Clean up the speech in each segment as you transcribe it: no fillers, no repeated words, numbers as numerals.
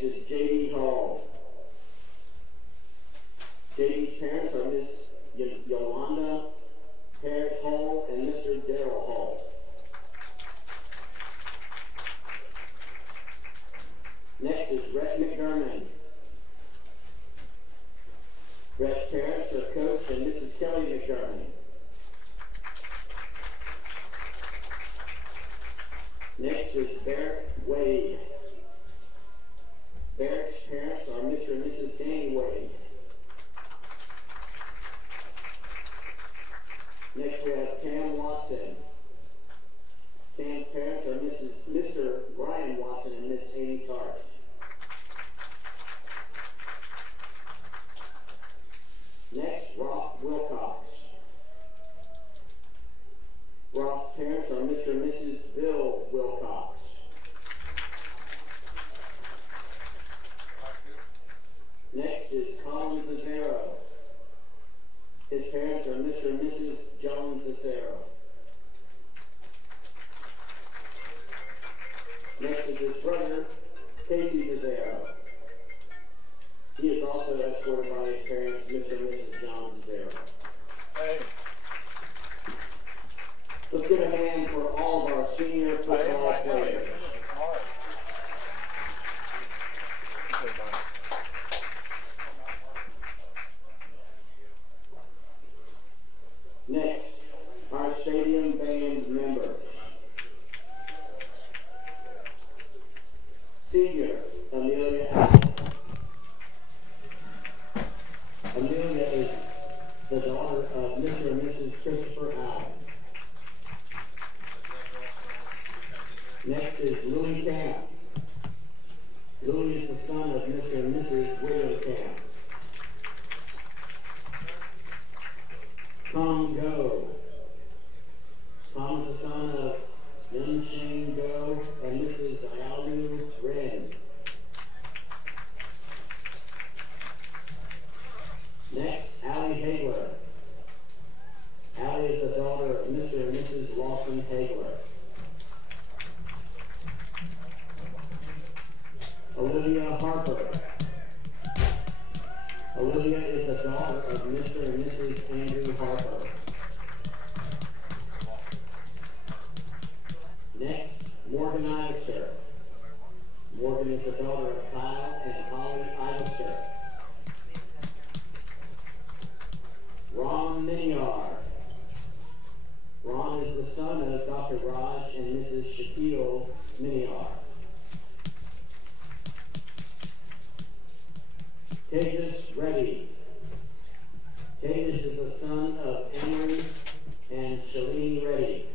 Next is J.D. Hall. J.D.'s parents are Miss Yolanda Harriet Hall and Mr. Darrell Hall. Next is Rhett McDermott. Rhett's parents are Coach and Mrs. Kelly McDermott. Next is Barrett Wade. Barrett's parents are Mr. and Mrs. Danny Wade. Next we have Cam Watson. Cam's parents are Mr. Brian Watson and Miss Amy Tart. Next, Ross Wilcox. Ross' parents are Mr. and Mrs. Bill Wilcox. Next is Colin Cesaro. His parents are Mr. and Mrs. John Cesaro. Next is his brother, Casey Cesaro. He is also escorted by his parents, Mr. and Mrs. John Cesaro. Hey. Let's give a hand for all of our senior football players. It's hard. Next, our stadium band members. Senior, Amelia Allen. Amelia is the daughter of Mr. and Mrs. Christopher Allen. Next is Louis Camp. Louis is the son of Mr. and Mrs. William Camp. Tom Go. Tom is the son of Young Shane Go and Mrs. Ayalu Wren. Next, Allie Hagler. Allie is the daughter of Mr. and Mrs. Lawson Hagler. Olivia Harper. Olivia is the daughter of Mr. and Mrs. Andrew Harper. Next, Morgan Ivister. Morgan is the daughter of Kyle and Holly Ivister. Ron Minyar. Ron is the son of Dr. Raj and Mrs. Shaquille Minyar. Tejas Reddy. Tejas is the son of Henry and Shalini Reddy.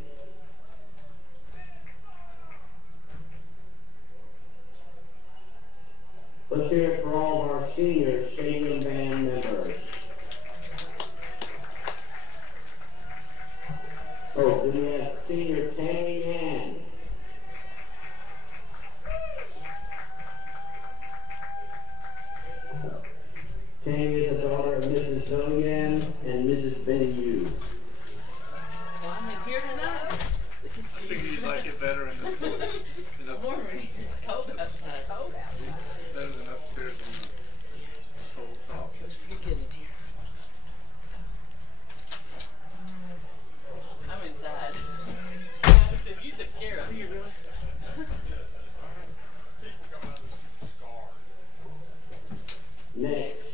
Let's hear it for all of our senior stadium band members. Oh, then we have senior Tammy Ann. Tammy is the daughter of Mrs. Zoyan and Mrs. Benny Yu. Well, I'm in here tonight. I think you'd like it better in the It's warm in here. It's cold outside. Cold outside. better than upstairs in the cold top. It was pretty good in here. I'm inside. You took care of it. Next,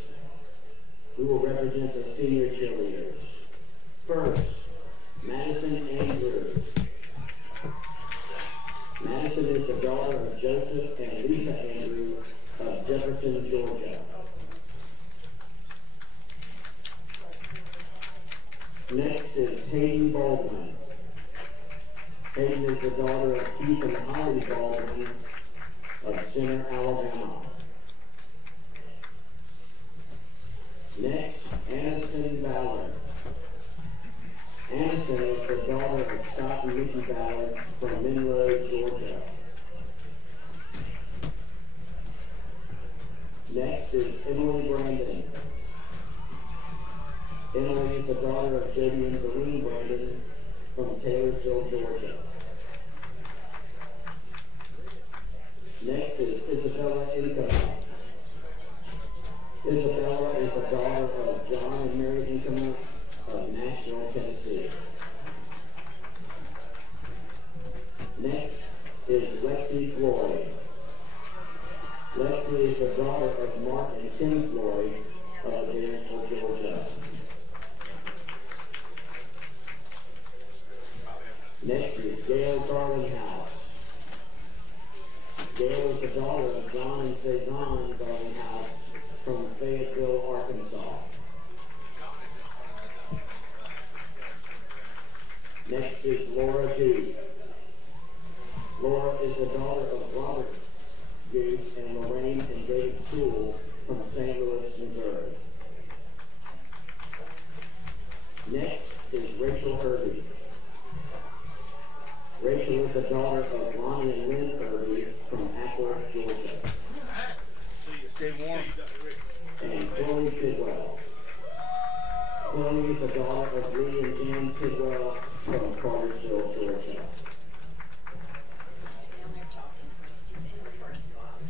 we will represent the senior cheerleaders. First, Madison Andrews. Madison is the daughter of Joseph and Lisa Andrew of Jefferson, Georgia. Next is Hayden Baldwin. Hayden is the daughter of Keith and Holly Baldwin of Center, Alabama. Next, Aniston Ballard. Aniston is the daughter of Scott and Mickey Ballard from Monroe, Georgia. Next is Emily Brandon. Emily is the daughter of Jody and Doreen Brandon from Taylorsville, Georgia. Next is Isabella Income. Isabella is the daughter of John and Mary Income of Nashville, Tennessee. Next is Lexi Floyd. Lexi is the daughter of Mark and Kim Floyd of Darlington, Georgia. Next is Gail Darlinghouse. Gail is the daughter of John and Cezanne Darlinghouse from Fayetteville, Arkansas. Next is Laura Goose. Laura is the daughter of Robert Goose and Lorraine and David Sewell from St. Louis, Missouri. Next is Rachel Irby. Rachel is the daughter of Ronnie and Lynn Irby from Ackworth, Georgia. Stay warm. And Chloe Tidwell. Chloe is the daughter of Lee and Jan Tidwell from Cartersville, Georgia. He's down there talking. Christy's in the first box.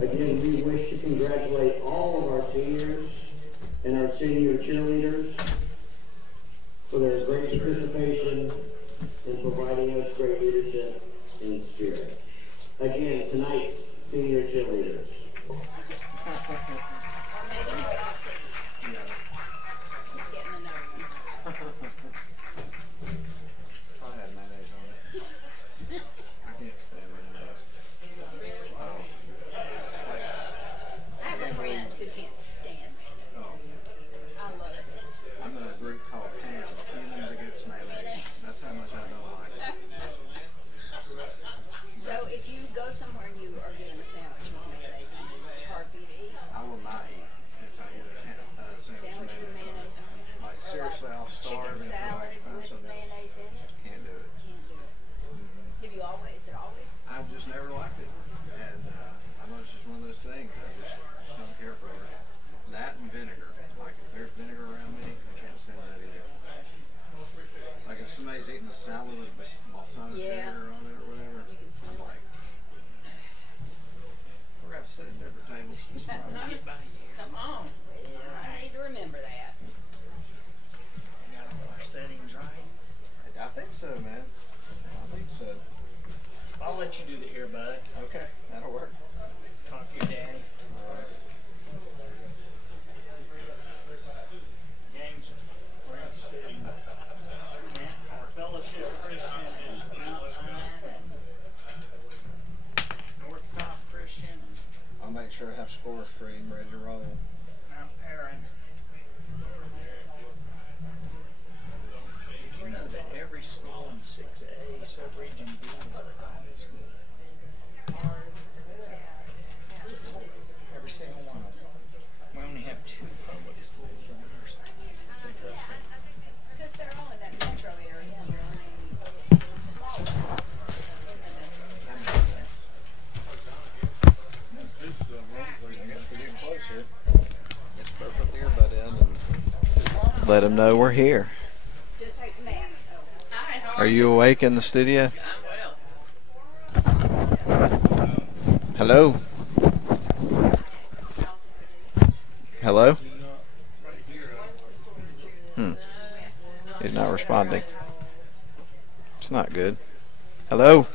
Again, we wish to congratulate all of our seniors and our senior cheerleaders for their great participation in providing us great leadership and spirit. Again, tonight's senior cheerleaders. Or maybe he dropped it. He's getting another one. I had mayonnaise on it. I can't stand mayonnaise. Really? Oh. It's like, I have a friend who can't stand mayonnaise. oh. I love it. I'm in a group called Ham, Humans Against Mayonnaise. That's how much I don't like it. So if you go somewhere and you are given a sandwich with mayonnaise on it, it's hard for you to eat. I will not eat if I get a Sandwich with mayonnaise on it. Like, seriously, I'll Chicken starve until I salad can find with something else. mayonnaise in it. Can't do it. Can't do it. Have you always? Is it always? I've just never liked it. And I know it's just one of those things. I just don't care for it. That and vinegar. Like, if there's vinegar around me, I can't stand that either. Like, if somebody's eating a salad with balsamic vinegar on it or whatever, You can smell I'm like, we're going to have to sit at different tables. Come on. Well, I need to remember that. Got all our settings right. I think so, man. I think so. I'll let you do the earbud. Okay, that'll work. Talk to your daddy. All right. Games around city. Our fellowship Christian and Mount Zion and North Cobb Christian and I'll make sure I have score stream ready to roll. Mount Perrin. Did you know that every school in 6A subregion B is a private school? Every single one of them. We only have 2 public schools in our state. It's interesting. It's because they're all in that metro area and there aren't any public schools smaller in the metro area. That makes sense. I guess we're getting close here. Let's put the earbud in and let them know we're here. Just like Matt. Hi, how Are you awake in the studio? I'm well. Hello? Hello? He's not responding. It's not good. Hello?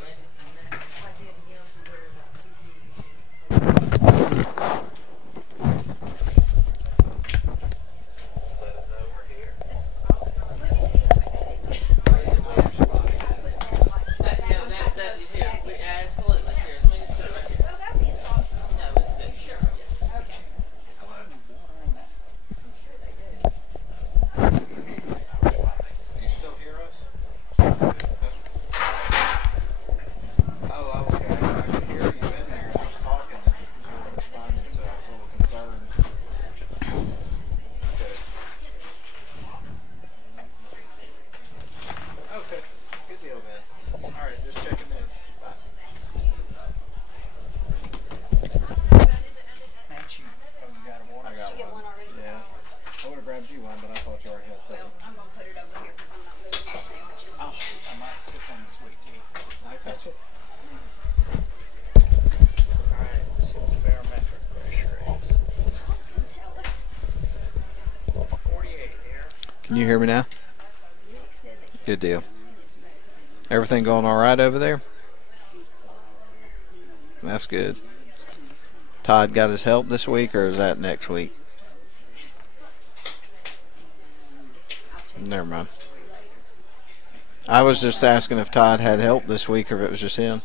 Yeah, we absolutely here. Let me just put it right here. Oh, that'd be a soft one. No, it's good. Sure. Okay. Do you still hear us? Can you hear me now? Good deal. Everything going all right over there? That's good. Todd got his help this week, or is that next week? Never mind. I was just asking if Todd had help this week or if it was just him.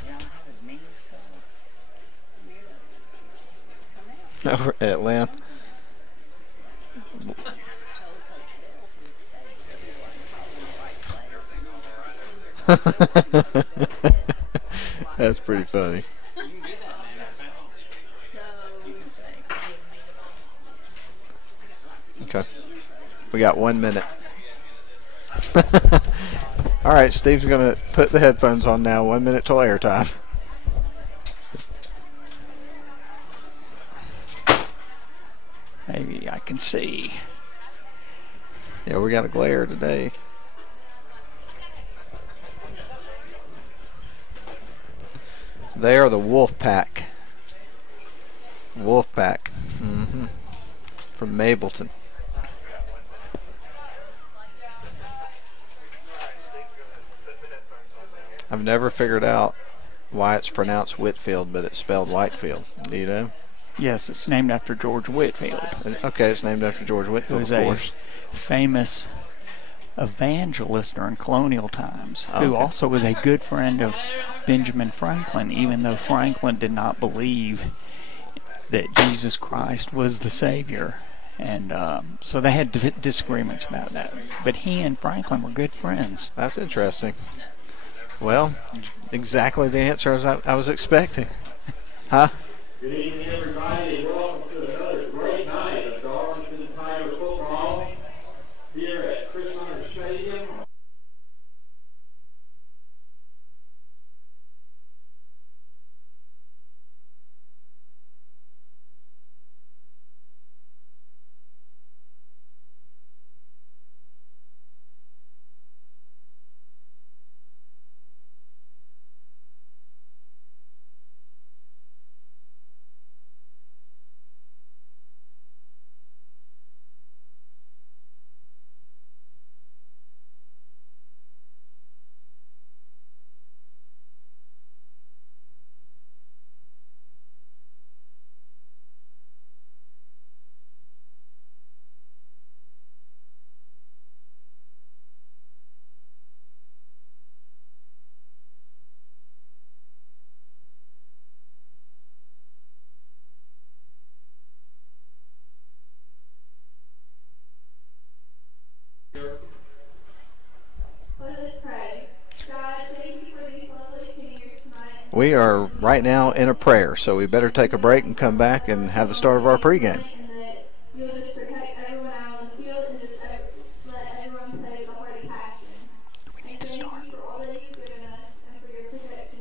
You don't have his knees covered. Over at Lynn. That's pretty funny. You can do that, man. So, You can say. Okay. We got 1 minute. All right, Steve's going to put the headphones on now. 1 minute till airtime. Maybe I can see. Yeah, we got a glare today. They are the Wolf Pack. Wolf Pack. From Mableton. I've never figured out why it's pronounced Whitfield, but it's spelled Whitefield. Do you know? Yes, it's named after George Whitfield. Okay, it's named after George Who Whitfield, was of a course. famous evangelist during colonial times, who Okay. also was a good friend of Benjamin Franklin, even though Franklin did not believe that Jesus Christ was the Savior. And so they had disagreements about that. But he and Franklin were good friends. That's interesting. Well, exactly the answer as I was expecting. Huh? Good evening, everybody, and welcome to another great night of Darlington Tiger football here at Chris Hunter Stadium. Let us pray. God, thank you for these lovely seniors tonight. We are right now in a prayer, so we better take a break and come back and have the start of our pregame. And that you'll just protect everyone out on the field and just let everyone play with a heart of passion. And thank you for all that you've given us and for your protection.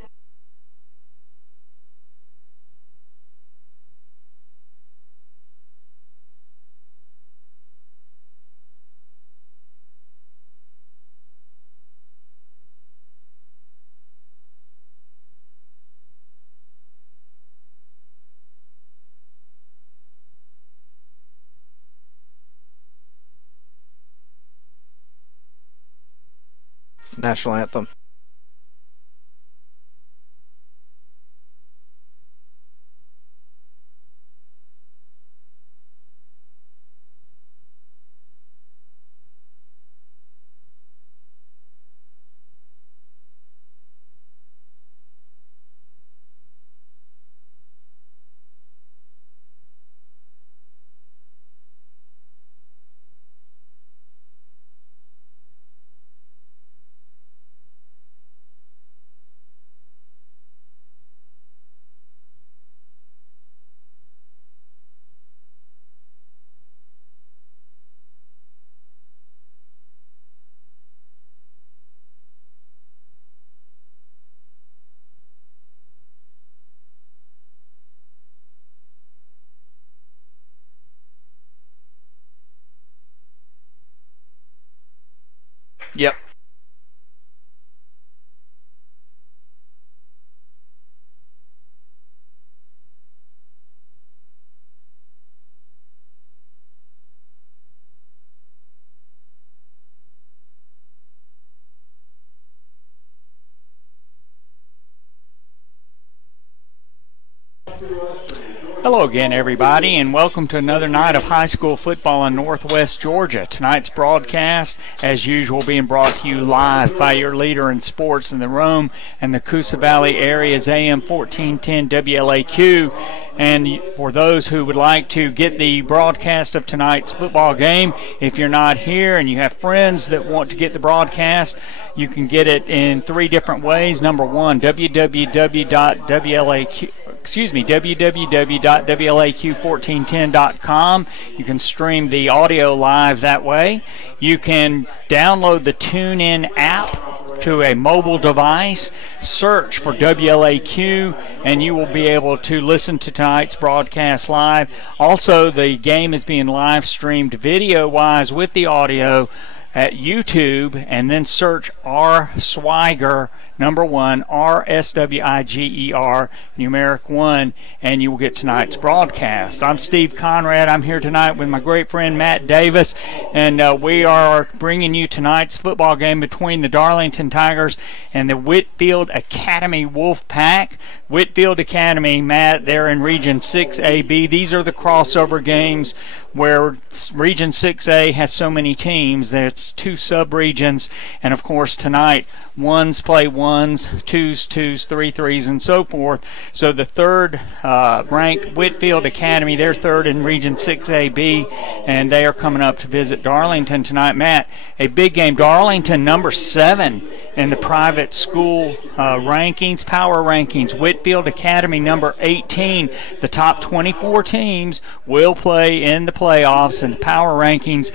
National anthem. Yep. Hello again, everybody, and welcome to another night of high school football in Northwest Georgia. Tonight's broadcast, as usual, being brought to you live by your leader in sports in the Rome and the Coosa Valley area's AM 1410 WLAQ. And for those who would like to get the broadcast of tonight's football game, if you're not here and you have friends that want to get the broadcast, you can get it in three different ways. Number one, www.WLAQ1410.com. You can stream the audio live that way. You can download the TuneIn app to a mobile device, search for WLAQ, and you will be able to listen to tonight's broadcast live. Also, the game is being live streamed video-wise with the audio at YouTube, and then search R. Swiger, number 1, RSWIGER, numeric 1, and you will get tonight's broadcast. I'm Steve Conrad. I'm here tonight with my great friend Matt Davis, and we are bringing you tonight's football game between the Darlington Tigers and the Whitfield Academy Wolfpack. Whitfield Academy, Matt, they're in Region 6AB. These are the crossover games where Region 6A has so many teams. There's 2 sub-regions, and of course tonight ones play ones, twos, 3-3s, and so forth. So the third ranked Whitfield Academy, they're third in Region 6AB, and they are coming up to visit Darlington tonight. Matt, a big game. Darlington number 7 in the private school rankings, power rankings. Whitfield Academy number 18. The top 24 teams will play in the playoffs and power rankings,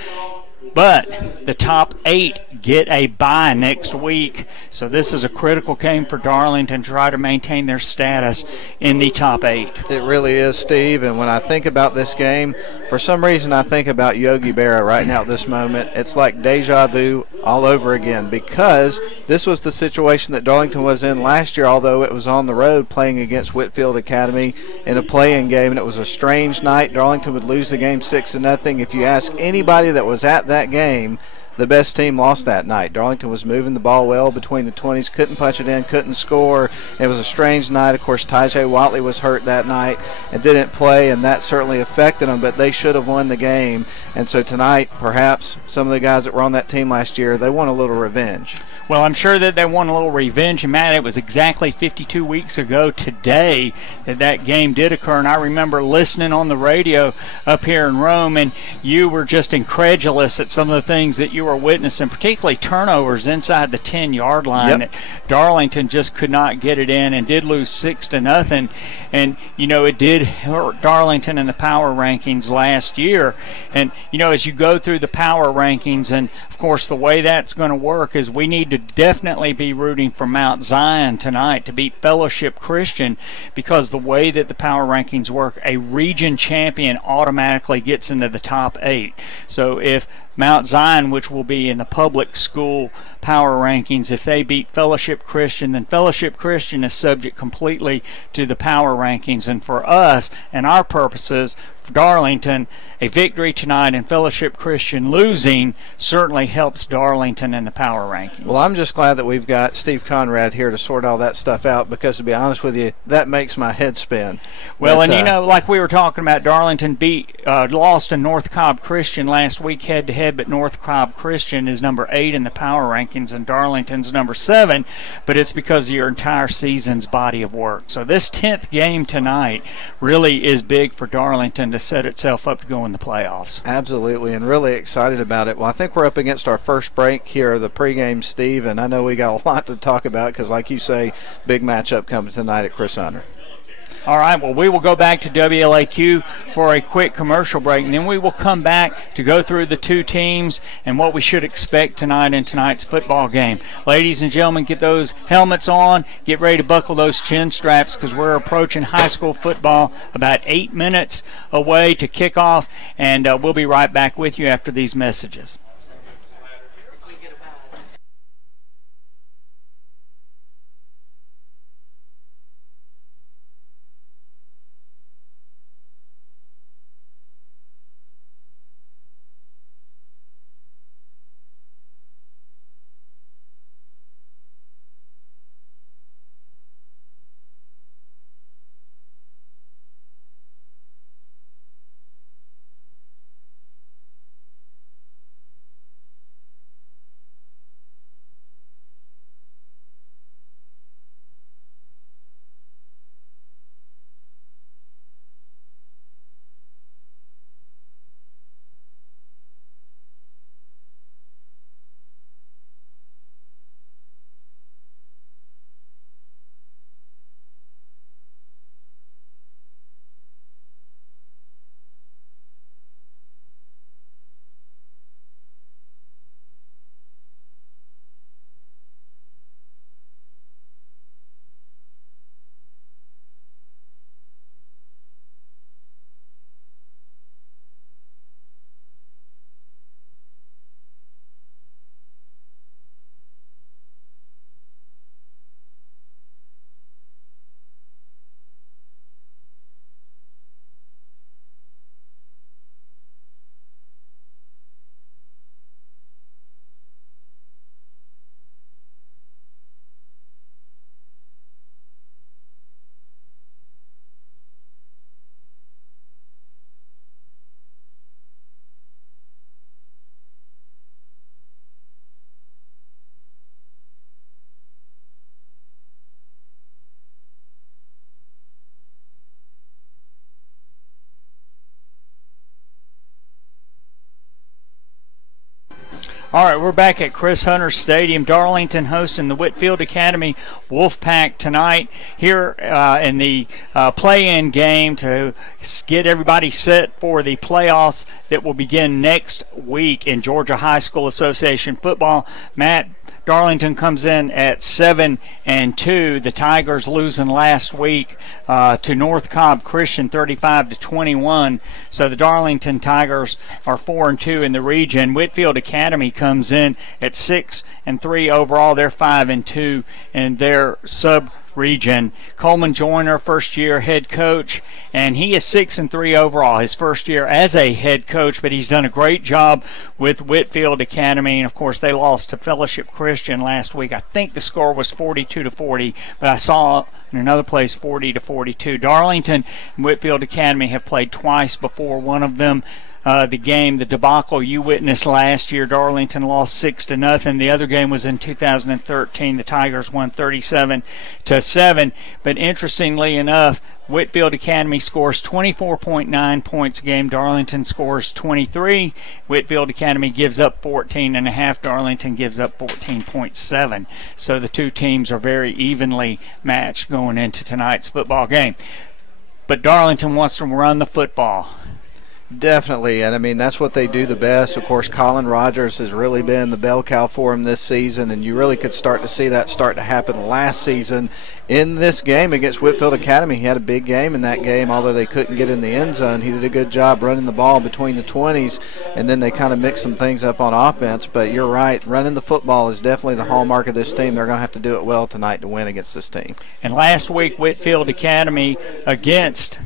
but the top 8 get a bye next week. So this is a critical game for Darlington to try to maintain their status in the top 8. It really is, Steve, and when I think about this game, for some reason I think about Yogi Berra right now at this moment. It's like deja vu all over again, because this was the situation that Darlington was in last year, although it was on the road playing against Whitfield Academy in a play-in game, and it was a strange night. Darlington would lose the game 6-0. If you ask anybody that was at that game, the best team lost that night. Darlington was moving the ball well between the 20s, couldn't punch it in, couldn't score. It was a strange night. Of course, Tyjae Watley was hurt that night and didn't play, and that certainly affected them, but they should have won the game. And so tonight, perhaps some of the guys that were on that team last year, they want a little revenge. Well, I'm sure that they want a little revenge, and Matt, it was exactly 52 weeks ago today that game did occur, and I remember listening on the radio up here in Rome, and you were just incredulous at some of the things that you were witnessing, particularly turnovers inside the 10-yard line. Yep. That Darlington just could not get it in and did lose 6-0, and you know, it did hurt Darlington in the power rankings last year. And you know, as you go through the power rankings, and of course the way that's going to work is we need to definitely be rooting for Mount Zion tonight to beat Fellowship Christian, because the way that the power rankings work, a region champion automatically gets into the top 8. So if Mount Zion, which will be in the public school power rankings, if they beat Fellowship Christian, then Fellowship Christian is subject completely to the power rankings. And for us and our purposes, for Darlington, a victory tonight and Fellowship Christian losing certainly helps Darlington in the power rankings. Well, I'm just glad that we've got Steve Conrad here to sort all that stuff out, because to be honest with you, that makes my head spin. Well, But, and you know, like we were talking about, Darlington lost to North Cobb Christian last week head-to-head, but North Cobb Christian is number 8 in the power rankings and Darlington's number 7, but it's because of your entire season's body of work. So this 10th game tonight really is big for Darlington to set itself up to go in the playoffs. Absolutely, and really excited about it. Well, I think we're up against our first break here, the pregame, Steve, and I know we got a lot to talk about because, like you say, big matchup coming tonight at Chris Hunter. All right, well, we will go back to WLAQ for a quick commercial break, and then we will come back to go through the 2 teams and what we should expect tonight in tonight's football game. Ladies and gentlemen, get those helmets on, get ready to buckle those chin straps, because we're approaching high school football, about 8 minutes away to kick off, and we'll be right back with you after these messages. All right, we're back at Chris Hunter Stadium. Darlington hosting the Whitfield Academy Wolfpack tonight here in the play-in game to get everybody set for the playoffs that will begin next week in Georgia High School Association football. Matt, Darlington comes in at 7-2. The Tigers losing last week to North Cobb Christian 35-21. So the Darlington Tigers are 4-2 in the region. Whitfield Academy comes in at 6-3 overall. They're 5-2 in their sub-region. Coleman Joyner, first-year head coach, and he is 6-3 overall, his first year as a head coach, but he's done a great job with Whitfield Academy. And of course, they lost to Fellowship Christian last week. I think the score was 42-40, but I saw in another place 40-42. Darlington and Whitfield Academy have played twice before. One of them, the debacle you witnessed last year, Darlington lost 6-0. The other game was in 2013. The Tigers won 37-7. But interestingly enough, Whitfield Academy scores 24.9 points a game. Darlington scores 23. Whitfield Academy gives up 14.5. Darlington gives up 14.7. So the two teams are very evenly matched going into tonight's football game. But Darlington wants to run the football. Definitely, and I mean that's what they do the best. Of course, Colin Rogers has really been the bell cow for him this season, and you really could start to see that start to happen last season in this game against Whitfield Academy. He had a big game in that game, although they couldn't get in the end zone. He did a good job running the ball between the 20s, and then they kind of mixed some things up on offense. But you're right, running the football is definitely the hallmark of this team. They're going to have to do it well tonight to win against this team. And last week, Whitfield Academy against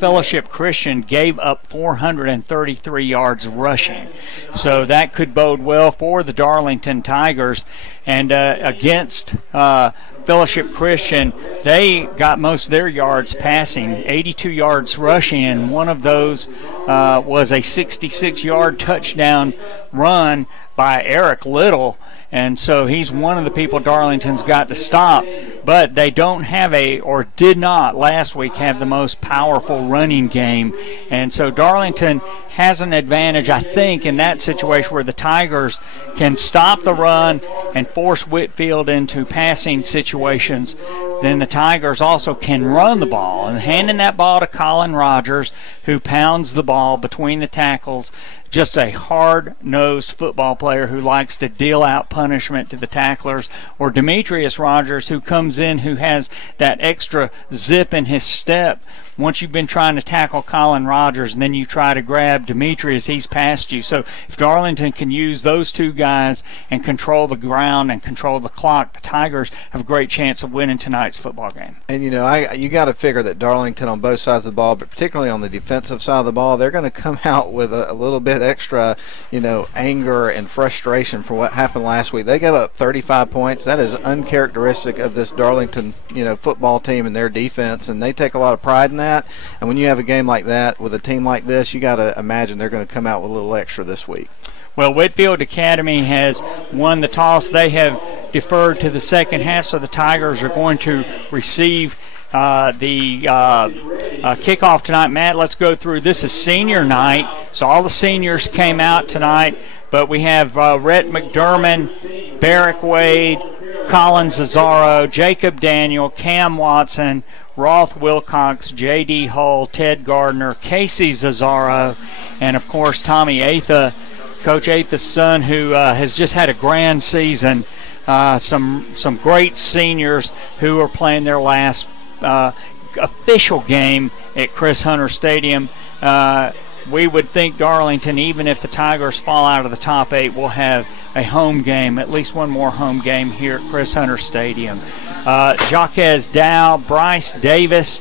Fellowship Christian gave up 433 yards rushing. So that could bode well for the Darlington Tigers. And against Fellowship Christian, they got most of their yards passing, 82 yards rushing, and one of those was a 66-yard touchdown run by Eric Little. And so he's one of the people Darlington's got to stop. But they don't have or did not last week have the most powerful running game. And so Darlington has an advantage, I think, in that situation where the Tigers can stop the run and force Whitfield into passing situations. Then the Tigers also can run the ball. And handing that ball to Colin Rogers, who pounds the ball between the tackles, just a hard-nosed football player who likes to deal out punishment to the tacklers, or Demetrius Rogers, who comes in, who has that extra zip in his step. Once you've been trying to tackle Colin Rogers and then you try to grab Demetrius, he's past you. So if Darlington can use those two guys and control the ground and control the clock, the Tigers have a great chance of winning tonight's football game. And, you know, you got to figure that Darlington on both sides of the ball, but particularly on the defensive side of the ball, they're going to come out with a little bit extra, anger and frustration for what happened last week. They gave up 35 points. That is uncharacteristic of this Darlington, football team and their defense, and they take a lot of pride in that. And when you have a game like that with a team like this, you got to imagine they're going to come out with a little extra this week. Well, Whitfield Academy has won the toss. They have deferred to the second half, so the Tigers are going to receive the kickoff tonight. Matt, let's go through. This is senior night, so all the seniors came out tonight, but we have Rhett McDermott, Barrick Wade, Colin Zazzaro, Jacob Daniel, Cam Watson, Roth Wilcox, J.D. Hull, Ted Gardner, Casey Zazzaro, and, of course, Tommy Atha, Coach Atha's son, who has just had a grand season. Some great seniors who are playing their last official game at Chris Hunter Stadium. We would think Darlington, even if the Tigers fall out of the top 8, will have a home game, at least one more home game here at Chris Hunter Stadium. Jaquez Dow, Bryce Davis.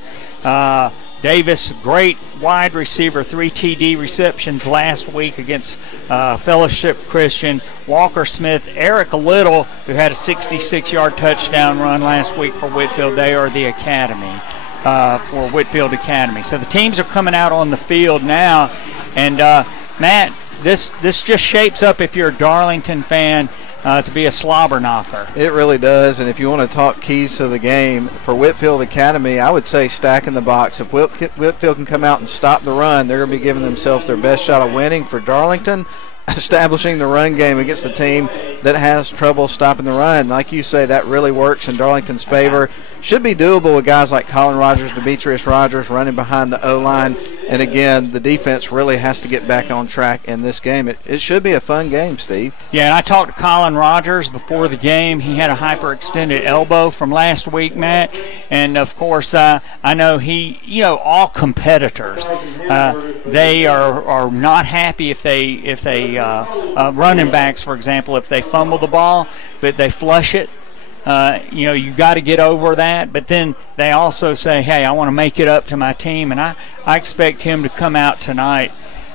Davis, great wide receiver, 3 TD receptions last week against Fellowship Christian. Walker Smith, Eric Little, who had a 66-yard touchdown run last week for Whitfield. They are the academy for Whitfield Academy. So the teams are coming out on the field now. And, Matt, this just shapes up, if you're a Darlington fan, to be a slobber knocker. It really does, and if you want to talk keys to the game, for Whitfield Academy, I would say stacking the box. If Whitfield can come out and stop the run, they're going to be giving themselves their best shot of winning. For Darlington, establishing the run game against a team that has trouble stopping the run. Like you say, that really works in Darlington's favor. Should be doable with guys like Colin Rogers, Demetrius Rogers running behind the O-line. And again, the defense really has to get back on track in this game. It should be a fun game, Steve. Yeah, and I talked to Colin Rogers before the game. He had a hyperextended elbow from last week, Matt. And, of course, I know all competitors, they are not happy if they running backs, for example, if they fumble the ball, but they flush it. You got to get over that. But then they also say, hey, I want to make it up to my team. And I expect him to come out tonight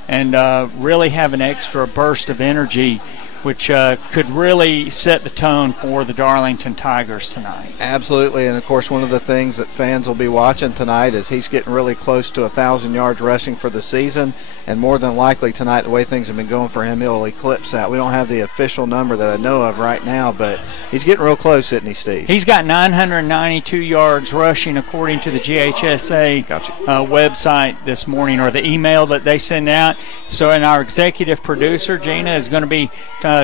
and really have an extra burst of energy, which could really set the tone for the Darlington Tigers tonight. Absolutely, and of course one of the things that fans will be watching tonight is he's getting really close to 1,000 yards rushing for the season, and more than likely tonight, the way things have been going for him, he'll eclipse that. We don't have the official number that I know of right now, but he's getting real close, isn't he, Steve? He's got 992 yards rushing according to the GHSA website this morning, or the email that they send out. So, and our executive producer, Gina, is going to be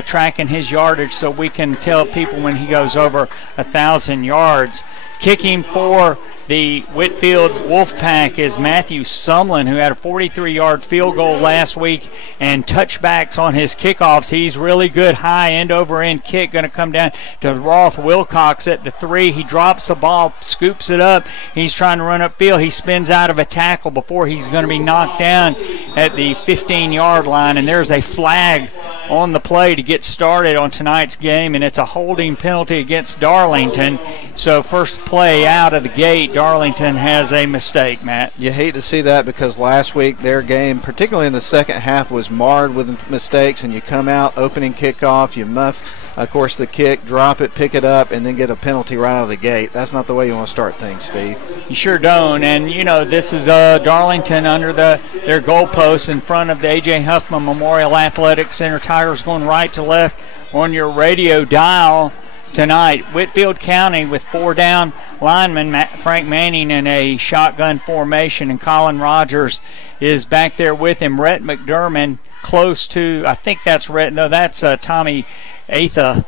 tracking his yardage so we can tell people when he goes over 1,000 yards. Kicking for the Whitfield Wolfpack is Matthew Sumlin, who had a 43-yard field goal last week and touchbacks on his kickoffs. He's really good high end-over-end kick, going to come down to Rolf Wilcox at the 3. He drops the ball, scoops it up. He's trying to run upfield. He spins out of a tackle before he's going to be knocked down at the 15-yard line, and there's a flag on the play to get started on tonight's game, and it's a holding penalty against Darlington. So first play out of the gate, Darlington has a mistake, Matt. You hate to see that because last week their game, particularly in the second half, was marred with mistakes, and you come out, opening kickoff, you muff, of course, the kick, drop it, pick it up, and then get a penalty right out of the gate. That's not the way you want to start things, Steve. You sure don't. And, this is Darlington under their goalposts in front of the A.J. Huffman Memorial Athletic Center. Tigers going right to left on your radio dial tonight. Whitfield County with 4 down linemen, Frank Manning in a shotgun formation, and Colin Rogers is back there with him. Rhett McDermott close to, I think that's Rhett, no, that's Tommy Atha,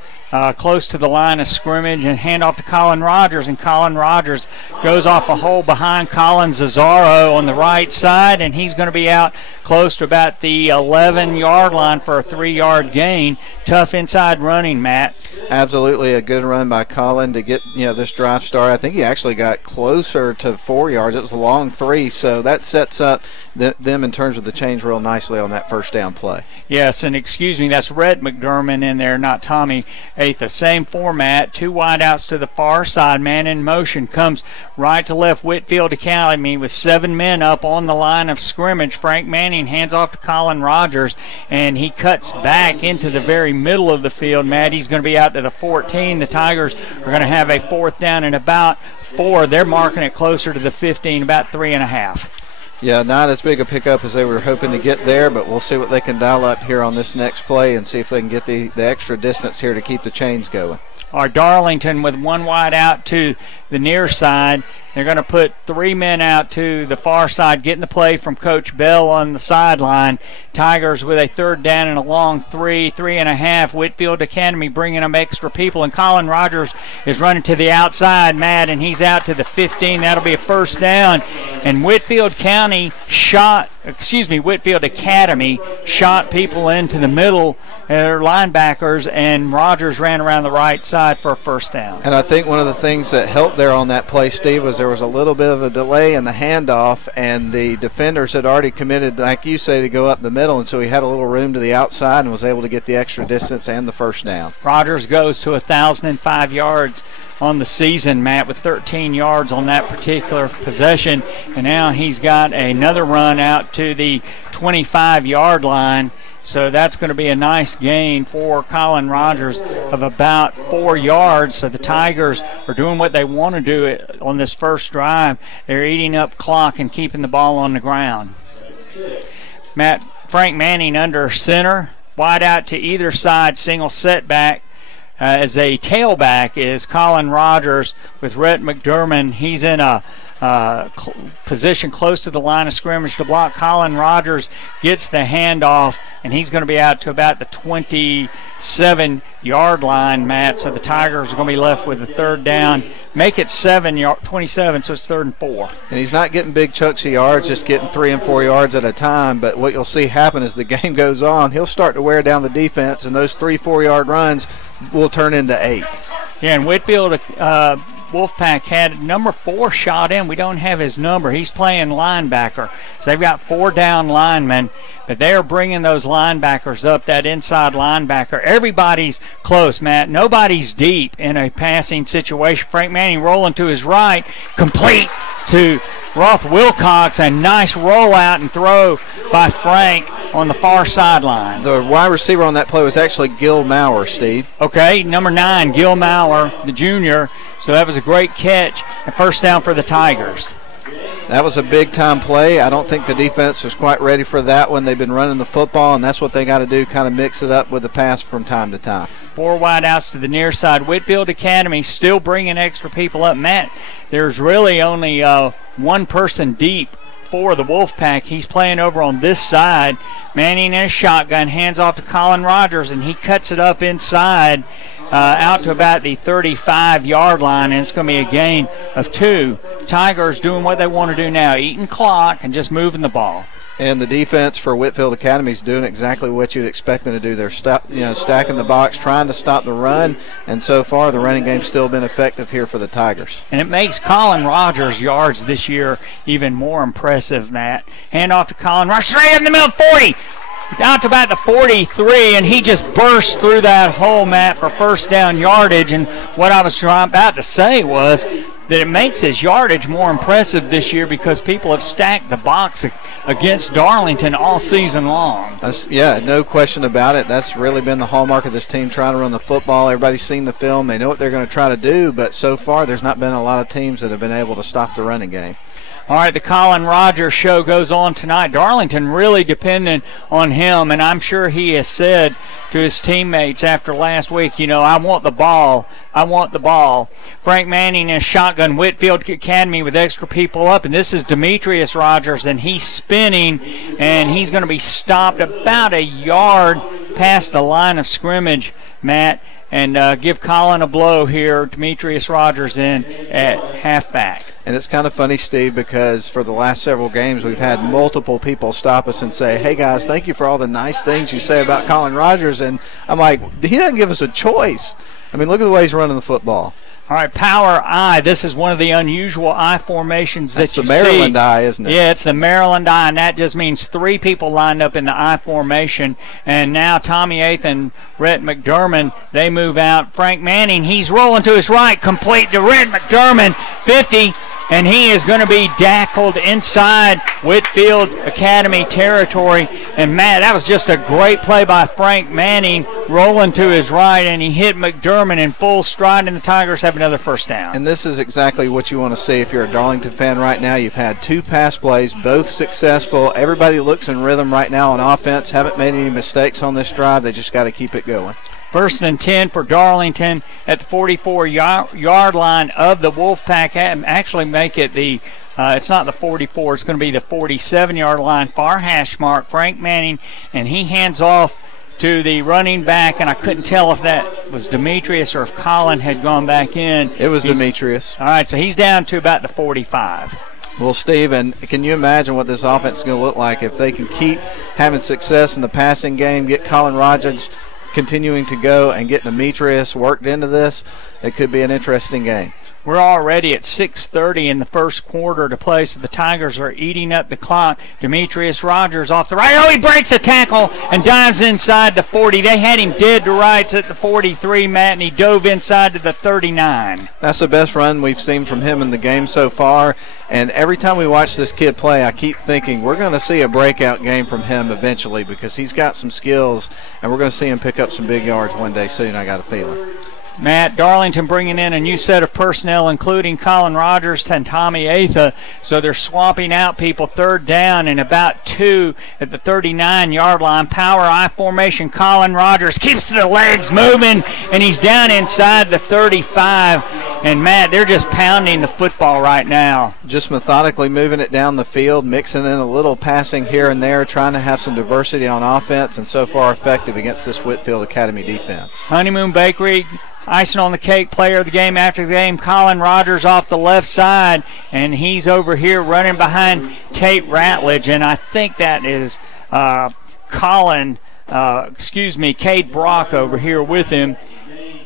close to the line of scrimmage, and hand off to Colin Rogers, and Colin Rogers goes off a hole behind Colin Zazzaro on the right side, and he's going to be out close to about the 11-yard line for a 3-yard gain. Tough inside running, Matt. Absolutely a good run by Colin to get this drive started. I think he actually got closer to 4 yards. It was a long 3, so that sets up them in terms of the change real nicely on that first down play. Yes, and excuse me, that's Rhett McDermott in there, not Tommy Atha. Same format, 2 wideouts to the far side. Man in motion comes right to left. Whitfield Academy with 7 men up on the line of scrimmage. Frank Manning hands off to Colin Rogers, and he cuts back into the very middle of the field. Matt, he's going to be out to the 14. The Tigers are going to have a 4th down and about 4. They're marking it closer to the 15, about 3.5. Yeah, not as big a pickup as they were hoping to get there, but we'll see what they can dial up here on this next play and see if they can get the extra distance here to keep the chains going. Our Darlington with 1 wide out to the near side. They're going to put 3 men out to the far side, getting the play from Coach Bell on the sideline. Tigers with a 3rd down and a long 3.5. Whitfield Academy bringing them extra people, and Colin Rogers is running to the outside, Matt, and he's out to the 15. That'll be a 1st down. And Whitfield Academy shot people into the middle, their linebackers, and Rogers ran around the right side for a 1st down. And I think one of the things that helped there on that play, Steve, was there was a little bit of a delay in the handoff, and the defenders had already committed, like you say, to go up the middle, and so he had a little room to the outside and was able to get the extra distance and the 1st down. Rogers goes to 1,005 yards on the season, Matt, with 13 yards on that particular possession, and now he's got another run out to the 25-yard line. So that's going to be a nice gain for Colin Rogers of about 4 yards. So the Tigers are doing what they want to do on this first drive. They're eating up clock and keeping the ball on the ground. Matt, Frank Manning under center, wide out to either side, single setback. As a tailback is Colin Rogers with Rhett McDermott. He's in a position close to the line of scrimmage to block. Colin Rogers gets the handoff, and he's going to be out to about the 27-yard line, Matt. So the Tigers are going to be left with a third down. Make it 27, so it's 3rd and 4. And he's not getting big chunks of yards, just getting 3 and 4 yards at a time. But what you'll see happen as the game goes on, he'll start to wear down the defense, and those 3-4-yard runs will turn into 8. Yeah, and Whitfield, Wolfpack had number 4 shot in. We don't have his number. He's playing linebacker. So they've got 4 down linemen, but they are bringing those linebackers up, that inside linebacker. Everybody's close, Matt. Nobody's deep in a passing situation. Frank Manning rolling to his right, complete to Roth Wilcox. A nice rollout and throw by Frank on the far sideline. The wide receiver on that play was actually Gil Maurer, Steve. Okay, number 9, Gil Maurer, the junior. So that was a great catch and first down for the Tigers. That was a big-time play. I don't think the defense was quite ready for that one. They've been running the football, and that's what they got to do, kind of mix it up with the pass from time to time. 4 wide outs to the near side. Whitfield Academy still bringing extra people up. Matt, there's really only one person deep for the Wolfpack. He's playing over on this side. Manning in a shotgun, hands off to Colin Rogers, and he cuts it up inside out to about the 35-yard line, and it's going to be a gain of 2. Tigers doing what they want to do now, eating clock and just moving the ball. And the defense for Whitfield Academy is doing exactly what you'd expect them to do. They're stacking the box, trying to stop the run, and so far the running game's still been effective here for the Tigers. And it makes Colin Rogers' yards this year even more impressive, Matt. Hand off to Colin Rogers, straight in the middle, 40. Out to about the 43, and he just burst through that hole, Matt, for first down yardage. And what I was about to say was that it makes his yardage more impressive this year because people have stacked the box against Darlington all season long. Yeah, no question about it. That's really been the hallmark of this team, trying to run the football. Everybody's seen the film. They know what they're going to try to do, but so far there's not been a lot of teams that have been able to stop the running game. All right, the Colin Rogers show goes on tonight. Darlington really dependent on him, and I'm sure he has said to his teammates after last week, I want the ball. I want the ball. Frank Manning in a shotgun. Whitfield Academy with extra people up, and this is Demetrius Rogers, and he's spinning, and he's going to be stopped about a yard past the line of scrimmage, Matt, and give Colin a blow here. Demetrius Rogers in at halfback. And it's kind of funny, Steve, because for the last several games we've had multiple people stop us and say, hey, guys, thank you for all the nice things you say about Colin Rogers. And I'm like, he doesn't give us a choice. I mean, look at the way he's running the football. All right, power I. This is one of the unusual I formations that you see. That's the Maryland I, isn't it? Yeah, it's the Maryland I, and that just means 3 people lined up in the I formation. And now Tommy Eighth and Rhett McDermott, they move out. Frank Manning, he's rolling to his right, complete to Rhett McDermott, 50. And he is going to be tackled inside Whitfield Academy territory. And, Matt, that was just a great play by Frank Manning, rolling to his right, and he hit McDermott in full stride, and the Tigers have another first down. And this is exactly what you want to see if you're a Darlington fan right now. You've had 2 pass plays, both successful. Everybody looks in rhythm right now on offense. Haven't made any mistakes on this drive. They just got to keep it going. 1st and 10 for Darlington at the 44-yard line of the Wolfpack. Actually make it the it's not the 44. It's going to be the 47-yard line. Far hash mark, Frank Manning, and he hands off to the running back, and I couldn't tell if that was Demetrius or if Colin had gone back in. It was Demetrius. All right, so he's down to about the 45. Well, Steve, and can you imagine what this offense is going to look like if they can keep having success in the passing game, get Colin Rogers continuing to go, and get Demetrius worked into this? It could be an interesting game. We're already at 6:30 in the first quarter to play, so the Tigers are eating up the clock. Demetrius Rogers off the right. Oh, he breaks a tackle and dives inside the 40. They had him dead to rights at the 43, Matt, and he dove inside to the 39. That's the best run we've seen from him in the game so far. And every time we watch this kid play, I keep thinking we're going to see a breakout game from him eventually because he's got some skills, and we're going to see him pick up some big yards one day soon, I got a feeling. Matt, Darlington bringing in a new set of personnel, including Colin Rogers and Tommy Atha. So they're swapping out people. Third down and about 2 at the 39-yard line. Power I formation. Colin Rogers keeps the legs moving, and he's down inside the 35. And, Matt, they're just pounding the football right now. Just methodically moving it down the field, mixing in a little passing here and there, trying to have some diversity on offense, and so far effective against this Whitfield Academy defense. Honeymoon Bakery, icing on the cake, player of the game after the game, Colin Rogers off the left side, and he's over here running behind Tate Ratledge, and I think that is Cade Brock over here with him.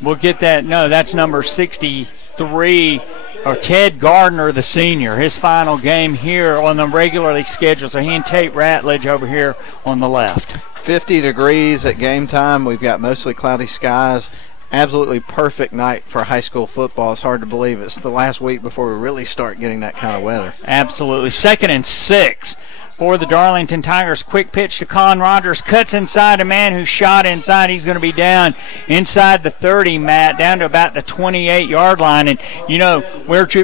We'll get that. No, that's number 63, or Ted Gardner, the senior. His final game here on the regularly scheduled. So he and Tate Ratledge over here on the left. 50 degrees at game time. We've got mostly cloudy skies. Absolutely perfect night for high school football. It's hard to believe it's the last week before we really start getting that kind of weather. Absolutely. 2nd and 6 for the Darlington Tigers. Quick pitch to Colin Rogers. Cuts inside a man who shot inside. He's going to be down inside the 30, Matt, down to about the 28-yard line. And, you know,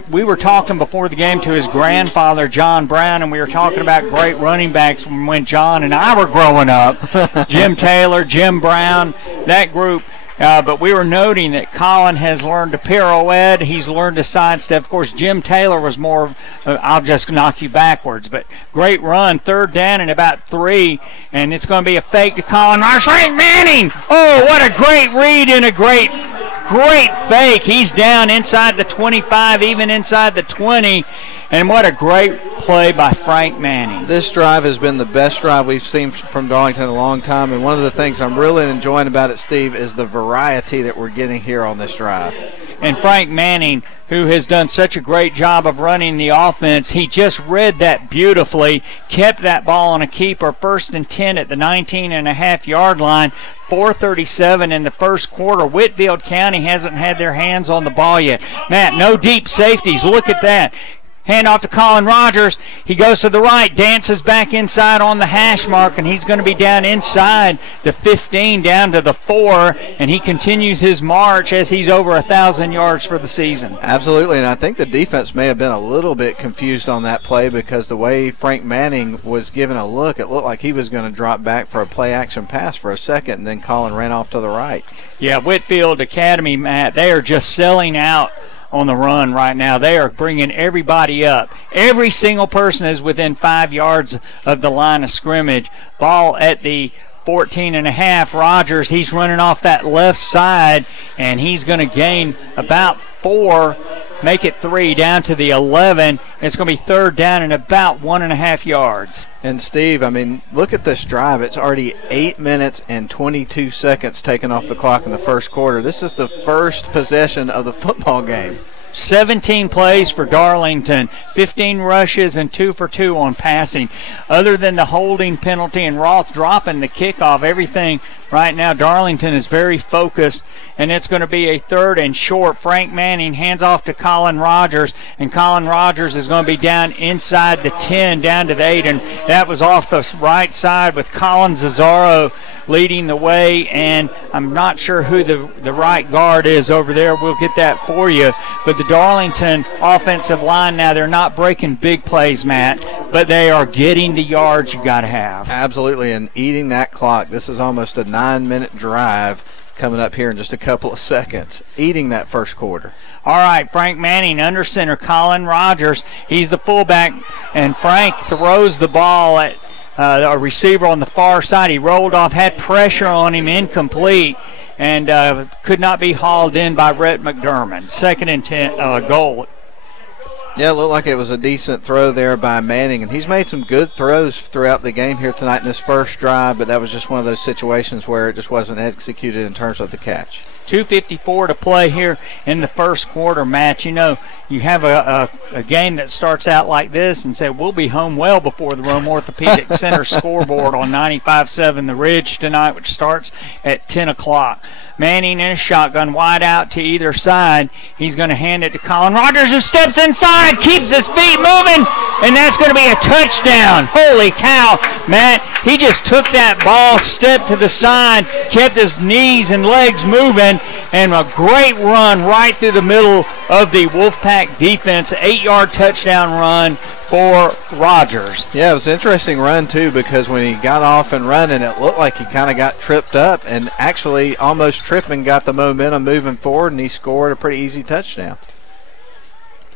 we were talking before the game to his grandfather, John Brown, and we were talking about great running backs from when John and I were growing up. Jim Taylor, Jim Brown, that group. But we were noting that Colin has learned to pirouette. He's learned to sidestep. Of course, Jim Taylor was more, I'll just knock you backwards. But great run, 3rd down and about 3. And it's going to be a fake to Colin Rogers. Frank Manning! Oh, what a great read and a great fake. He's down inside the 25, even inside the 20. And what a great play by Frank Manning. This drive has been the best drive we've seen from Darlington in a long time, and one of the things I'm really enjoying about it, Steve, is the variety that we're getting here on this drive. And Frank Manning, who has done such a great job of running the offense, he just read that beautifully, kept that ball on a keeper, 1st and 10 at the 19.5-yard line, 4:37 in the first quarter. Whitfield County hasn't had their hands on the ball yet. Matt, no deep safeties. Look at that. Hand off to Colin Rogers. He goes to the right, dances back inside on the hash mark, and he's going to be down inside the 15, down to the 4, and he continues his march as he's over 1,000 yards for the season. Absolutely, and I think the defense may have been a little bit confused on that play because the way Frank Manning was given a look, it looked like he was going to drop back for a play-action pass for a second, and then Colin ran off to the right. Yeah, Whitfield Academy, Matt, they are just selling out on the run right now. They are bringing everybody up. Every single person is within 5 yards of the line of scrimmage. Ball at the 14.5. Rogers, he's running off that left side, and he's going to gain about 4, make it 3, down to the 11. It's going to be 3rd down and about 1.5 yards. And, Steve, I mean, look at this drive. It's already 8 minutes and 22 seconds taken off the clock in the first quarter. This is the first possession of the football game. 17 plays for Darlington, 15 rushes and 2 for 2 on passing. Other than the holding penalty and Roth dropping the kickoff, everything right now, Darlington is very focused, and it's going to be a 3rd and short. Frank Manning hands off to Colin Rogers, and Colin Rogers is going to be down inside the 10, down to the 8, and that was off the right side with Colin Zazzaro leading the way, and I'm not sure who the right guard is over there. We'll get that for you. But the Darlington offensive line now, they're not breaking big plays, Matt, but they are getting the yards you got to have. Absolutely, and eating that clock. This is almost a 9-minute drive coming up here in just a couple of seconds, eating that first quarter. All right, Frank Manning under center, Colin Rogers. He's the fullback, and Frank throws the ball at a receiver on the far side. He rolled off, had pressure on him, incomplete, and could not be hauled in by Rhett McDermott. 2nd and 10 goal. Yeah, it looked like it was a decent throw there by Manning, and he's made some good throws throughout the game here tonight in this first drive, but that was just one of those situations where it just wasn't executed in terms of the catch. 2:54 to play here in the first quarter, Matt. You know, you have a game that starts out like this and say, we'll be home well before the Rome Orthopedic Center scoreboard on 95.7 The Ridge tonight, which starts at 10 o'clock. Manning in a shotgun, wide out to either side. He's going to hand it to Colin Rogers, who steps inside, keeps his feet moving, and that's going to be a touchdown. Holy cow, Matt. He just took that ball, stepped to the side, kept his knees and legs moving, and a great run right through the middle of the Wolfpack defense. 8-yard touchdown run for Rogers. Yeah, it was an interesting run, too, because when he got off and running, it looked like he kind of got tripped up and actually almost tripping got the momentum moving forward, and he scored a pretty easy touchdown.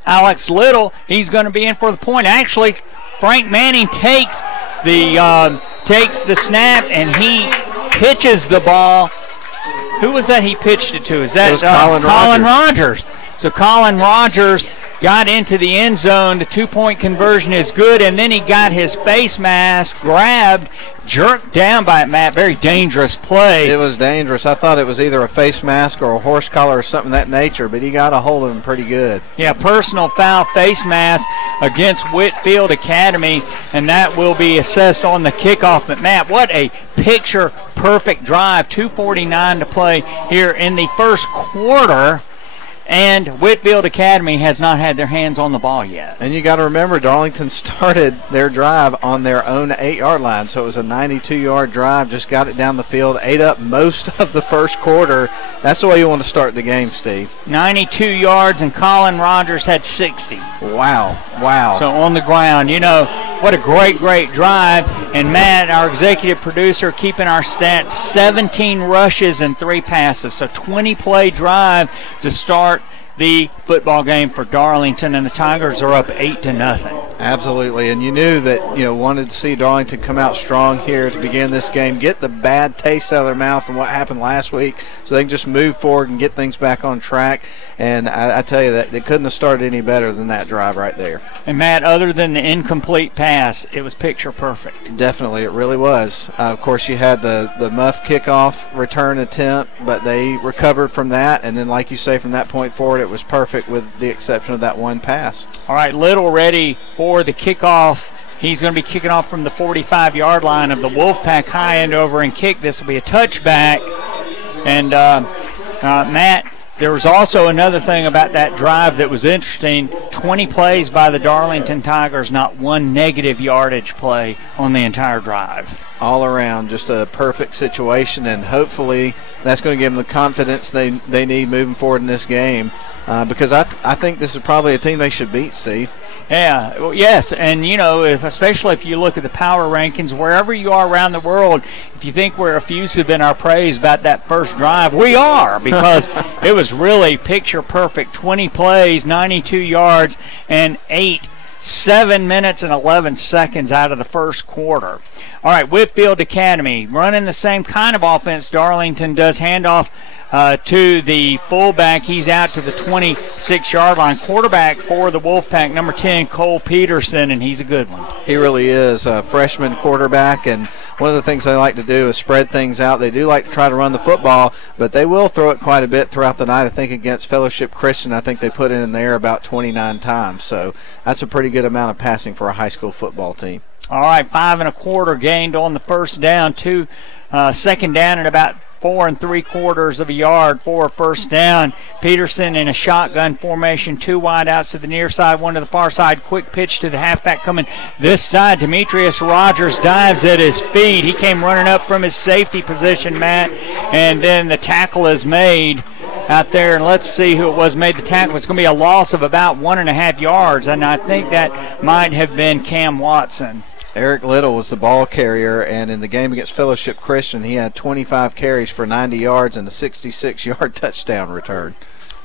Alex Little, he's going to be in for the point. Actually, Frank Manning takes the snap, and he pitches the ball. Who was that he pitched it to? Is that Colin Rogers? So Colin Rogers got into the end zone. The 2-point conversion is good, and then he got his face mask grabbed, jerked down by it, Matt. Very dangerous play. It was dangerous. I thought it was either a face mask or a horse collar or something of that nature, but he got a hold of him pretty good. Yeah, personal foul face mask against Whitfield Academy, and that will be assessed on the kickoff. But, Matt, what a picture-perfect drive. 2:49 to play here in the first quarter. And Whitfield Academy has not had their hands on the ball yet. And you got to remember, Darlington started their drive on their own 8-yard line, so it was a 92-yard drive, just got it down the field, ate up most of the first quarter. That's the way you want to start the game, Steve. 92 yards, and Colin Rogers had 60. Wow. So on the ground, what a great drive. And Matt, our executive producer, keeping our stats, 17 rushes and 3 passes. So 20-play drive to start the football game for Darlington, and the Tigers are up 8-0. Absolutely, and you knew that wanted to see Darlington come out strong here to begin this game, get the bad taste out of their mouth from what happened last week, so they can just move forward and get things back on track. And I tell you that they couldn't have started any better than that drive right there. And Matt, other than the incomplete pass, it was picture perfect. Definitely, it really was. Of course, you had the muff kickoff return attempt, but they recovered from that, and then, like you say, from that point forward, it was perfect with the exception of that one pass. All right, Little ready for the kickoff. He's going to be kicking off from the 45-yard line of the Wolfpack high end over and kick. This will be a touchback. And, Matt, there was also another thing about that drive that was interesting. 20 plays by the Darlington Tigers, not one negative yardage play on the entire drive. All around, just a perfect situation, and hopefully that's going to give them the confidence they need moving forward in this game, because I think this is probably a team they should beat, Steve. Yeah, well, yes, and especially if you look at the power rankings, wherever you are around the world, if you think we're effusive in our praise about that first drive, we are, because it was really picture perfect. 20 plays, 92 yards, and 7 minutes and 11 seconds out of the first quarter. All right, Whitfield Academy running the same kind of offense Darlington does. Handoff to the fullback. He's out to the 26-yard line. Quarterback for the Wolfpack, number 10, Cole Peterson, and he's a good one. He really is a freshman quarterback, and one of the things they like to do is spread things out. They do like to try to run the football, but they will throw it quite a bit throughout the night. I think against Fellowship Christian, I think they put it in there about 29 times. So that's a pretty good amount of passing for a high school football team. All right, 5 1/4 gained on the first down. Second down and about 4 3/4 yard for a first down. Peterson in a shotgun formation, 2 wideouts to the near side, 1 to the far side. Quick pitch to the halfback coming this side. Demetrius Rogers dives at his feet. He came running up from his safety position, Matt, and then the tackle is made out there, and let's see who it was made the tackle. It's going to be a loss of about 1.5 yards, and I think that might have been Cam Watson. Eric Little was the ball carrier, and in the game against Fellowship Christian, he had 25 carries for 90 yards and a 66-yard touchdown return.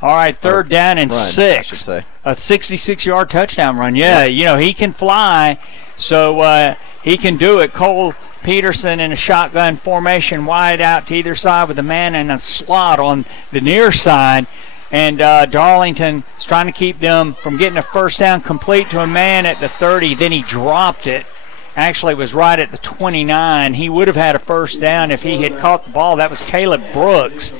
All right, third down and 6. I should say. A 66-yard touchdown run. Yeah, he can fly, so he can do it. Cole Peterson in a shotgun formation, wide out to either side with a man in a slot on the near side. And Darlington is trying to keep them from getting a first down, complete to a man at the 30. Then he dropped it. Actually was right at the 29. He would have had a first down if he had caught the ball. That was Caleb Brooks,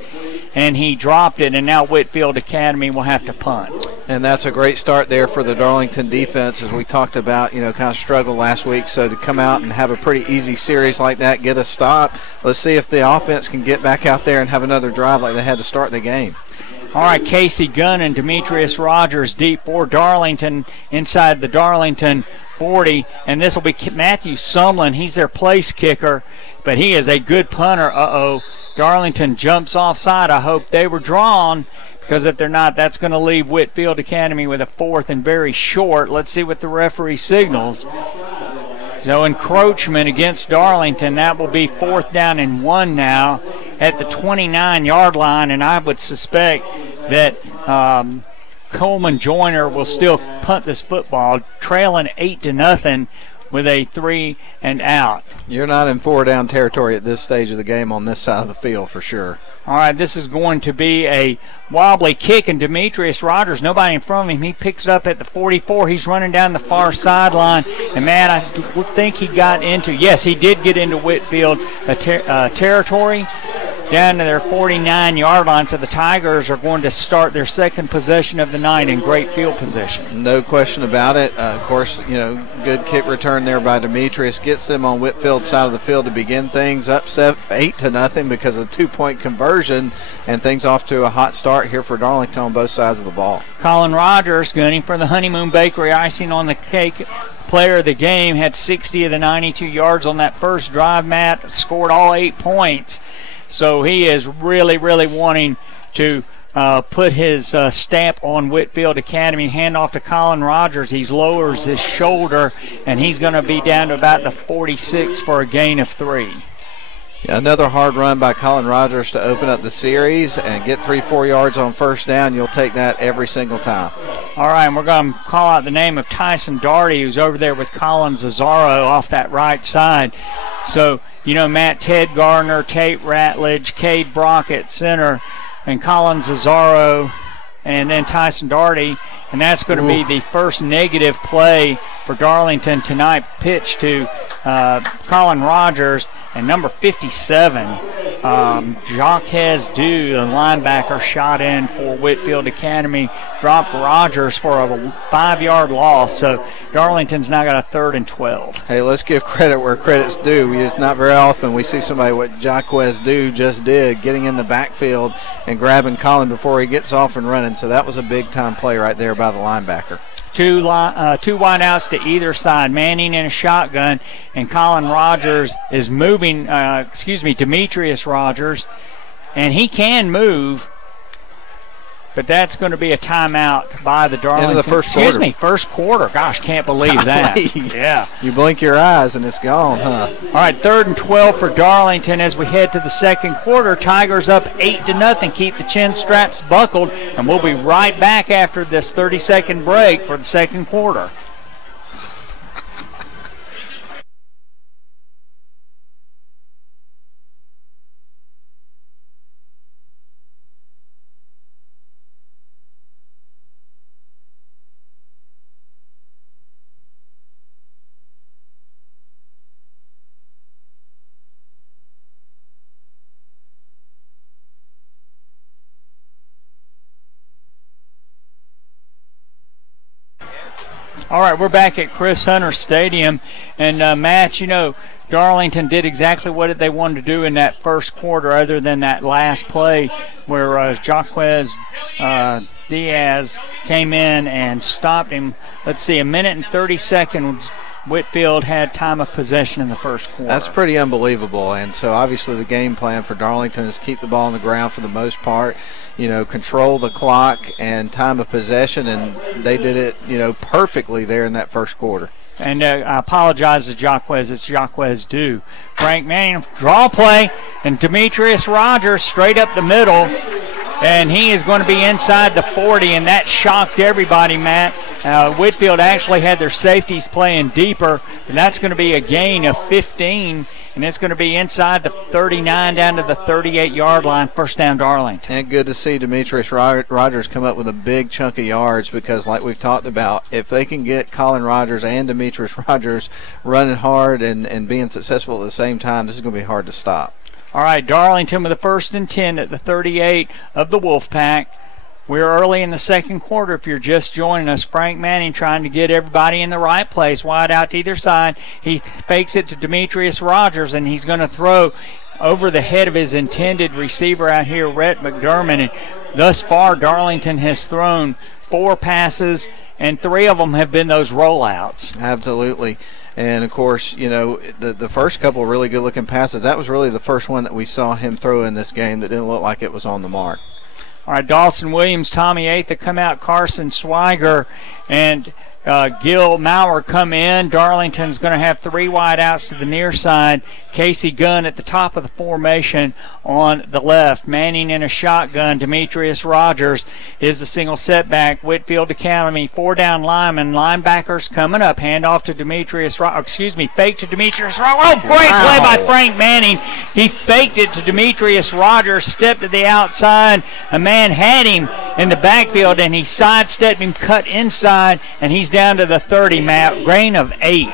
and he dropped it, and now Whitfield Academy will have to punt. And that's a great start there for the Darlington defense, as we talked about, kind of struggled last week. So to come out and have a pretty easy series like that, get a stop, let's see if the offense can get back out there and have another drive like they had to start the game. All right, Casey Gunn and Demetrius Rogers deep for Darlington inside the Darlington 40, and this will be Matthew Sumlin. He's their place kicker, but he is a good punter. Darlington jumps offside. I hope they were drawn, because if they're not, that's going to leave Whitfield Academy with a 4th and very short. Let's see what the referee signals. So encroachment against Darlington. That will be 4th down and 1 now at the 29-yard line, and I would suspect that Coleman Joyner will still punt this football, trailing 8-0 with a 3 and out. You're not in 4-down territory at this stage of the game on this side of the field for sure. All right, this is going to be a wobbly kick, and Demetrius Rogers, nobody in front of him, he picks it up at the 44. He's running down the far sideline, and Matt, I think he got into, yes, he did get into Whitfield territory, down to their 49-yard line, so the Tigers are going to start their second possession of the night in great field position. No question about it. Of course, good kick return there by Demetrius gets them on Whitfield's side of the field to begin things, up 8-0 because of the 2-point conversion, and things off to a hot start here for Darlington on both sides of the ball. Colin Rogers gunning for the Honeymoon Bakery icing on the cake. Player of the game, had 60 of the 92 yards on that first drive, Matt, scored all 8 points. So he is really, really wanting to put his stamp on Whitfield Academy. Hand off to Colin Rogers. He lowers his shoulder, and he's going to be down to about the 46 for a gain of 3. Yeah, another hard run by Colin Rogers to open up the series and get 3-4 yards on first down. You'll take that every single time. All right, and we're going to call out the name of Tyson Daugherty, who's over there with Colin Zazzaro off that right side. So, Matt, Ted Gardner, Tate Ratledge, Cade Brock at center, and Colin Zazzaro, and then Tyson Daugherty. And that's going to be the first negative play for Darlington tonight, pitch to Colin Rogers. And number 57, Jacques Dew, the linebacker, shot in for Whitfield Academy, dropped Rogers for a 5-yard loss. So Darlington's now got a 3rd and 12. Hey, let's give credit where credit's due. It's not very often we see somebody what Jacques Dew just did, getting in the backfield and grabbing Colin before he gets off and running. So that was a big-time play right there by the linebacker. Two wideouts to either side, Manning in a shotgun, and Colin Rogers is moving, Demetrius Rogers, and he can move, but that's going to be a timeout by the Darlington. Into the first quarter. First quarter. Gosh, can't believe that. Yeah. You blink your eyes and it's gone, huh? All right, 3rd and 12 for Darlington as we head to the second quarter. Tigers up 8-0. Keep the chin straps buckled, and we'll be right back after this 30-second break for the second quarter. All right, we're back at Chris Hunter Stadium, and Matt, Darlington did exactly what they wanted to do in that first quarter, other than that last play where Jacques Diaz came in and stopped him. Let's see, 1 minute and 30 seconds. Whitfield had time of possession in the first quarter. That's pretty unbelievable, and so obviously the game plan for Darlington is keep the ball on the ground for the most part, control the clock and time of possession, and they did it, perfectly there in that first quarter. And I apologize to Jacques. It's Jacques Dew. Frank Manning, draw play, and Demetrius Rogers straight up the middle. And he is going to be inside the 40, and that shocked everybody, Matt. Whitfield actually had their safeties playing deeper, and that's going to be a gain of 15, and it's going to be inside the 39 down to the 38-yard line, first down Darlington. And good to see Demetrius Rogers come up with a big chunk of yards, because like we've talked about, if they can get Colin Rogers and Demetrius Rogers running hard and being successful at the same time, this is going to be hard to stop. All right, Darlington with a 1st and 10 at the 38 of the Wolfpack. We're early in the second quarter. If you're just joining us, Frank Manning trying to get everybody in the right place, wide out to either side. He fakes it to Demetrius Rogers, and he's going to throw over the head of his intended receiver out here, Rhett McDermott. And thus far, Darlington has thrown 4 passes, and 3 of them have been those rollouts. Absolutely. And, of course, you know, the first couple of really good-looking passes, that was really the first one that we saw him throw in this game that didn't look like it was on the mark. All right, Dawson Williams, Tommy Atha come out, Carson Swiger, and Gil Maurer come in. Darlington's going to have 3 wide outs to the near side. Casey Gunn at the top of the formation on the left. Manning in a shotgun. Demetrius Rogers is the single setback. Whitfield Academy, 4 down linemen. Linebackers coming up. Handoff to Demetrius fake to Demetrius Rogers. Oh, great play by Frank Manning. He faked it to Demetrius Rogers, stepped to the outside. A man had him in the backfield, and he sidestepped him, cut inside, and he's down to the 30, Matt. Gain of 8.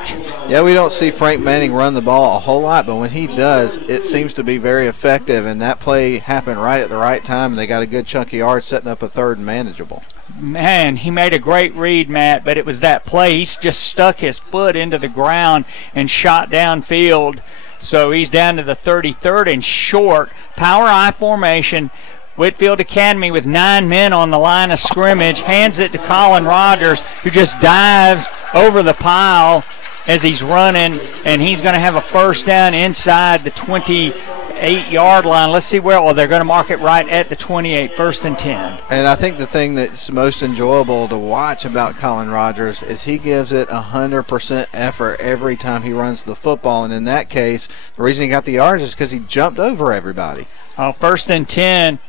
Yeah, we don't see Frank Manning run the ball a whole lot, but when he does, it seems to be very effective, and that play happened right at the right time, and they got a good chunk of yards setting up a 3rd and manageable. Man, he made a great read, Matt, but it was that play. He just stuck his foot into the ground and shot downfield. So he's down to the 33rd and short. Power I formation. Whitfield Academy with 9 men on the line of scrimmage, hands it to Colin Rogers, who just dives over the pile as he's running, and he's going to have a first down inside the 28-yard line. Let's see where, well, they're going to mark it right at the 28, 1st and 10. And I think the thing that's most enjoyable to watch about Colin Rogers is he gives it 100% effort every time he runs the football, and in that case, the reason he got the yards is because he jumped over everybody. 1st and 10.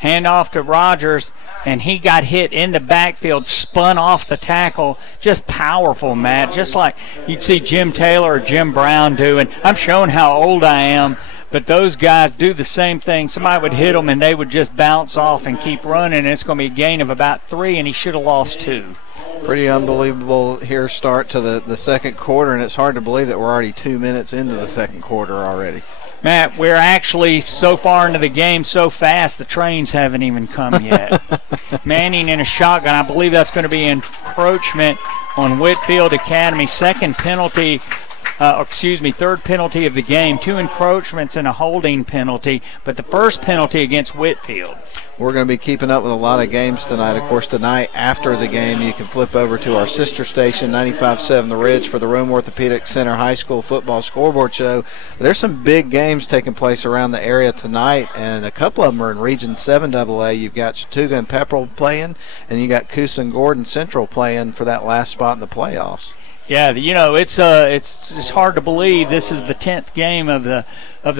Handoff to Rogers, and he got hit in the backfield, spun off the tackle. Just powerful, Matt. Just like you'd see Jim Taylor or Jim Brown do. And I'm showing how old I am, but those guys do the same thing. Somebody would hit them, and they would just bounce off and keep running. And it's going to be a gain of about 3, and he should have lost 2. Pretty unbelievable here start to the second quarter, and it's hard to believe that we're already 2 minutes into the second quarter already. Matt, we're actually so far into the game so fast the trains haven't even come yet. Manning in a shotgun. I believe that's going to be encroachment on Whitfield Academy. Third penalty of the game. 2 encroachments and a holding penalty, but the first penalty against Whitfield. We're going to be keeping up with a lot of games tonight. Of course, tonight after the game, you can flip over to our sister station, 95.7 The Ridge, for the Rome Orthopedic Center High School Football Scoreboard Show. There's some big games taking place around the area tonight, and a couple of them are in Region 7 AA. You've got Chattooga and Pepperell playing, and you got Coosa and Gordon Central playing for that last spot in the playoffs. Yeah, you know, it's just hard to believe this is the 10th game of the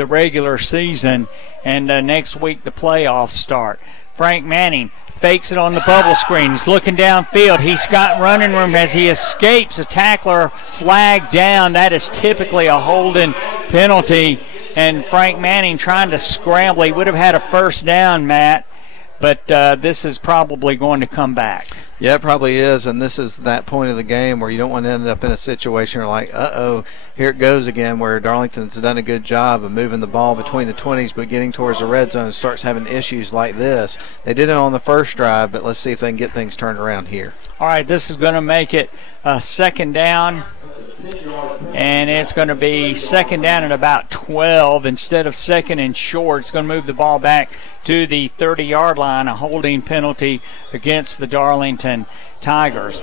regular season, and next week the playoffs start. Frank Manning fakes it on the bubble screen. He's looking downfield. He's got running room as he escapes a tackler, flag down. That is typically a holding penalty, and Frank Manning trying to scramble. He would have had a first down, Matt, but this is probably going to come back. Yeah, it probably is, and this is that point of the game where you don't want to end up in a situation where like, uh-oh, here it goes again, where Darlington's done a good job of moving the ball between the 20s, but getting towards the red zone starts having issues like this. They did it on the first drive, but let's see if they can get things turned around here. All right, this is going to make it a second down, and it's going to be second down at about 12 instead of second and short. It's going to move the ball back to the 30-yard line, a holding penalty against the Darlington Tigers.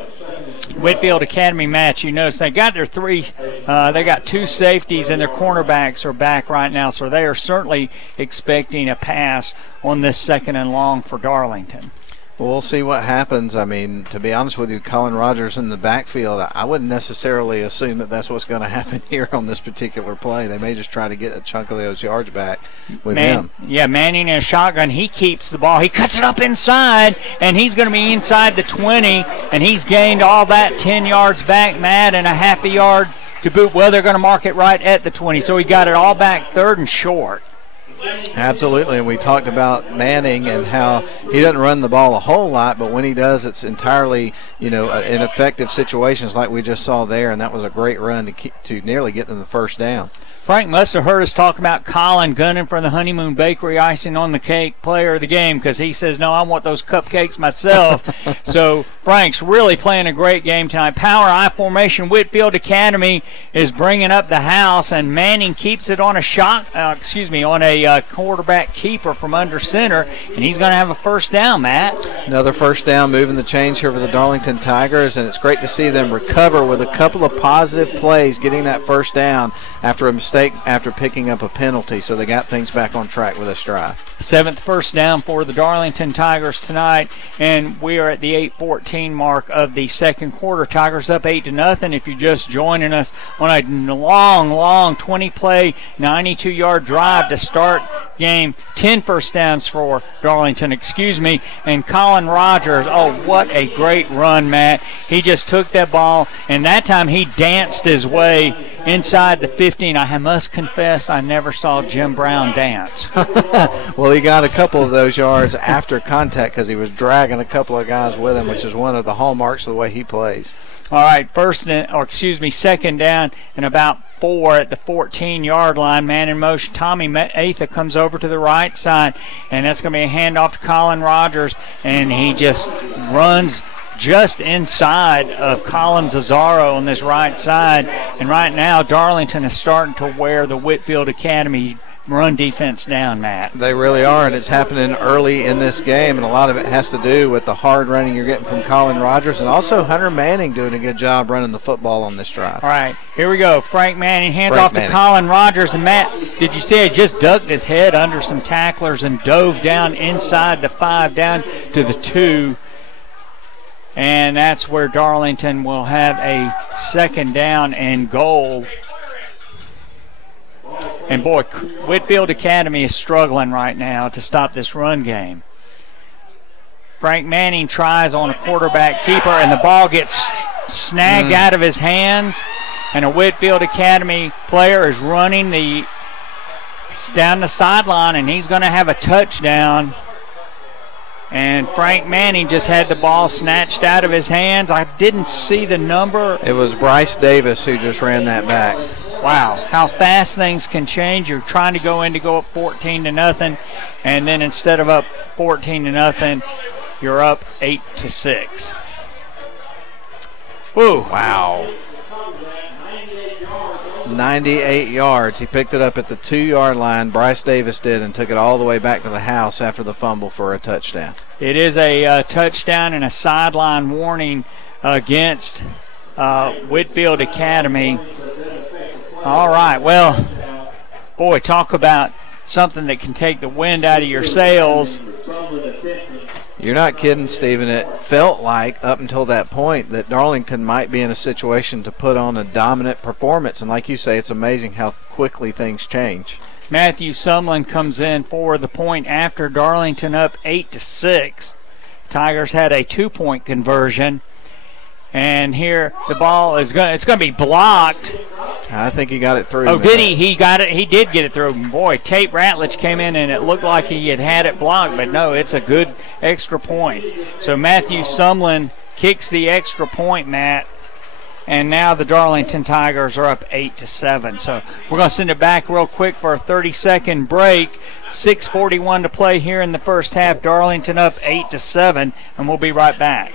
Whitfield Academy match, you notice they got their they got 2 safeties, and their cornerbacks are back right now, so they are certainly expecting a pass on this second and long for Darlington. Well, we'll see what happens. I mean, to be honest with you, Colin Rogers in the backfield, I wouldn't necessarily assume that that's what's going to happen here on this particular play. They may just try to get a chunk of those yards back with him. Yeah, Manning in a shotgun. He keeps the ball. He cuts it up inside, and he's going to be inside the 20, and he's gained all that 10 yards back, Matt, and a half a yard to boot. Well, they're going to mark it right at the 20, so he got it all back third and short. Absolutely, and we talked about Manning and how he doesn't run the ball a whole lot, but when he does, it's entirely, in effective situations like we just saw there, and that was a great run to nearly get them the first down. Frank must have heard us talk about Colin gunning for the Honeymoon Bakery icing on the cake player of the game, because he says, no, I want those cupcakes myself. So Frank's really playing a great game tonight. Power I formation. Whitfield Academy is bringing up the house, and Manning keeps it on a quarterback keeper from under center, and he's going to have a first down, Matt. Another first down, moving the chains here for the Darlington Tigers, and it's great to see them recover with a couple of positive plays, getting that first down after a mistake after picking up a penalty, so they got things back on track with this drive. 7th first down for the Darlington Tigers tonight, and we are at the 8:14 mark of the second quarter. Tigers up 8-0. If you're just joining us on a long 20-play, 92-yard drive to start game, 10 first downs for Darlington, and Colin Rogers, oh, what a great run, Matt. He just took that ball, and that time he danced his way inside the 15. I must confess, I never saw Jim Brown dance. Well, he got a couple of those yards after contact because he was dragging a couple of guys with him, which is one of the hallmarks of the way he plays. All right, second down and about 4 at the 14-yard line. Man in motion. Tommy Atha comes over to the right side, and that's going to be a handoff to Colin Rogers, and he just runs just inside of Colin Zazzaro on this right side. And right now, Darlington is starting to wear the Whitfield Academy run defense down, Matt. They really are, and it's happening early in this game, and a lot of it has to do with the hard running you're getting from Colin Rogers, and also Hunter Manning doing a good job running the football on this drive. All right, here we go. Frank Manning hands off to Colin Rogers, and Matt, did you see he just ducked his head under some tacklers and dove down inside the 5, down to the 2, and that's where Darlington will have a second down and goal. And, boy, Whitfield Academy is struggling right now to stop this run game. Frank Manning tries on a quarterback keeper, and the ball gets snagged out of his hands. And a Whitfield Academy player is running down the sideline, and he's going to have a touchdown. And Frank Manning just had the ball snatched out of his hands. I didn't see the number. It was Bryce Davis who just ran that back. Wow, how fast things can change. You're trying to go up 14-0, and then instead of up 14-0, you're up 8-6. Woo! Wow. 98 yards. He picked it up at the 2-yard line. Bryce Davis did, and took it all the way back to the house after the fumble for a touchdown. It is a touchdown and a sideline warning against Whitfield Academy. All right, well, boy, talk about something that can take the wind out of your sails. You're not kidding, Stephen. It felt like, up until that point, that Darlington might be in a situation to put on a dominant performance. And like you say, it's amazing how quickly things change. Matthew Sumlin comes in for the point after Darlington up 8-6. Tigers had a 2-point conversion. And here the ball is it's going to be blocked. I think he got it through. Oh, did he? He got it. He did get it through. Boy, Tate Ratledge came in, and it looked like he had it blocked, but no, it's a good extra point. So Matthew Sumlin kicks the extra point, Matt, and now the Darlington Tigers are up 8-7. So we're going to send it back real quick for a 30-second break. 6:41 to play here in the first half. Darlington up 8-7, and we'll be right back.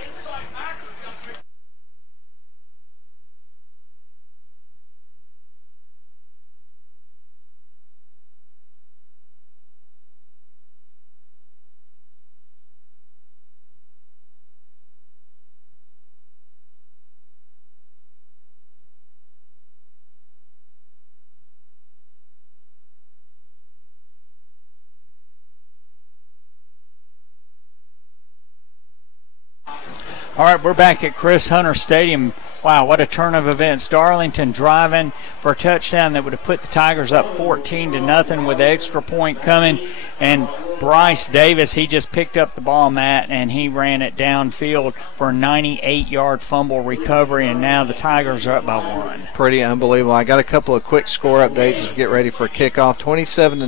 All right, we're back at Chris Hunter Stadium. Wow, what a turn of events. Darlington driving for a touchdown that would have put the Tigers up 14-0 with the extra point coming. And Bryce Davis, he just picked up the ball, Matt, and he ran it downfield for a 98-yard fumble recovery, and now the Tigers are up by 1. Pretty unbelievable. I got a couple of quick score updates as we get ready for kickoff. 27-0,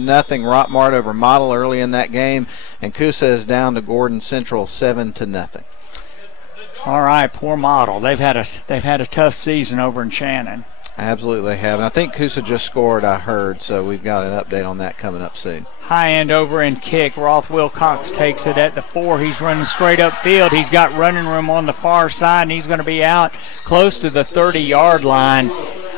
Rockmart over Model early in that game, and Coosa is down to Gordon Central 7-0. All right, poor Model. They've had a tough season over in Shannon. Absolutely they have. And I think Coosa just scored, I heard, so we've got an update on that coming up soon. High end over and kick. Roth Wilcox takes it at the 4. He's running straight up field. He's got running room on the far side, and he's going to be out close to the 30-yard line.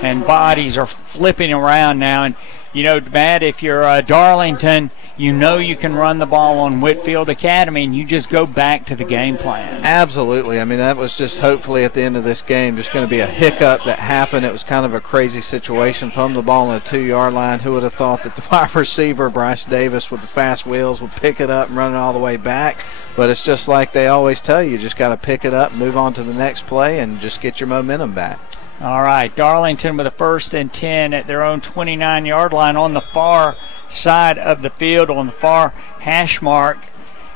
And bodies are flipping around now. And, you know, Matt, if you're Darlington, you know you can run the ball on Whitfield Academy, and you just go back to the game plan. Absolutely. I mean, that was just hopefully at the end of this game just going to be a hiccup that happened. It was kind of a crazy situation. From the ball on the 2-yard line, who would have thought that the wide receiver, Bryce Davis, with the fast wheels, would pick it up and run it all the way back. But it's just like they always tell you, just got to pick it up, move on to the next play, and just get your momentum back. All right, Darlington with a 1st and 10 at their own 29-yard line on the far side of the field, on the far hash mark.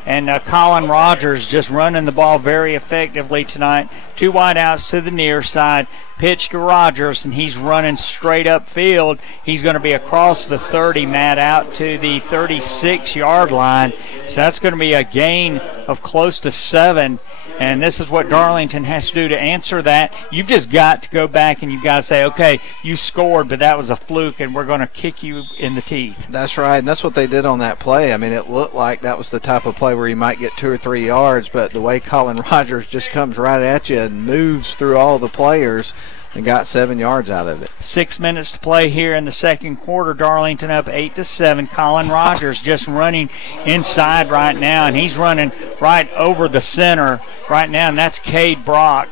And Colin Rogers just running the ball very effectively tonight. 2 wideouts to the near side. Pitch to Rogers, and he's running straight up field. He's going to be across the 30, Matt, out to the 36-yard line. So that's going to be a gain of close to 7. And this is what Darlington has to do to answer that. You've just got to go back and you've got to say, okay, you scored, but that was a fluke, and we're going to kick you in the teeth. That's right, and that's what they did on that play. I mean, it looked like that was the type of play where you might get 2 or 3 yards, but the way Colin Rogers just comes right at you and moves through all the players and got 7 yards out of it. 6 minutes to play here in the second quarter. Darlington up 8-7. Colin Rogers just running inside right now, and he's running right over the center right now, and that's Cade Brock.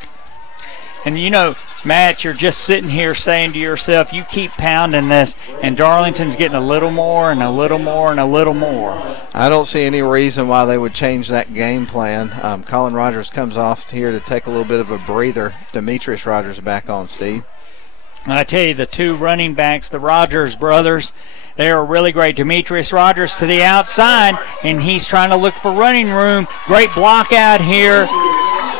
And you know, Matt, you're just sitting here saying to yourself, you keep pounding this, and Darlington's getting a little more and a little more and a little more. I don't see any reason why they would change that game plan. Colin Rogers comes off here to take a little bit of a breather. Demetrius Rogers back on, Steve. I tell you, the 2 running backs, the Rogers brothers, they are really great. Demetrius Rogers to the outside, and he's trying to look for running room. Great block out here.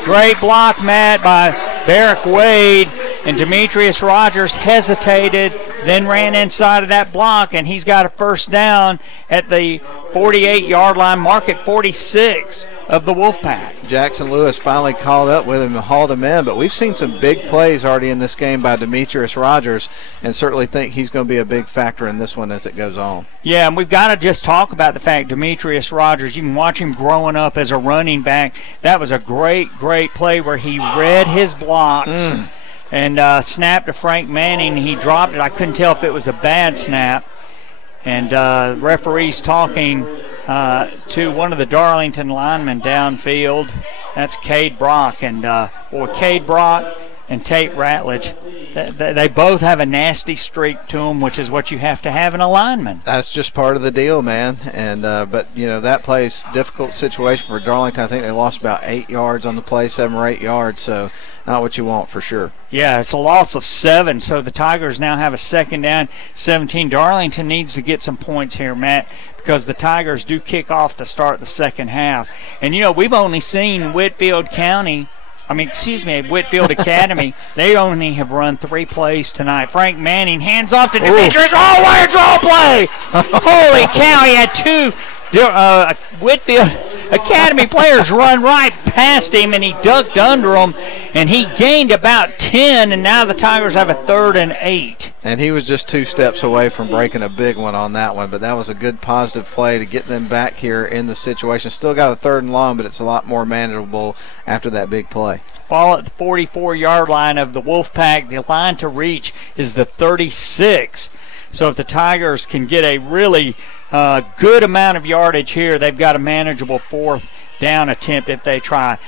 Great block, Matt, by Barrick Wade. And Demetrius Rogers hesitated, then ran inside of that block, and he's got a 1st down at the 48-yard line, mark at 46 of the Wolfpack. Jackson Lewis finally called up with him and hauled him in, but we've seen some big plays already in this game by Demetrius Rogers, and certainly think he's going to be a big factor in this one as it goes on. Yeah, and we've got to just talk about the fact Demetrius Rogers, you can watch him growing up as a running back. That was a great play where he read his blocks. And snapped to Frank Manning. He dropped it. I couldn't tell if it was a bad snap. And referee's talking to one of the Darlington linemen downfield. That's Cade Brock. And Cade Brock and Tate Ratledge, they both have a nasty streak to them, which is what you have to have in a lineman. That's just part of the deal, man. And but you know, that play's difficult situation for Darlington. I think they lost about 8 yards on the play, 7 or 8 yards. So not what you want for sure. Yeah, it's a loss of 7. So the Tigers now have a 2nd down, 17. Darlington needs to get some points here, Matt, because the Tigers do kick off to start the second half. And you know, we've only seen Whitfield Academy. They only have run 3 plays tonight. Frank Manning hands off to Demetrius. Oh, what a draw play! Holy cow, he had 2 Whitfield Academy players run right past him, and he ducked under them, and he gained about 10, and now the Tigers have a 3rd and 8. And he was just 2 steps away from breaking a big one on that one, but that was a good positive play to get them back here in the situation. Still got a 3rd and long, but it's a lot more manageable after that big play. Ball at the 44-yard line of the Wolfpack. The line to reach is the 36. So if the Tigers can get a really good amount of yardage here, they've got a manageable 4th down attempt if they try.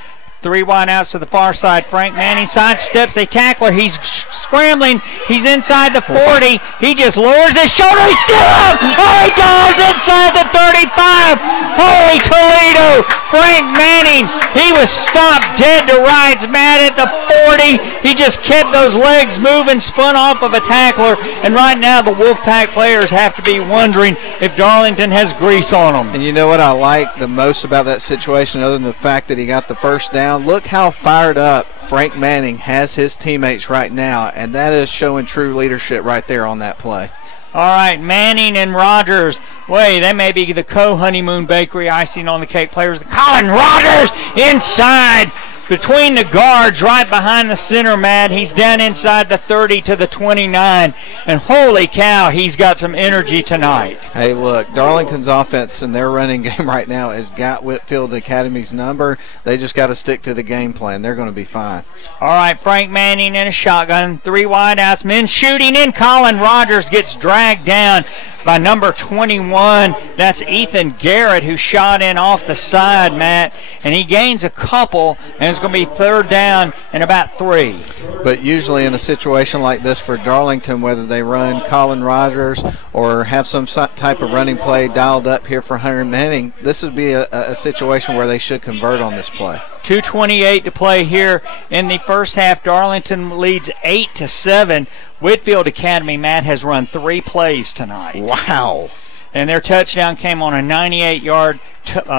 3 wideouts to the far side. Frank Manning sidesteps a tackler. He's scrambling. He's inside the 40. He just lowers his shoulder. He's still up. Oh, he goes inside the 35. Holy Toledo. Frank Manning. He was stopped dead to rights, Matt, at the 40. He just kept those legs moving, spun off of a tackler. And right now the Wolfpack players have to be wondering if Darlington has grease on them. And you know what I like the most about that situation, other than the fact that he got the 1st down? Look how fired up Frank Manning has his teammates right now, and that is showing true leadership right there on that play. All right, Manning and Rogers. Wait, that may be the Co-Honeymoon Bakery icing on the cake players. Colin Rogers inside. between the guards, right behind the center, Matt. He's down inside the 30 to the 29, and holy cow, he's got some energy tonight. Hey, look, Darlington's offense in their running game right now has got Whitfield Academy's number. They just got to stick to the game plan. They're going to be fine. All right, Frank Manning in a shotgun, 3 wideouts, men shooting in. Colin Rogers gets dragged down by number 21. That's Ethan Garrett, who shot in off the side, Matt, and he gains a couple, and it's going to be third down and about 3. But usually in a situation like this for Darlington, whether they run Colin Rogers or have some type of running play dialed up here for Hunter Manning, this would be a situation where they should convert on this play. 2:28 to play here in the first half. Darlington leads 8-7. Whitfield Academy, Matt, has run 3 plays tonight. Wow. And their touchdown came on a 98-yard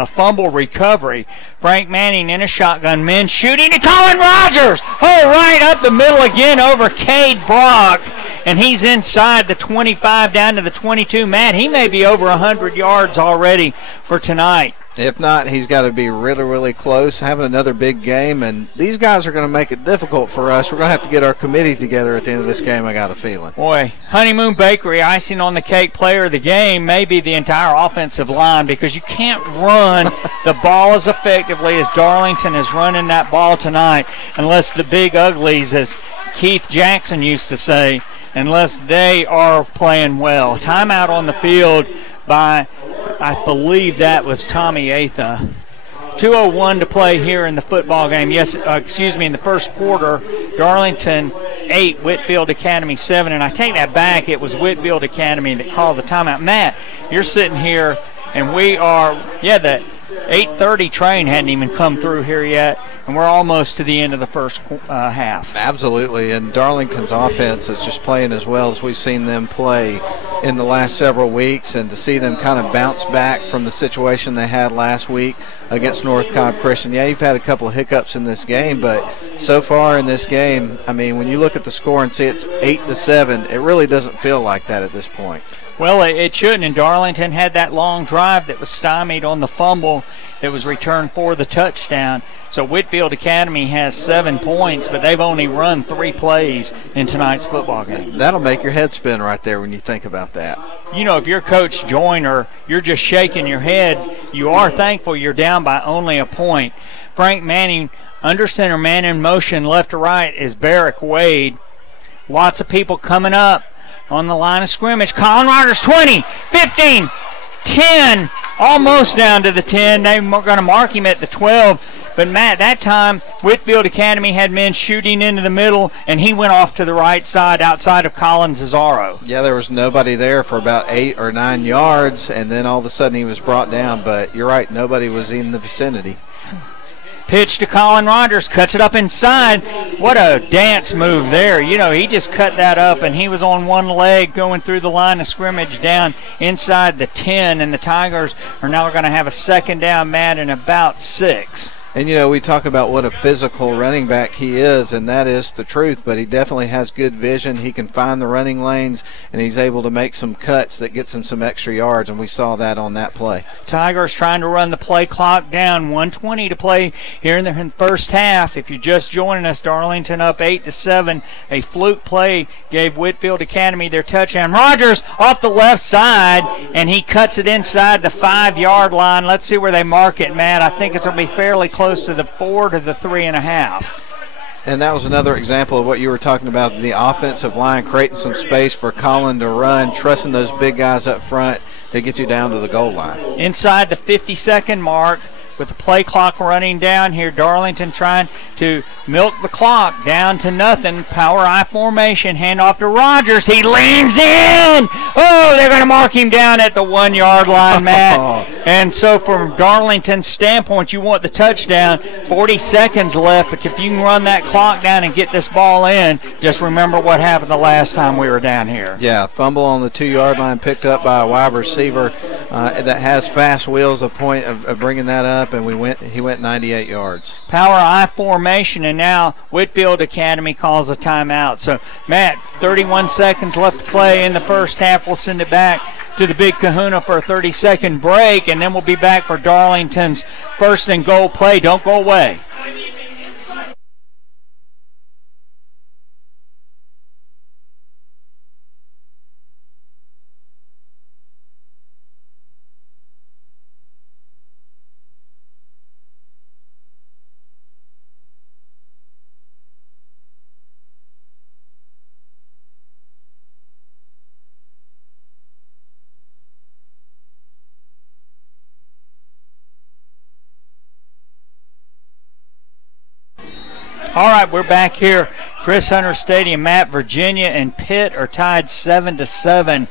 fumble recovery. Frank Manning in a shotgun, men shooting to Colin Rogers. Oh, right up the middle again over Cade Brock. And he's inside the 25 down to the 22. Matt, he may be over 100 yards already for tonight. If not, he's got to be really, really close, having another big game. And these guys are going to make it difficult for us. We're going to have to get our committee together at the end of this game, I got a feeling. Boy, Honeymoon Bakery, icing on the cake, player of the game, maybe the entire offensive line, because you can't run the ball as effectively as Darlington is running that ball tonight unless the big uglies, as Keith Jackson used to say, unless they are playing well. Timeout on the field by, I believe that was Tommy Atha. 2:01 to play here in the football game. Yes, in the first quarter. Darlington 8, Whitfield Academy 7. And I take that back. It was Whitfield Academy that called the timeout. Matt, you're sitting here, and we are, the 8:30 train hadn't even come through here yet, and we're almost to the end of the first half. Absolutely, and Darlington's offense is just playing as well as we've seen them play in the last several weeks, and to see them kind of bounce back from the situation they had last week against North Cobb Christian. Yeah, you've had a couple of hiccups in this game, but so far in this game, I mean, when you look at the score and see it's 8-7, it really doesn't feel like that at this point. Well, it shouldn't, and Darlington had that long drive that was stymied on the fumble that was returned for the touchdown. So Whitfield Academy has 7 points, but they've only run 3 plays in tonight's football game. That'll make your head spin right there when you think about that. You know, if you're Coach Joyner, you're just shaking your head. You are thankful you're down by only a point. Frank Manning, under center, man in motion, left to right is Barrick Wade. Lots of people coming up on the line of scrimmage. Colin Rogers, 20, 15, 10, almost down to the 10. They're going to mark him at the 12. But, Matt, that time Whitfield Academy had men shooting into the middle, and he went off to the right side outside of Colin Cesaro. Yeah, there was nobody there for about 8 or 9 yards, and then all of a sudden he was brought down. But you're right, nobody was in the vicinity. Pitch to Colin Rogers, cuts it up inside. What a dance move there. You know, he just cut that up, and he was on one leg going through the line of scrimmage down inside the 10, and the Tigers are now going to have a second down, Matt, in about 6. And, you know, we talk about what a physical running back he is, and that is the truth, but he definitely has good vision. He can find the running lanes, and he's able to make some cuts that gets him some extra yards, and we saw that on that play. Tigers trying to run the play clock down. 1:20 to play here in the first half. If you're just joining us, Darlington up 8-7. A fluke play gave Whitfield Academy their touchdown. Rogers off the left side, and he cuts it inside the 5-yard line. Let's see where they mark it, Matt. I think it's going to be fairly close to the 4 to the 3.5. And that was another example of what you were talking about, the offensive line creating some space for Colin to run, trusting those big guys up front to get you down to the goal line. Inside the 50-second mark, with the play clock running down here, Darlington trying to milk the clock down to nothing. Power I formation, handoff to Rogers. He leans in. Oh, they're going to mark him down at the 1-yard line, Matt. And so from Darlington's standpoint, you want the touchdown. 40 seconds left, but if you can run that clock down and get this ball in, just remember what happened the last time we were down here. Yeah, fumble on the 2-yard line picked up by a wide receiver that has fast wheels, a point of bringing that up, and he went 98 yards. Power I formation, and now Whitfield Academy calls a timeout. So, Matt, 31 seconds left to play in the first half. We'll send it back to the Big Kahuna for a 30-second break, and then we'll be back for Darlington's first and goal play. Don't go away. All right, we're back here. Chris Hunter Stadium. Matt, Virginia and Pitt are tied 7-7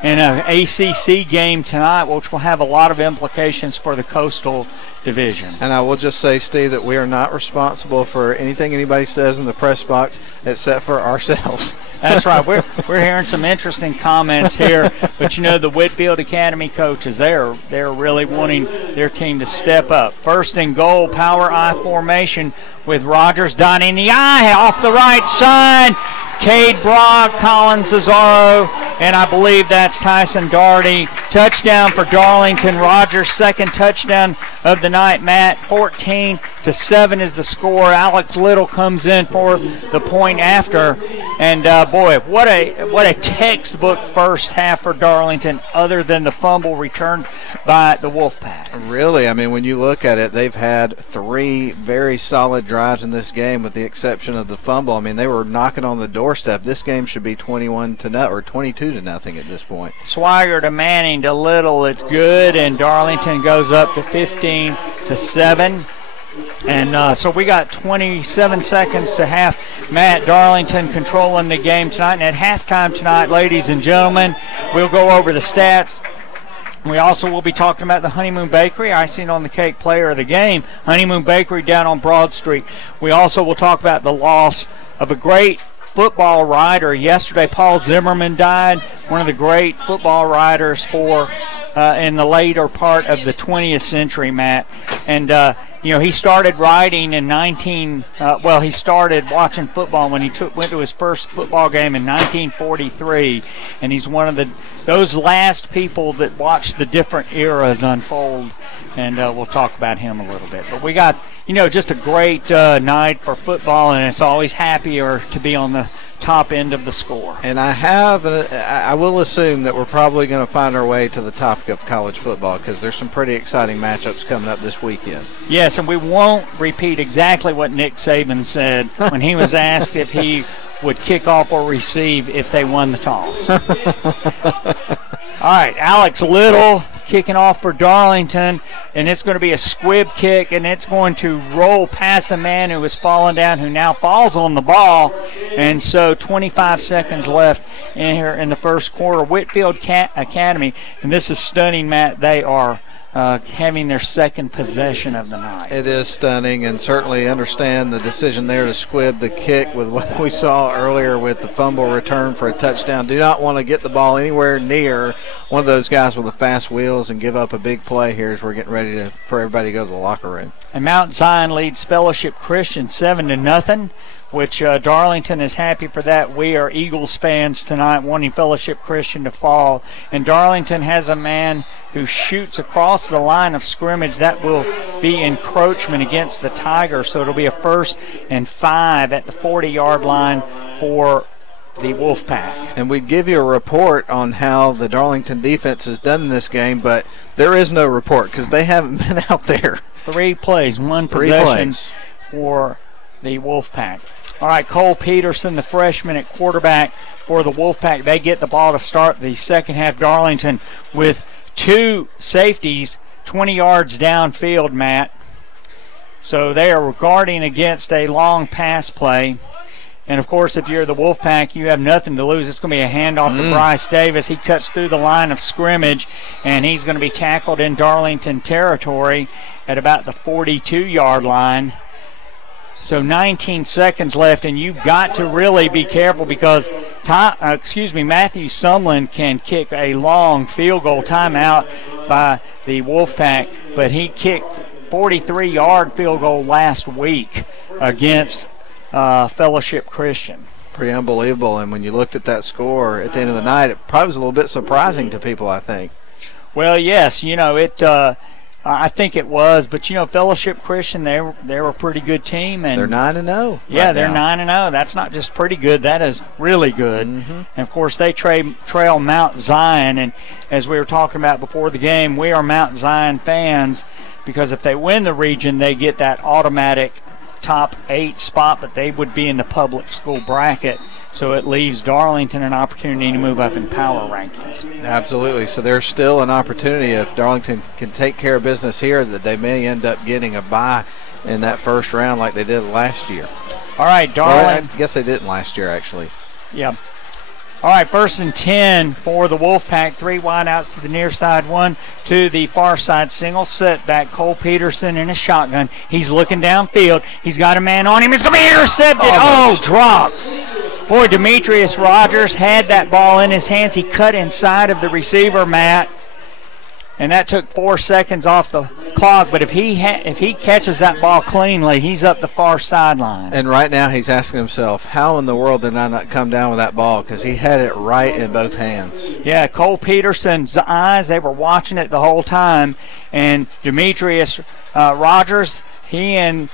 in an ACC game tonight, which will have a lot of implications for the Coastal Division. And I will just say, Steve, that we are not responsible for anything anybody says in the press box except for ourselves. That's right. We're hearing some interesting comments here, but you know the Whitfield Academy coaches, they're really wanting their team to step up. First and goal, power I formation with Rogers dotting the I off the right side. Cade Brock, Colin Cesaro, and I believe that's Tyson Daugherty. Touchdown for Darlington. Rogers' second touchdown of the night. Matt, 14-7 is the score. Alex Little comes in for the point after. And boy, what a textbook first half for Darlington, other than the fumble returned by the Wolfpack. Really, I mean, when you look at it, they've had 3 very solid drives in this game, with the exception of the fumble. I mean, they were knocking on the doorstep. This game should be 21-0 or 22-0 at this point. Swigert to Manning to Little, it's good, and Darlington goes up to 15-7. And so we got 27 seconds to half. Matt, Darlington controlling the game tonight. And at halftime tonight, ladies and gentlemen, we'll go over the stats. We also will be talking about the Honeymoon Bakery, icing on the cake player of the game. Honeymoon Bakery down on Broad Street. We also will talk about the loss of a great football writer. Yesterday, Paul Zimmerman died, one of the great football writers for in the later part of the 20th century, Matt. And you know, he started writing in he started watching football when he went to his first football game in 1943, and he's one of those last people that watched the different eras unfold, and we'll talk about him a little bit. But we got, you know, just a great night for football, and it's always happier to be on the top end of the score. And I will assume that we're probably going to find our way to the topic of college football, because there's some pretty exciting matchups coming up this weekend. Yes, and we won't repeat exactly what Nick Saban said when he was asked if he would kick off or receive if they won the toss. All right, Alex Little kicking off for Darlington, and it's going to be a squib kick, and it's going to roll past a man who was falling down, who now falls on the ball. And so 25 seconds left in here in the first quarter. Whitfield Academy, and this is stunning, Matt, they are having their second possession of the night. It is stunning, and certainly understand the decision there to squib the kick with what we saw earlier with the fumble return for a touchdown. Do not want to get the ball anywhere near one of those guys with the fast wheels and give up a big play here as we're getting ready for everybody to go to the locker room. And Mount Zion leads Fellowship Christian 7-0. Which Darlington is happy for that. We are Eagles fans tonight, wanting Fellowship Christian to fall. And Darlington has a man who shoots across the line of scrimmage. That will be encroachment against the Tigers, so it'll be a 1st and 5 at the 40-yard line for the Wolfpack. And we'd give you a report on how the Darlington defense has done in this game, but there is no report because they haven't been out there. 3 plays, 1 possession for the Wolfpack. All right, Cole Peterson, the freshman at quarterback for the Wolfpack. They get the ball to start the second half. Darlington with 2 safeties, 20 yards downfield, Matt. So they are guarding against a long pass play. And, of course, if you're the Wolfpack, you have nothing to lose. It's going to be a handoff to Bryce Davis. He cuts through the line of scrimmage, and he's going to be tackled in Darlington territory at about the 42-yard line. So 19 seconds left, and you've got to really be careful because Matthew Sumlin can kick a long field goal. Timeout by the Wolfpack, but he kicked 43-yard field goal last week against Fellowship Christian. Pretty unbelievable, and when you looked at that score at the end of the night, it probably was a little bit surprising to people, I think. Well, yes, you know, I think it was, but you know, Fellowship Christian, they're a pretty good team, and they're 9-0. Yeah, they're 9-0. That's not just pretty good; that is really good. And of course, they trail Mount Zion, and as we were talking about before the game, we are Mount Zion fans because if they win the region, they get that automatic top 8 spot, but they would be in the public school bracket. So it leaves Darlington an opportunity to move up in power rankings. Absolutely. So there's still an opportunity if Darlington can take care of business here that they may end up getting a bye in that first round like they did last year. All right, Well, Darling. I guess they didn't last year, actually. Yeah. All right, 1st and 10 for the Wolfpack. 3 wideouts to the near side, 1 to the far side. Single setback. Cole Peterson in a shotgun. He's looking downfield. He's got a man on him. It's going to be intercepted. Oh, dropped. Boy, Demetrius Rogers had that ball in his hands. He cut inside of the receiver, Matt. And that took 4 seconds off the clock. But if he catches that ball cleanly, he's up the far sideline. And right now he's asking himself, how in the world did I not come down with that ball? Because he had it right in both hands. Yeah, Cole Peterson's eyes, they were watching it the whole time. And Demetrius Rogers, he and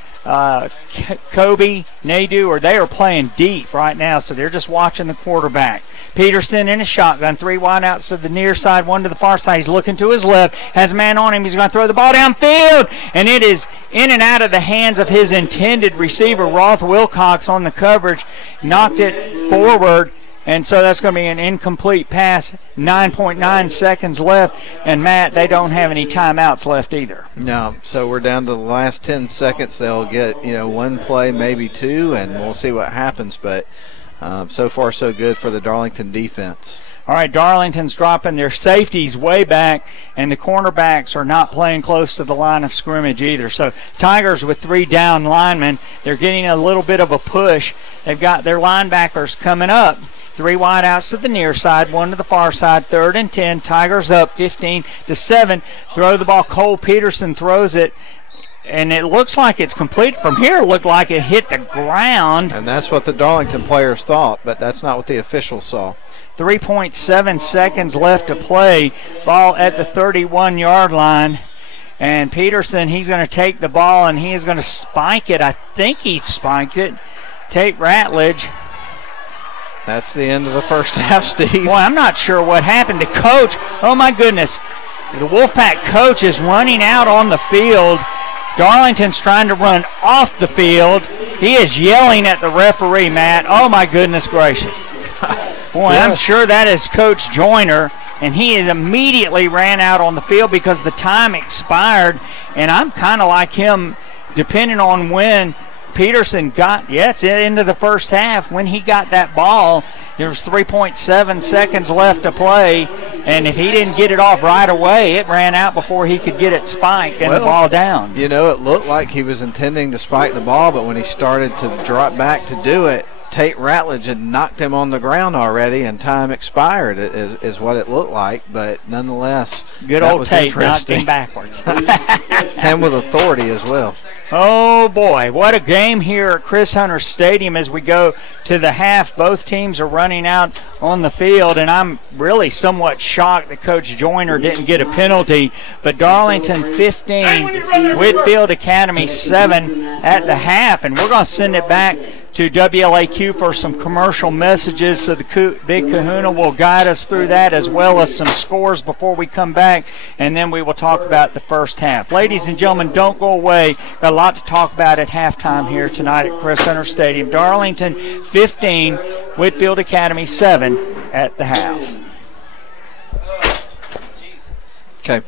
Kobe Nadeau, they are playing deep right now, so they're just watching the quarterback. Peterson in a shotgun, 3 wideouts to the near side, 1 to the far side. He's looking to his left, has a man on him. He's going to throw the ball downfield, and it is in and out of the hands of his intended receiver, Roth Wilcox, on the coverage, knocked it forward. And so that's going to be an incomplete pass. 9.9 seconds left. And, Matt, they don't have any timeouts left either. No, so we're down to the last 10 seconds. They'll get, 1 play, maybe 2, and we'll see what happens. But so far so good for the Darlington defense. All right, Darlington's dropping their safeties way back, and the cornerbacks are not playing close to the line of scrimmage either. So Tigers with 3 down linemen. They're getting a little bit of a push. They've got their linebackers coming up. 3 wideouts to the near side, 1 to the far side. 3rd and 10. Tigers up 15-7. Throw the ball. Cole Peterson throws it, and it looks like it's complete. From here, it looked like it hit the ground. And that's what the Darlington players thought, but that's not what the officials saw. 3.7 seconds left to play. Ball at the 31-yard line. And Peterson, he's going to take the ball, and he is going to spike it. I think he spiked it. Tate Ratledge. That's the end of the first half, Steve. Boy, I'm not sure what happened. The coach, oh my goodness, the Wolfpack coach is running out on the field. Darlington's trying to run off the field. He is yelling at the referee, Matt. Oh my goodness gracious. Boy, Yeah. I'm sure that is Coach Joyner, and he is immediately ran out on the field because the time expired, and I'm kind of like him, depending on when Peterson got, it's into the first half. When he got that ball, there was 3.7 seconds left to play, and if he didn't get it off right away, it ran out before he could get it spiked and the ball down. It looked like he was intending to spike the ball, but when he started to drop back to do it, Tate Ratledge had knocked him on the ground already, and time expired, is what it looked like. But nonetheless, good old Tate knocked him backwards. And with authority as well. Oh, boy, what a game here at Chris Hunter Stadium as we go to the half. Both teams are running out on the field, and I'm really somewhat shocked that Coach Joyner didn't get a penalty. But Darlington 15, Whitfield Academy 7 at the half, and we're going to send it back to WLAQ for some commercial messages, so the Big Kahuna will guide us through that, as well as some scores before we come back, and then we will talk about the first half. Ladies and gentlemen, don't go away. Got a lot to talk about at halftime here tonight at Chris Hunter Stadium. Darlington 15, Whitfield Academy 7 at the half. Okay.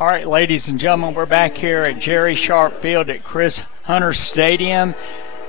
All right, ladies and gentlemen, we're back here at Jerry Sharp Field at Chris Hunter Stadium.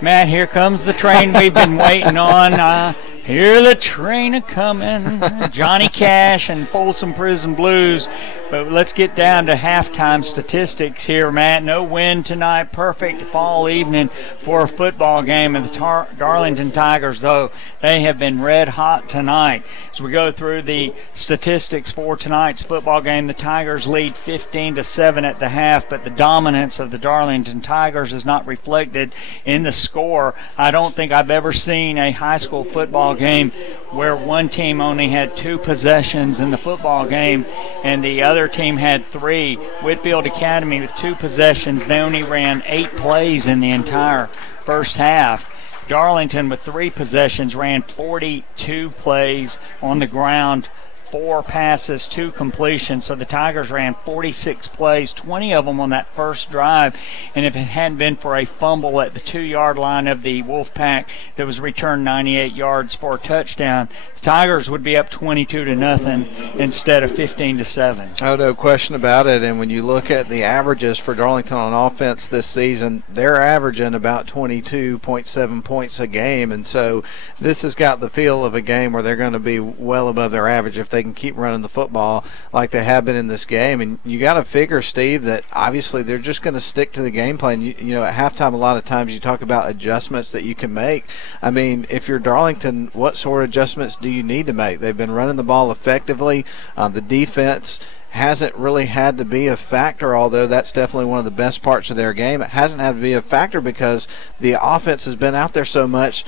Matt, here comes the train we've been waiting on. Hear the train a-coming. Johnny Cash and Folsom Prison Blues. But let's get down to halftime statistics here, Matt. No wind tonight. Perfect fall evening for a football game. And the Darlington Tigers, though, they have been red hot tonight. As we go through the statistics for tonight's football game, the Tigers lead 15-7 at the half, but the dominance of the Darlington Tigers is not reflected in the score. I don't think I've ever seen a high school football game where one team only had 2 possessions in the football game and the other team had 3. Whitfield Academy with 2 possessions. They only ran 8 plays in the entire first half. Darlington with 3 possessions ran 42 plays on the ground, 4 passes, 2 completions. So the Tigers ran 46 plays, 20 of them on that first drive. And if it hadn't been for a fumble at the 2-yard line of the Wolfpack that was returned 98 yards for a touchdown, the Tigers would be up 22-0 instead of 15-7. Oh, no question about it. And when you look at the averages for Darlington on offense this season, they're averaging about 22.7 points a game. And so this has got the feel of a game where they're going to be well above their average if they can keep running the football like they have been in this game. And you got to figure, Steve, that obviously they're just going to stick to the game plan. You know, at halftime a lot of times you talk about adjustments that you can make. I mean, if you're Darlington, what sort of adjustments do you need to make? They've been running the ball effectively. The defense hasn't really had to be a factor, although that's definitely one of the best parts of their game. It hasn't had to be a factor because the offense has been out there so much.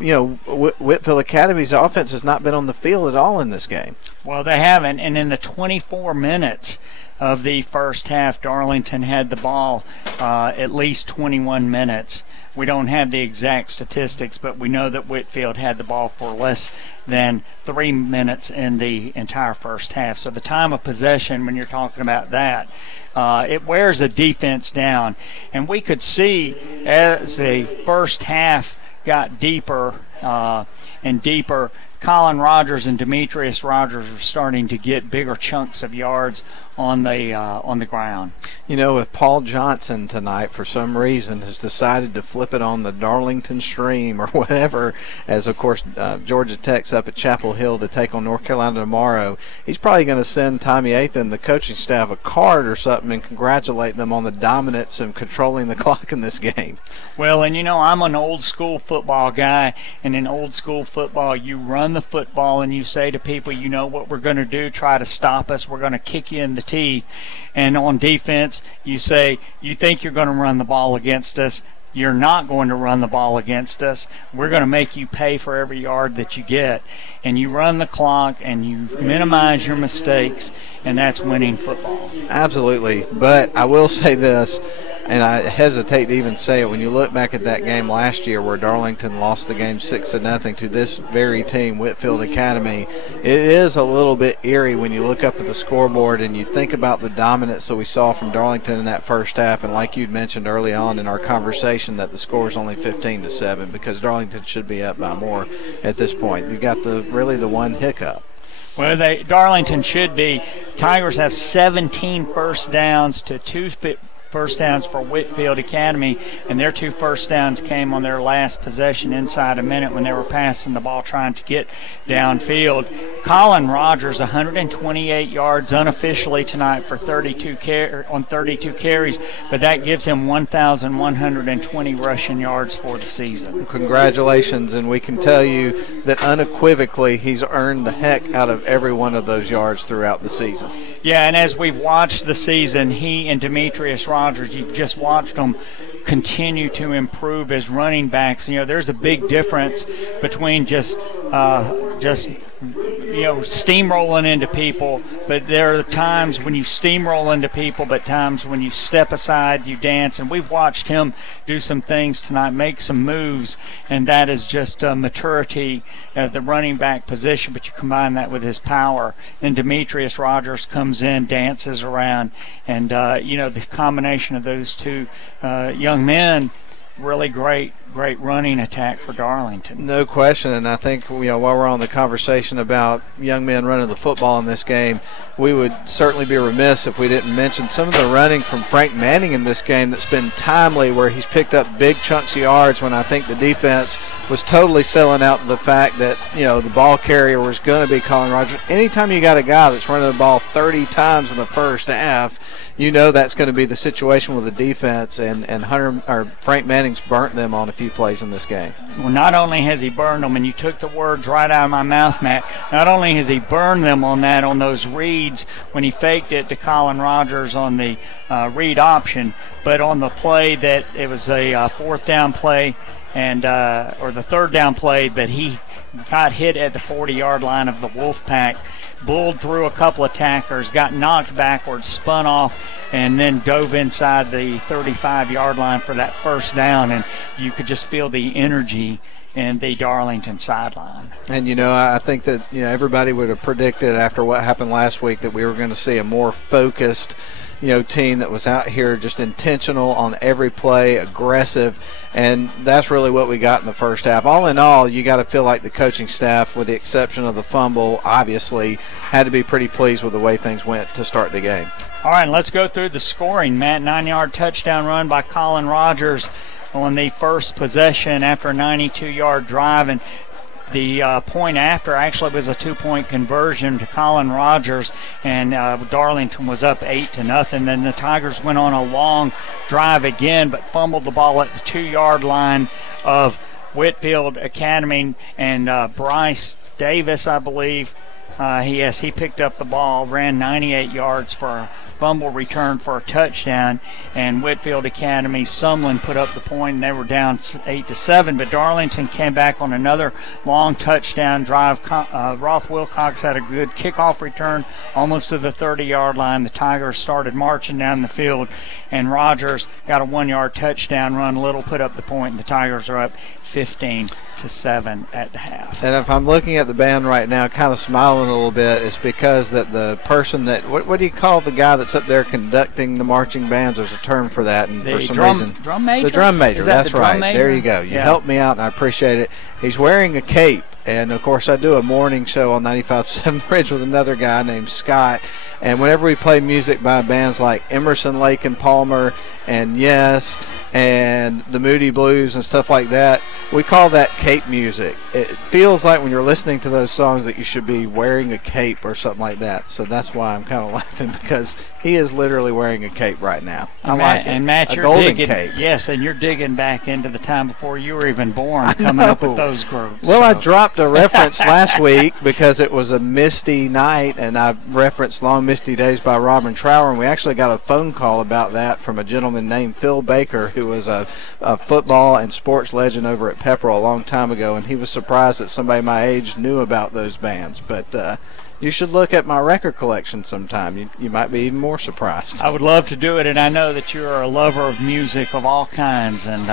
You know, Whitfield Academy's offense has not been on the field at all in this game. Well, they haven't, and in the 24 minutes of the first half, Darlington had the ball at least 21 minutes. We don't have the exact statistics, but we know that Whitfield had the ball for less than 3 minutes in the entire first half. So the time of possession, when you're talking about that, it wears a defense down. And we could see as the first half got deeper and deeper, Colin Rogers and Demetrius Rogers were starting to get bigger chunks of yards on the ground. You know, if Paul Johnson tonight for some reason has decided to flip it on the Darlington stream or whatever, as of course Georgia Tech's up at Chapel Hill to take on North Carolina tomorrow, he's probably going to send Tommy Athan, the coaching staff, a card or something and congratulate them on the dominance and controlling the clock in this game. Well, and you know, I'm an old school football guy, and in old school football you run the football and you say to people, you know what we're going to do, try to stop us, we're going to kick you in the teeth. And on defense, you say, you think you're going to run the ball against us, you're not going to run the ball against us. We're going to make you pay for every yard that you get. And you run the clock and you minimize your mistakes, and that's winning football. Absolutely. But I will say this, and I hesitate to even say it, when you look back at that game last year where Darlington lost the game 6-0 to this very team, Whitfield Academy, it is a little bit eerie when you look up at the scoreboard and you think about the dominance that we saw from Darlington in that first half, and like you'd mentioned early on in our conversation that the score is only 15-7 because Darlington should be up by more at this point. You got really the one hiccup. Well, Darlington should be. The Tigers have 17 first downs to 2 first downs for Whitfield Academy, and their 2 first downs came on their last possession inside a minute when they were passing the ball trying to get downfield. Colin Rogers, 128 yards unofficially tonight for 32 carries, but that gives him 1,120 rushing yards for the season. Congratulations, and we can tell you that unequivocally he's earned the heck out of every one of those yards throughout the season. Yeah, and as we've watched the season, he and Demetrius Rogers, you've just watched them continue to improve as running backs. You know, there's a big difference between just steamrolling into people, but there are times when you steamroll into people, but times when you step aside, you dance. And we've watched him do some things tonight, make some moves, and that is just maturity at the running back position, but you combine that with his power. And Demetrius Rogers comes in, dances around, and the combination of those two young men, really great great running attack for Darlington. No question, and I think while we're on the conversation about young men running the football in this game, we would certainly be remiss if we didn't mention some of the running from Frank Manning in this game that's been timely, where he's picked up big chunks of yards when I think the defense was totally selling out to the fact that the ball carrier was going to be Colin Rogers. Anytime you got a guy that's running the ball 30 times in the first half, that's going to be the situation with the defense, and Frank Manning's burnt them on a few plays in this game. Well, not only has he burned them, and you took the words right out of my mouth, Matt, not only has he burned them on those reads when he faked it to Colin Rogers on the read option, but on the play that it was a fourth down play or the third down play that he got hit at the 40-yard line of the Wolfpack, bulled through a couple of tacklers, got knocked backwards, spun off, and then dove inside the 35-yard line for that first down, and you could just feel the energy in the Darlington sideline. And, I think that, everybody would have predicted after what happened last week that we were going to see a more focused, team that was out here just intentional on every play, aggressive, and that's really what we got in the first half. All in all, you got to feel like the coaching staff, with the exception of the fumble, obviously had to be pretty pleased with the way things went to start the game. All right, let's go through the scoring, Matt. 9-yard touchdown run by Colin Rogers on the first possession after a 92-yard drive, and the point after actually was a 2-point conversion to Colin Rogers, and Darlington was up 8-0. Then the Tigers went on a long drive again, but fumbled the ball at the 2-yard line of Whitfield Academy, and Bryce Davis, I believe, he picked up the ball, ran 98 yards for a fumble return for a touchdown, and Whitfield Academy, Sumlin put up the point, and they were down 8-7, but Darlington came back on another long touchdown drive. Roth Wilcox had a good kickoff return almost to the 30-yard line. The Tigers started marching down the field, and Rogers got a 1-yard touchdown run. Little put up the point, and the Tigers are up 15-7 at the half. And if I'm looking at the band right now, kind of smiling a little bit, it's because that the person that, what do you call the guy that's up there conducting the marching bands? There's a term for that, and for some reason, drum major. The drum major. That's right. Major? There you go. You helped me out, and I appreciate it. He's wearing a cape, and of course, I do a morning show on 95.7 Bridge with another guy named Scott. And whenever we play music by bands like Emerson, Lake and Palmer, and Yes, and the Moody Blues and stuff like that, we call that cape music. It feels like when you're listening to those songs that you should be wearing a cape or something like that. So that's why I'm kind of laughing, because he is literally wearing a cape right now. I like it. And Matt, you're digging, cape. Yes, and you're digging back into the time before you were even born, coming up with those groups. Well, I dropped a reference last week because it was a misty night, and I referenced Long Misty Days by Robin Trower, and we actually got a phone call about that from a gentleman named Phil Baker, who was a football and sports legend over at Pepperell a long time ago, and he was surprised that somebody my age knew about those bands. But you should look at my record collection sometime. You might be even more surprised. I would love to do it, and I know that you're a lover of music of all kinds, and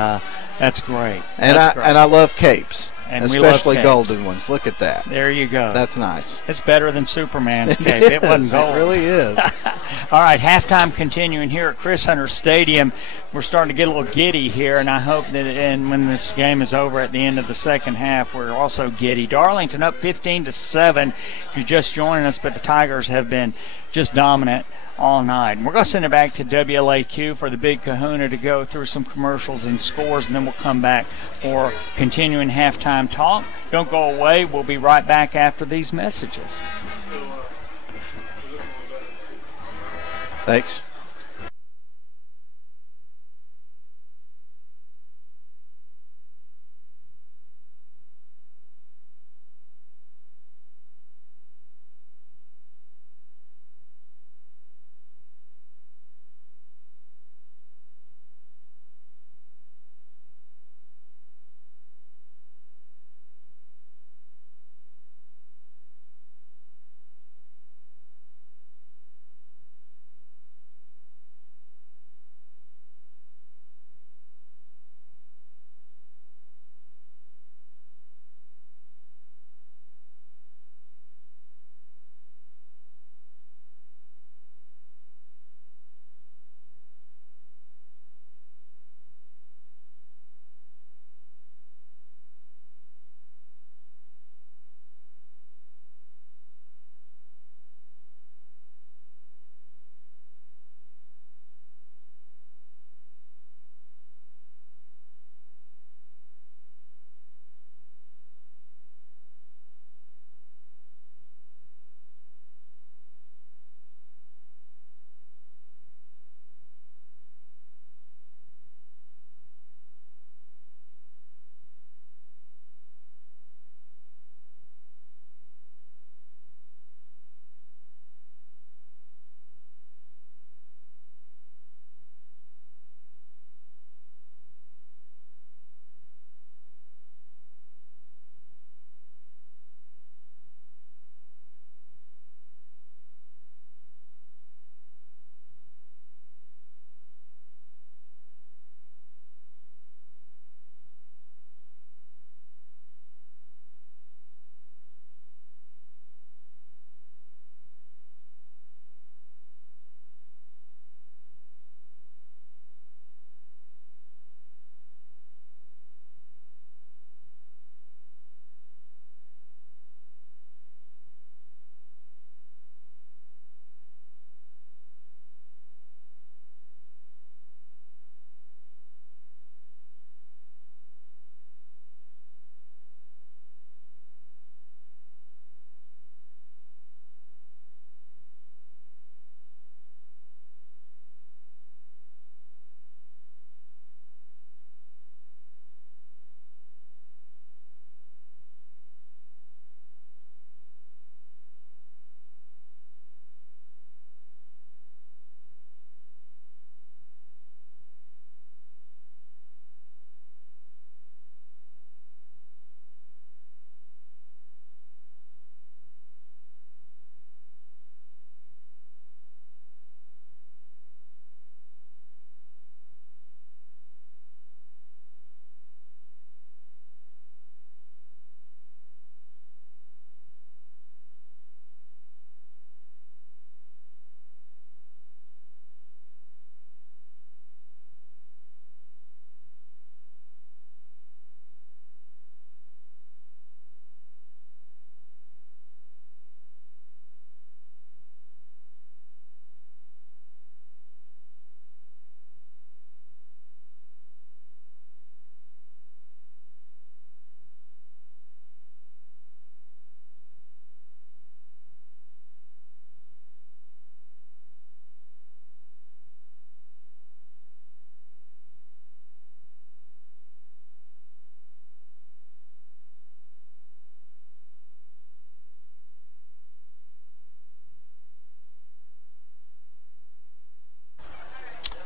that's great. And I love capes. And especially golden ones. Look at that. There you go. That's nice. It's better than Superman's cape. It wasn't gold. It really is. All right, halftime continuing here at Chris Hunter Stadium. We're starting to get a little giddy here, and I hope that when this game is over at the end of the second half, we're also giddy. Darlington up 15-7 if you're just joining us, but the Tigers have been just dominant all night. And we're going to send it back to WLAQ for the Big Kahuna to go through some commercials and scores, and then we'll come back for continuing halftime talk. Don't go away. We'll be right back after these messages. Thanks.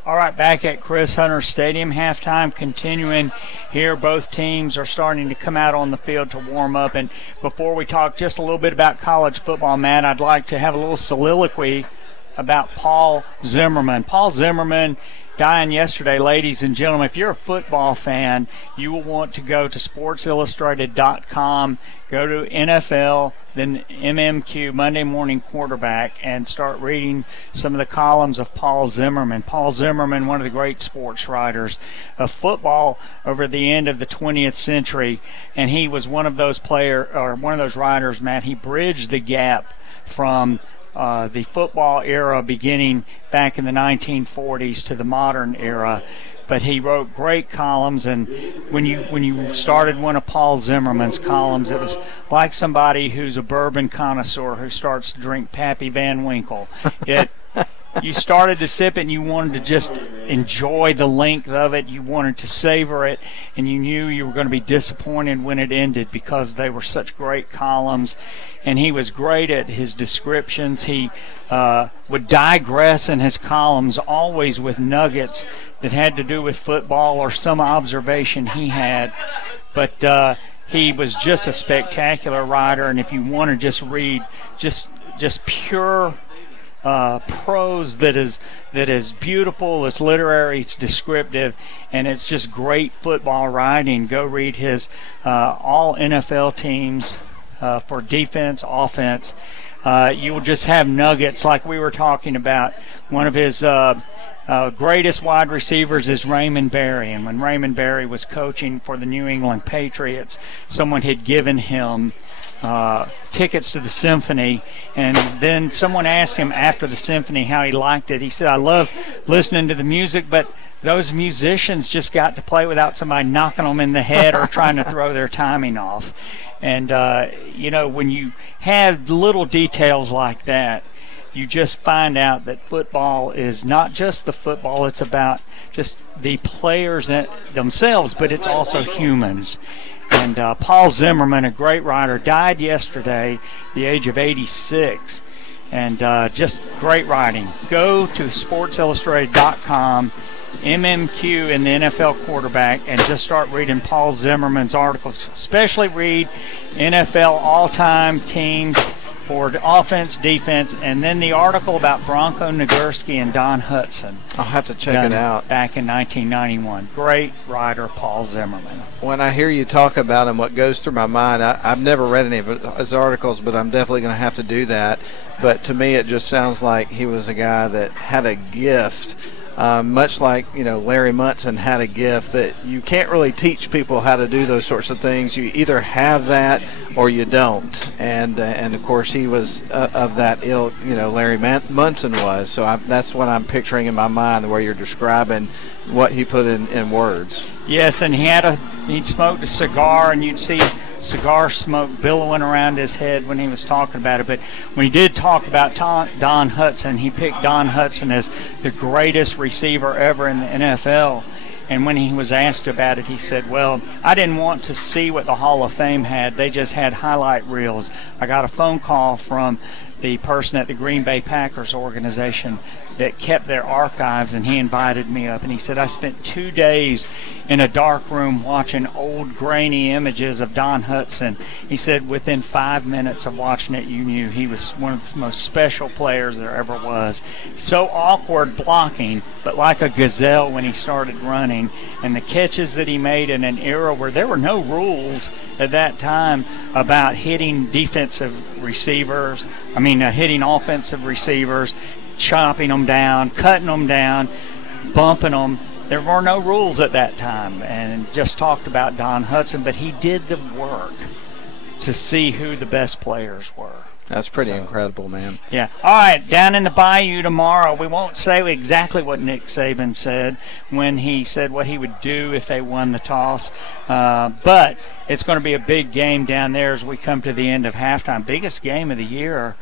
All right, back at Chris Hunter Stadium, halftime continuing here. Both teams are starting to come out on the field to warm up. And before we talk just a little bit about college football, Matt, I'd like to have a little soliloquy about Paul Zimmerman. Paul Zimmerman dying yesterday, ladies and gentlemen. If you're a football fan, you will want to go to sportsillustrated.com, go to NFL, then MMQ, Monday Morning Quarterback, and start reading some of the columns of Paul Zimmerman. Paul Zimmerman, one of the great sports writers of football over the end of the 20th century, and he was one of those writers, Matt. He bridged the gap from the football era beginning back in the 1940s to the modern era. But he wrote great columns, and when you started one of Paul Zimmerman's columns, it was like somebody who's a bourbon connoisseur who starts to drink Pappy Van Winkle. You started to sip it and you wanted to just enjoy the length of it. You wanted to savor it, and you knew you were going to be disappointed when it ended because they were such great columns. And he was great at his descriptions. He would digress in his columns, always with nuggets that had to do with football or some observation he had. But he was just a spectacular writer, and if you want to just read just pure prose that is beautiful, it's literary, it's descriptive, and it's just great football writing, go read his all NFL teams for defense, offense. You will just have nuggets like we were talking about. One of his greatest wide receivers is Raymond Berry, and when Raymond Berry was coaching for the New England Patriots, someone had given him tickets to the symphony, and then someone asked him after the symphony how he liked it. He said, "I love listening to the music, but those musicians just got to play without somebody knocking them in the head or trying to throw their timing off." And when you have little details like that, you just find out that football is not just the football, it's about just the players themselves, but it's also humans. And Paul Zimmerman, a great writer, died yesterday at the age of 86. And just great writing. Go to sportsillustrated.com, MMQ in the NFL quarterback, and just start reading Paul Zimmerman's articles. Especially read NFL all-time teams for offense, defense, and then the article about Bronco Nagurski and Don Hudson. I'll have to check it out. Back in 1991. Great writer, Paul Zimmerman. When I hear you talk about him, what goes through my mind, I've never read any of his articles, but I'm definitely going to have to do that. But to me, it just sounds like he was a guy that had a gift. Much like Larry Munson had a gift that you can't really teach people how to do those sorts of things. You either have that or you don't, and of course he was of that ilk. Larry Munson was. So that's what I'm picturing in my mind, the way you're describing what he put in words. Yes, and he'd smoked a cigar, and you'd see cigar smoke billowing around his head when he was talking about it. But when he did talk about Don Hudson, he picked Don Hudson as the greatest receiver ever in the NFL. And when he was asked about it, he said, "Well, I didn't want to see what the Hall of Fame had. They just had highlight reels. I got a phone call from the person at the Green Bay Packers organization that kept their archives, and he invited me up, and he said, I spent 2 days in a dark room watching old grainy images of Don Hudson. He said within 5 minutes of watching it, you knew he was one of the most special players there ever was. So awkward blocking, but like a gazelle when he started running, and the catches that he made in an era where there were no rules at that time about hitting offensive receivers, chopping them down, cutting them down, bumping them. There were no rules at that time, and just talked about Don Hudson, but he did the work to see who the best players were. That's pretty incredible, man. Yeah. All right, down in the Bayou tomorrow. We won't say exactly what Nick Saban said when he said what he would do if they won the toss, but it's going to be a big game down there as we come to the end of halftime. Biggest game of the year,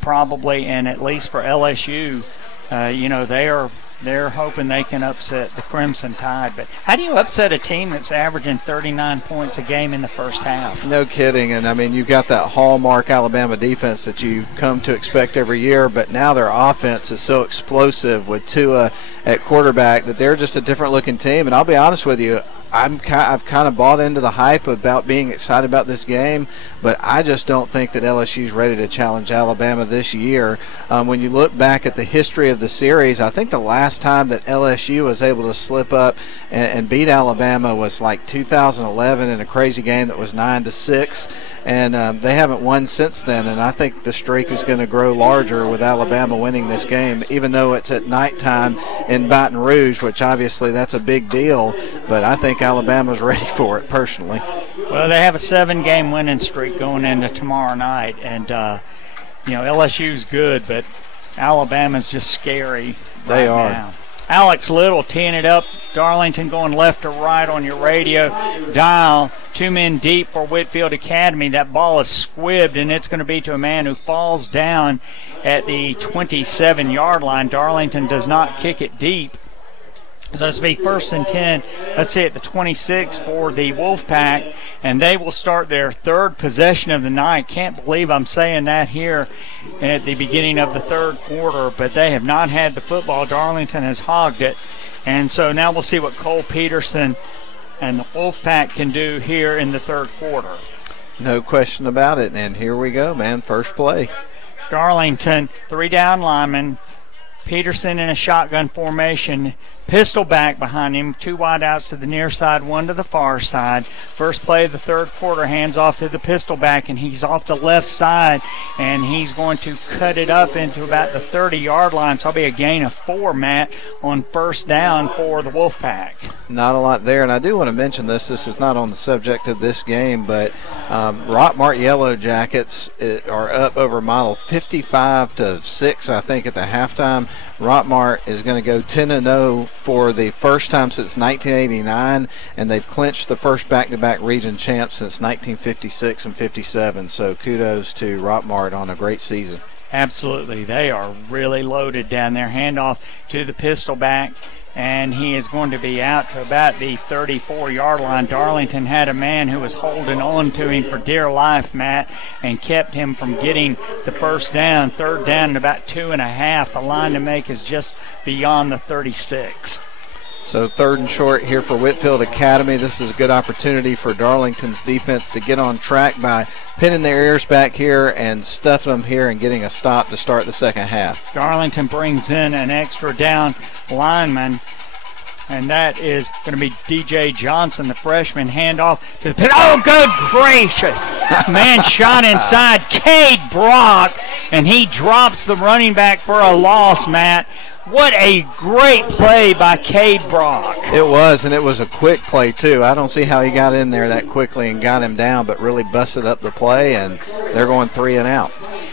probably, and at least for LSU. They are they're hoping they can upset the Crimson Tide. But how do you upset a team that's averaging 39 points a game in the first half? No kidding. And, I mean, you've got that hallmark Alabama defense that you come to expect every year, but now their offense is so explosive with Tua at quarterback that they're just a different-looking team. And I'll be honest with you, I've kind of bought into the hype about being excited about this game, but I just don't think that LSU's ready to challenge Alabama this year. When you look back at the history of the series, I think the last time that LSU was able to slip up and beat Alabama was like 2011 in a crazy game that was 9-6, and they haven't won since then. And I think the streak is going to grow larger with Alabama winning this game, even though it's at nighttime in Baton Rouge, which obviously that's a big deal, but I think Alabama's ready for it personally. Well, they have a 7-game winning streak going into tomorrow night, and LSU's good, but Alabama's just scary. They are. Now. Alex Little teeing it up. Darlington going left to right on your radio dial. 2 men deep for Whitfield Academy. That ball is squibbed, and it's going to be to a man who falls down at the 27-yard line. Darlington does not kick it deep. So it's be 1st and 10. Let's see, at the 26 for the Wolfpack, and they will start their 3rd possession of the night. Can't believe I'm saying that here at the beginning of the 3rd quarter, but they have not had the football. Darlington has hogged it, and so now we'll see what Cole Peterson and the Wolfpack can do here in the 3rd quarter. No question about it, and here we go, man. First play. Darlington, 3 down linemen. Peterson in a shotgun formation, pistol back behind him, 2 wideouts to the near side, 1 to the far side. First play of the 3rd quarter, hands off to the pistol back, and he's off the left side, and he's going to cut it up into about the 30-yard line. So it'll be a gain of 4, Matt, on 1st down for the Wolfpack. Not a lot there, and I do want to mention this. This is not on the subject of this game, but Rockmart Yellow Jackets are up over Model 55-6, I think, at the halftime. Rockmart is going to go 10-0 for the first time since 1989, and they've clinched the first back-to-back region champs since 1956 and 57. So kudos to Rockmart on a great season. Absolutely. They are really loaded down there. Handoff to the pistol back, and he is going to be out to about the 34-yard line. Darlington had a man who was holding on to him for dear life, Matt, and kept him from getting the 1st down. 3rd down and about 2.5. The line to make is just beyond the 36. So 3rd and short here for Whitfield Academy. This is a good opportunity for Darlington's defense to get on track by pinning their ears back here and stuffing them here and getting a stop to start the 2nd half. Darlington brings in an extra down lineman, and that is going to be DJ Johnson, the freshman. Handoff to the pit. Oh, good gracious. Man shot inside. Cade Brock, and he drops the running back for a loss, Matt. What a great play by Cade Brock. It was, and it was a quick play, too. I don't see how he got in there that quickly and got him down, but really busted up the play, and they're going 3 and out.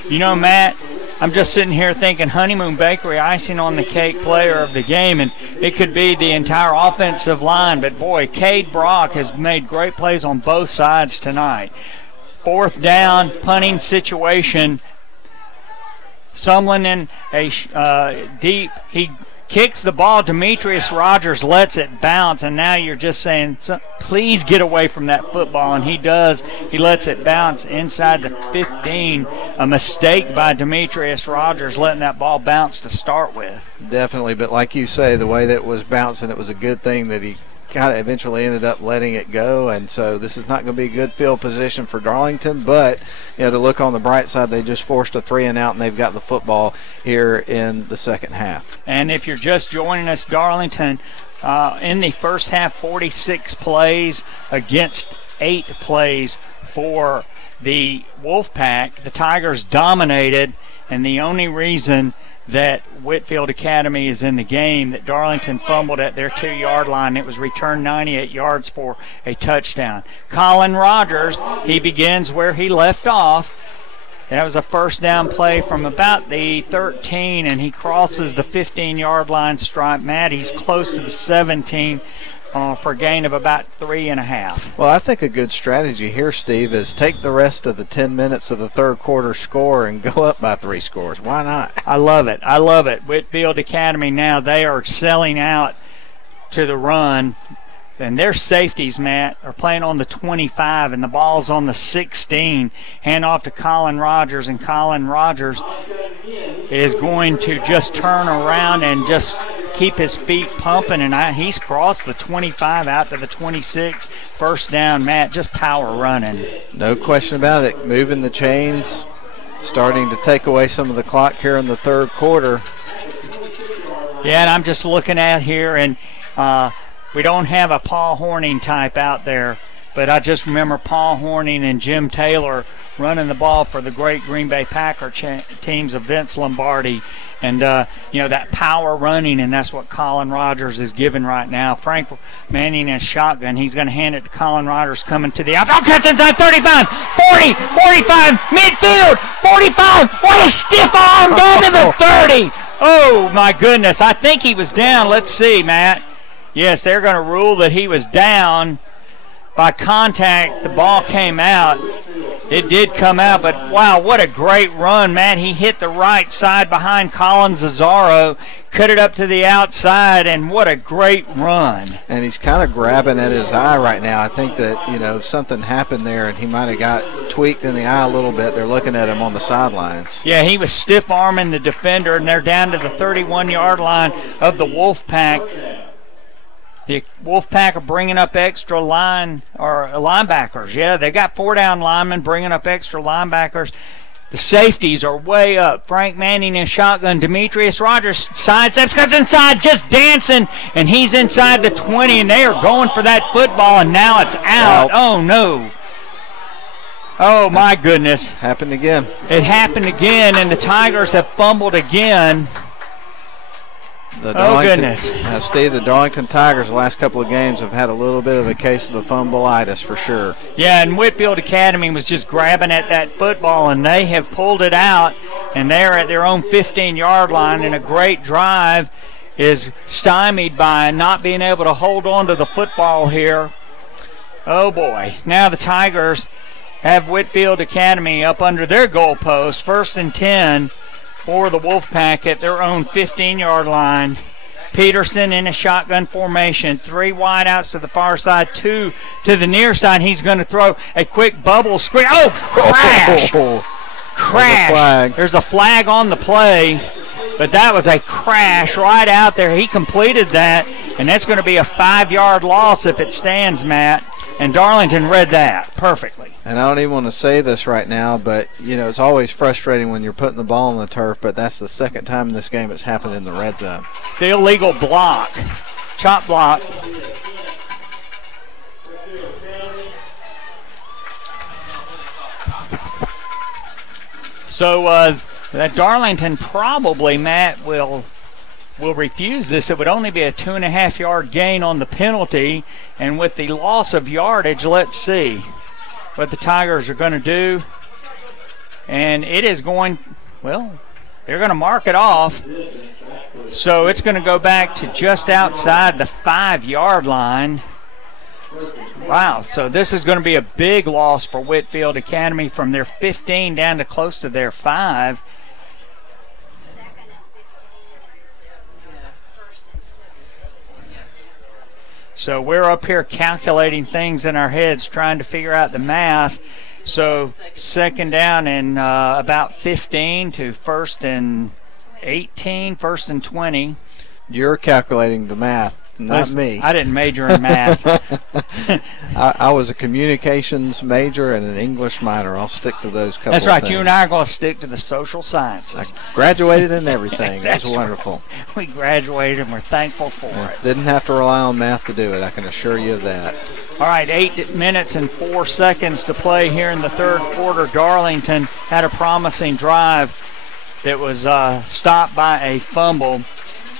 You know, Matt, I'm just sitting here thinking Honeymoon Bakery icing on the cake player of the game, and it could be the entire offensive line. But, boy, Cade Brock has made great plays on both sides tonight. 4th down, punting situation. Sumlin in a deep. He kicks the ball. Demetrius Rogers lets it bounce, and now you're just saying, please get away from that football, and he does. He lets it bounce inside the 15. A mistake by Demetrius Rogers letting that ball bounce to start with. Definitely, but like you say, the way that it was bouncing, it was a good thing that he kind of eventually ended up letting it go, and so this is not going to be a good field position for Darlington, but to look on the bright side, they just forced a 3 and out, and they've got the football here in the 2nd half. And if you're just joining us, Darlington in the first half, 46 plays against 8 plays for the Wolfpack. The Tigers dominated, and the only reason that Whitfield Academy is in the game, that Darlington fumbled at their 2-yard line. It was returned 98 yards for a touchdown. Colin Rogers, he begins where he left off. That was a 1st down play from about the 13, and he crosses the 15-yard line stripe. Matt, he's close to the 17. for a gain of about 3.5. Well, I think a good strategy here, Steve, is take the rest of the 10 minutes of the third quarter score and go up by 3 scores. Why not? I love it. I love it. Whitfield Academy now, they are selling out to the run. And their safeties, Matt, are playing on the 25, and the ball's on the 16. Hand off to Colin Rogers, and Colin Rogers is going to just turn around and just keep his feet pumping. And he's crossed the 25 out to the 26. First down, Matt, just power running. No question about it. Moving the chains, starting to take away some of the clock here in the third quarter. Yeah, and I'm just looking at here, and we don't have a Paul Horning type out there, but I just remember Paul Horning and Jim Taylor running the ball for the great Green Bay Packer teams of Vince Lombardi. And, that power running, and that's what Colin Rogers is giving right now. Frank Manning in a shotgun. He's going to hand it to Colin Rogers coming to the outside. Cuts inside 35, 40, 45, midfield, 45. What a stiff arm down to the 30. Oh, my goodness. I think he was down. Let's see, Matt. Yes, they're going to rule that he was down by contact. The ball came out. It did come out, but wow, what a great run, Matt. He hit the right side behind Colin Zazzaro, cut it up to the outside, and what a great run. And he's kind of grabbing at his eye right now. I think that, something happened there, and he might have got tweaked in the eye a little bit. They're looking at him on the sidelines. Yeah, he was stiff-arming the defender, and they're down to the 31-yard line of the Wolfpack. The Wolfpack are bringing up extra linebackers. Yeah, they've got 4 down linemen bringing up extra linebackers. The safeties are way up. Frank Manning in shotgun. Demetrius Rogers sidesteps, cuts inside, just dancing, and he's inside the 20, and they are going for that football, and now it's out. Oh, no. Oh, my goodness. Happened again. It happened again, and the Tigers have fumbled again. Goodness. Steve, the Darlington Tigers the last couple of games have had a little bit of a case of the fumbleitis for sure. Yeah, and Whitfield Academy was just grabbing at that football, and they have pulled it out, and they're at their own 15-yard line, and a great drive is stymied by not being able to hold on to the football here. Oh, boy. Now the Tigers have Whitfield Academy up under their goalpost, 1st and 10. For the Wolfpack at their own 15-yard line. Peterson in a shotgun formation. 3 wideouts to the far side, 2 to the near side. He's going to throw a quick bubble screen. Oh, crash! Crash. There's a flag on the play, but that was a crash right out there. He completed that, and that's going to be a 5-yard loss if it stands, Matt. And Darlington read that perfectly. And I don't even want to say this right now, but, it's always frustrating when you're putting the ball on the turf, but that's the second time in this game it's happened in the red zone. The illegal block. Chop block. So that Darlington probably, Matt, will refuse this. It would only be a 2.5-yard gain on the penalty, and with the loss of yardage, let's see what the Tigers are going to do. And it is going, well, they're going to mark it off. So it's going to go back to just outside the 5-yard line. Wow, so this is going to be a big loss for Whitfield Academy from their 15 down to close to their 5. So we're up here calculating things in our heads, trying to figure out the math. So 2nd down and about 15 to 1st and 18, 1st and 20. You're calculating the math, not me. I didn't major in math. I was a communications major and an English minor. I'll stick to those couple That's right. of things. You and I are going to stick to the social sciences. I graduated in everything. It was wonderful. Right. We graduated, and we're thankful for it. Didn't have to rely on math to do it. I can assure you of that. All right, 8 minutes and 4 seconds to play here in the third quarter. Darlington had a promising drive that was stopped by a fumble.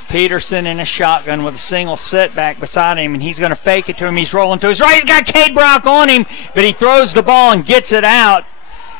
Peterson in a shotgun with a single setback beside him, and he's going to fake it to him. He's rolling to his right. He's got Cade Brock on him, but he throws the ball and gets it out.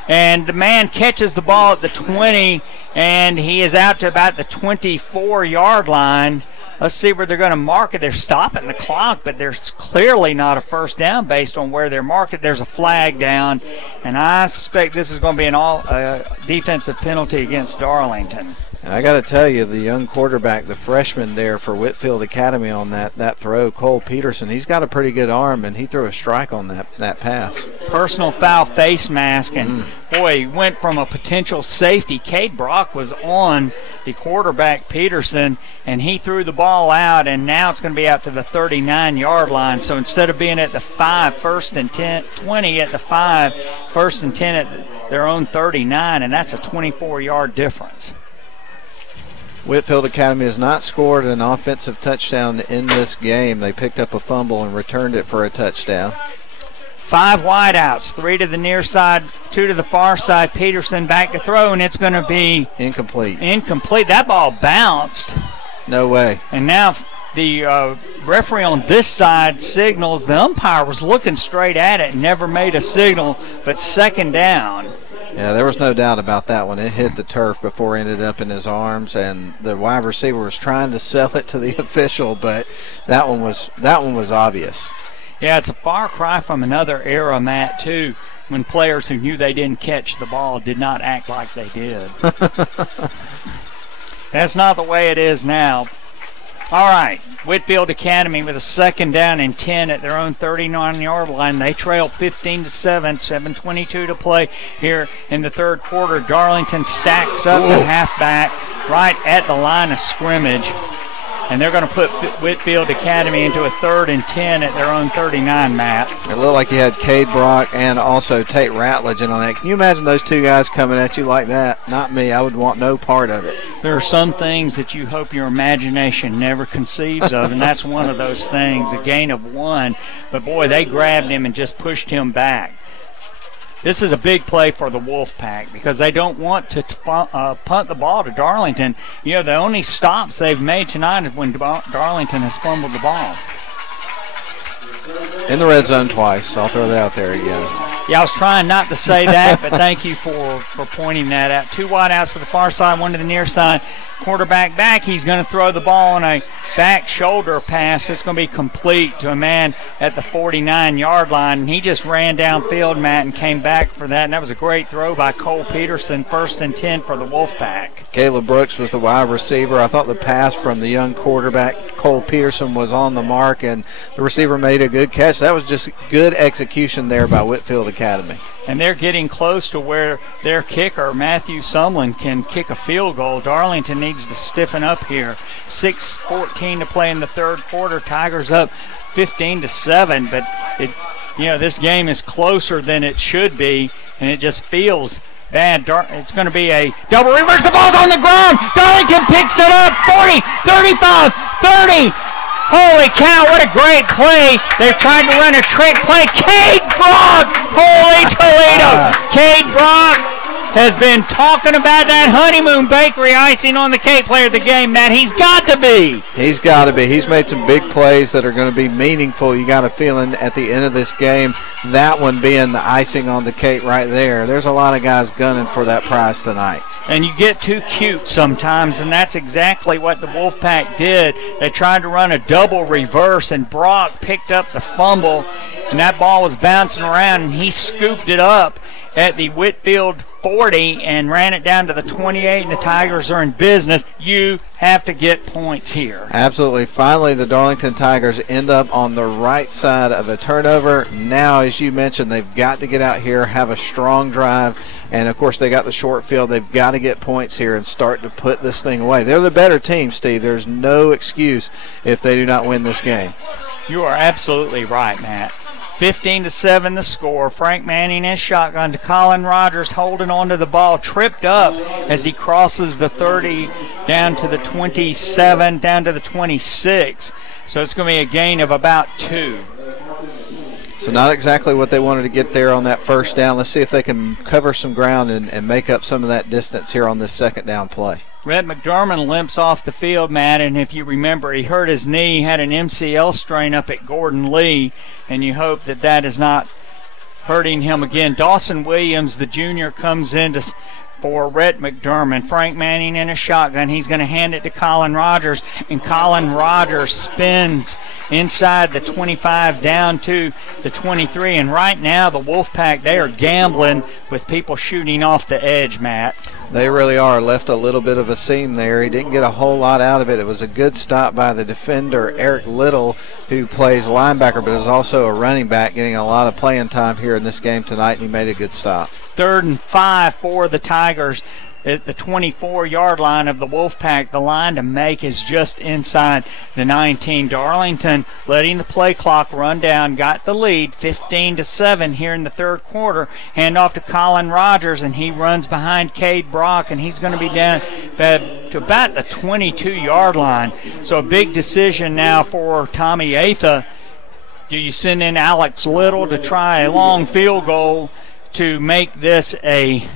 And the man catches the ball at the 20, and he is out to about the 24-yard line let's see where they're going to mark it. They're stopping the clock, but there's clearly not a first down based on where they're marked. There's a flag down, and I suspect this is going to be an defensive penalty against Darlington. And I got to tell you, the young quarterback, the freshman there for Whitfield Academy on that throw, Cole Peterson, he's got a pretty good arm, and he threw a strike on that pass. Personal foul face mask, and boy, he went from a potential safety. Cade Brock was on the quarterback, Peterson, and he threw the ball out, and now it's going to be out to the 39-yard line. So instead of being at the 5, 1st and 10, 20 at the 5, 1st and 10 at their own 39, and that's a 24-yard difference. Whitfield Academy has not scored an offensive touchdown in this game. They picked up a fumble and returned it for a touchdown. 5 wideouts, 3 to the near side, 2 to the far side. Peterson back to throw, and it's going to be incomplete. That ball bounced. No way. And now the referee on this side signals. The umpire was looking straight at it and never made a signal, but second down. Yeah, there was no doubt about that one. It hit the turf before it ended up in his arms, and the wide receiver was trying to sell it to the official, but that one was obvious. Yeah, it's a far cry from another era, Matt, too, when players who knew they didn't catch the ball did not act like they did. That's not the way it is now. All right, Whitfield Academy with a second down and 10 at their own 39-yard line. They trail 15-7, 7:22 to play here in the third quarter. Darlington stacks up the halfback right at the line of scrimmage, and they're going to put Whitfield Academy into a 3rd and 10 at their own 39, Matt. It looked like you had Cade Brock and also Tate Ratledge in on that. Can you imagine those two guys coming at you like that? Not me. I would want no part of it. There are some things that you hope your imagination never conceives of, and that's one of those things, a gain of 1. But, boy, they grabbed him and just pushed him back. This is a big play for the Wolfpack because they don't want to punt the ball to Darlington. You know, the only stops they've made tonight is when Darlington has fumbled the ball. In the red zone twice. I'll throw that out there again. Yeah, I was trying not to say that, but thank you for pointing that out. 2 wideouts to the far side, 1 to the near side. Quarterback back, he's going to throw the ball on a back shoulder pass. It's going to be complete to a man at the 49-yard line, and he just ran downfield, Matt, and came back for that, and that was a great throw by Cole Peterson, 1st and 10 for the Wolfpack. Caleb Brooks was the wide receiver. I thought the pass from the young quarterback, Cole Peterson, was on the mark, and the receiver made a good catch. That was just good execution there by Whitfield Academy. And they're getting close to where their kicker, Matthew Sumlin, can kick a field goal. Darlington needs to stiffen up here. 6:14 to play in the third quarter. Tigers up 15-7, but this game is closer than it should be, and it just feels bad. It's going to be a double reverse. The ball's on the ground. Darlington picks it up. 40, 35, 30. Holy cow, what a great play. They're trying to run a trick play. Cade Brock! Holy Toledo! Cade Brock has been talking about that honeymoon bakery icing on the cake player of the game, Matt. He's got to be. He's got to be. He's made some big plays that are going to be meaningful. You got a feeling at the end of this game, that one being the icing on the cake right there. There's a lot of guys gunning for that prize tonight. And you get too cute sometimes, and that's exactly what the Wolfpack did. They tried to run a double reverse, and Brock picked up the fumble, and that ball was bouncing around, and he scooped it up at the Whitfield 40 and ran it down to the 28, and the Tigers are in business. You have to get points here. Absolutely. Finally, the Darlington Tigers end up on the right side of a turnover. Now, as you mentioned, they've got to get out here, have a strong drive, and, of course, they got the short field. They've got to get points here and start to put this thing away. They're the better team, Steve. There's no excuse if they do not win this game. You are absolutely right, Matt. 15-7 the score. Frank Manning is shotgun to Colin Rogers, holding on to the ball, tripped up as he crosses the 30 down to the 27, down to the 26. So it's going to be a gain of about 2. So not exactly what they wanted to get there on that first down. Let's see if they can cover some ground and make up some of that distance here on this second down play. Rhett McDermott limps off the field, Matt, and if you remember, he hurt his knee, had an MCL strain up at Gordon Lee, and you hope that that is not hurting him again. Dawson Williams, the junior, comes in to for Rhett McDermott. Frank Manning in a shotgun. He's going to hand it to Colin Rogers, and Colin Rogers spins inside the 25 down to the 23. And right now the Wolfpack, they are gambling with people shooting off the edge, Matt. They really are. Left a little bit of a seam there. He didn't get a whole lot out of it. It was a good stop by the defender, Eric Little, who plays linebacker but is also a running back, getting a lot of playing time here in this game tonight, and he made a good stop. 3rd and 5 for the Tigers at the 24-yard line of the Wolfpack. The line to make is just inside the 19. Darlington letting the play clock run down, got the lead 15-7 here in the third quarter. Hand off to Colin Rogers, and he runs behind Cade Brock, and he's going to be down to about the 22-yard line. So a big decision now for Tommy Atha. Do you send in Alex Little to try a long field goal to make this a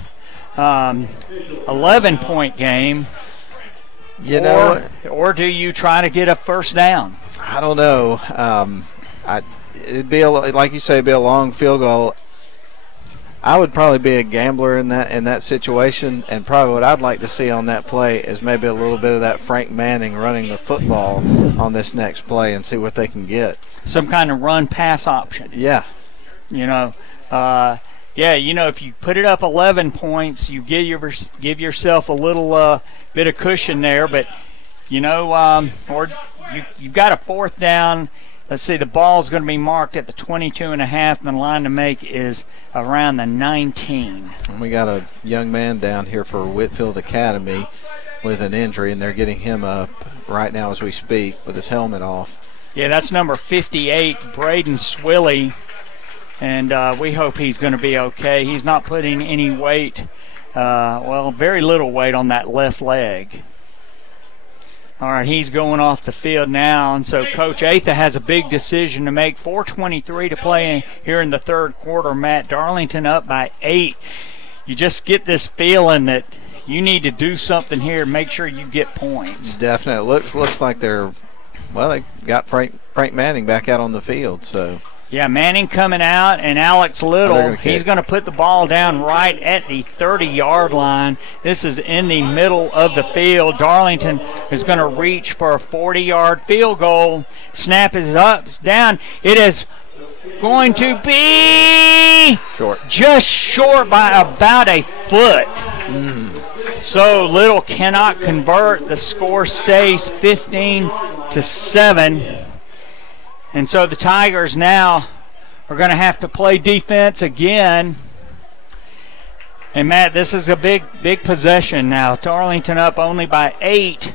11-point game, or do you try to get a first down? I don't know. It'd be like you say, it'd be a long field goal. I would probably be a gambler in that situation, and probably what I'd like to see on that play is maybe a little bit of that Frank Manning running the football on this next play and see what they can get. Some kind of run-pass option. Yeah. If you put it up 11 points, you give yourself a little bit of cushion there. But, or you've got a fourth down. Let's see, the ball's going to be marked at the 22.5, and the line to make is around the 19. And we got a young man down here for Whitfield Academy with an injury, and they're getting him up right now as we speak with his helmet off. Yeah, that's number 58, Braden Swilly. And we hope he's going to be okay. He's not putting any weight, very little weight on that left leg. All right, he's going off the field now, and so Coach Atha has a big decision to make. 4:23 to play here in the third quarter. Matt, Darlington up by 8. You just get this feeling that you need to do something here and make sure you get points. Definitely. Looks like they got Frank Manning back out on the field, so. Yeah, Manning coming out, and Alex Little, he's going to put the ball down right at the 30-yard line. This is in the middle of the field. Darlington is going to reach for a 40-yard field goal. Snap is up, it's down. It is going to be short, just short by about a foot. So Little cannot convert. The score stays 15-7. And so the Tigers now are going to have to play defense again. And, Matt, this is a big possession now. Darlington up only by 8.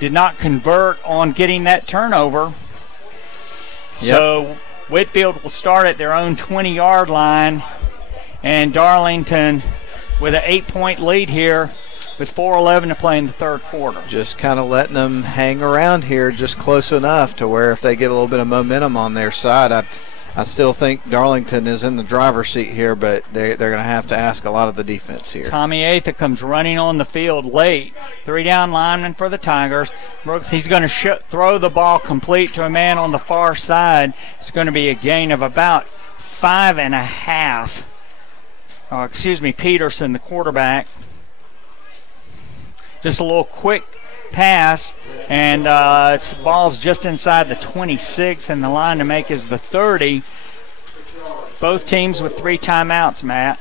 Did not convert on getting that turnover. Yep. So Whitfield will start at their own 20-yard line. And Darlington with an 8-point lead here with 4:11 to play in the third quarter. Just kind of letting them hang around here just close enough to where if they get a little bit of momentum on their side, I still think Darlington is in the driver's seat here, but they're going to have to ask a lot of the defense here. Tommy Atha comes running on the field late. 3-down lineman for the Tigers. Brooks, he's going to throw the ball complete to a man on the far side. It's going to be a gain of about 5.5. Peterson, the quarterback. Just a little quick pass, and the ball's just inside the 26, and the line to make is the 30. Both teams with 3 timeouts, Matt.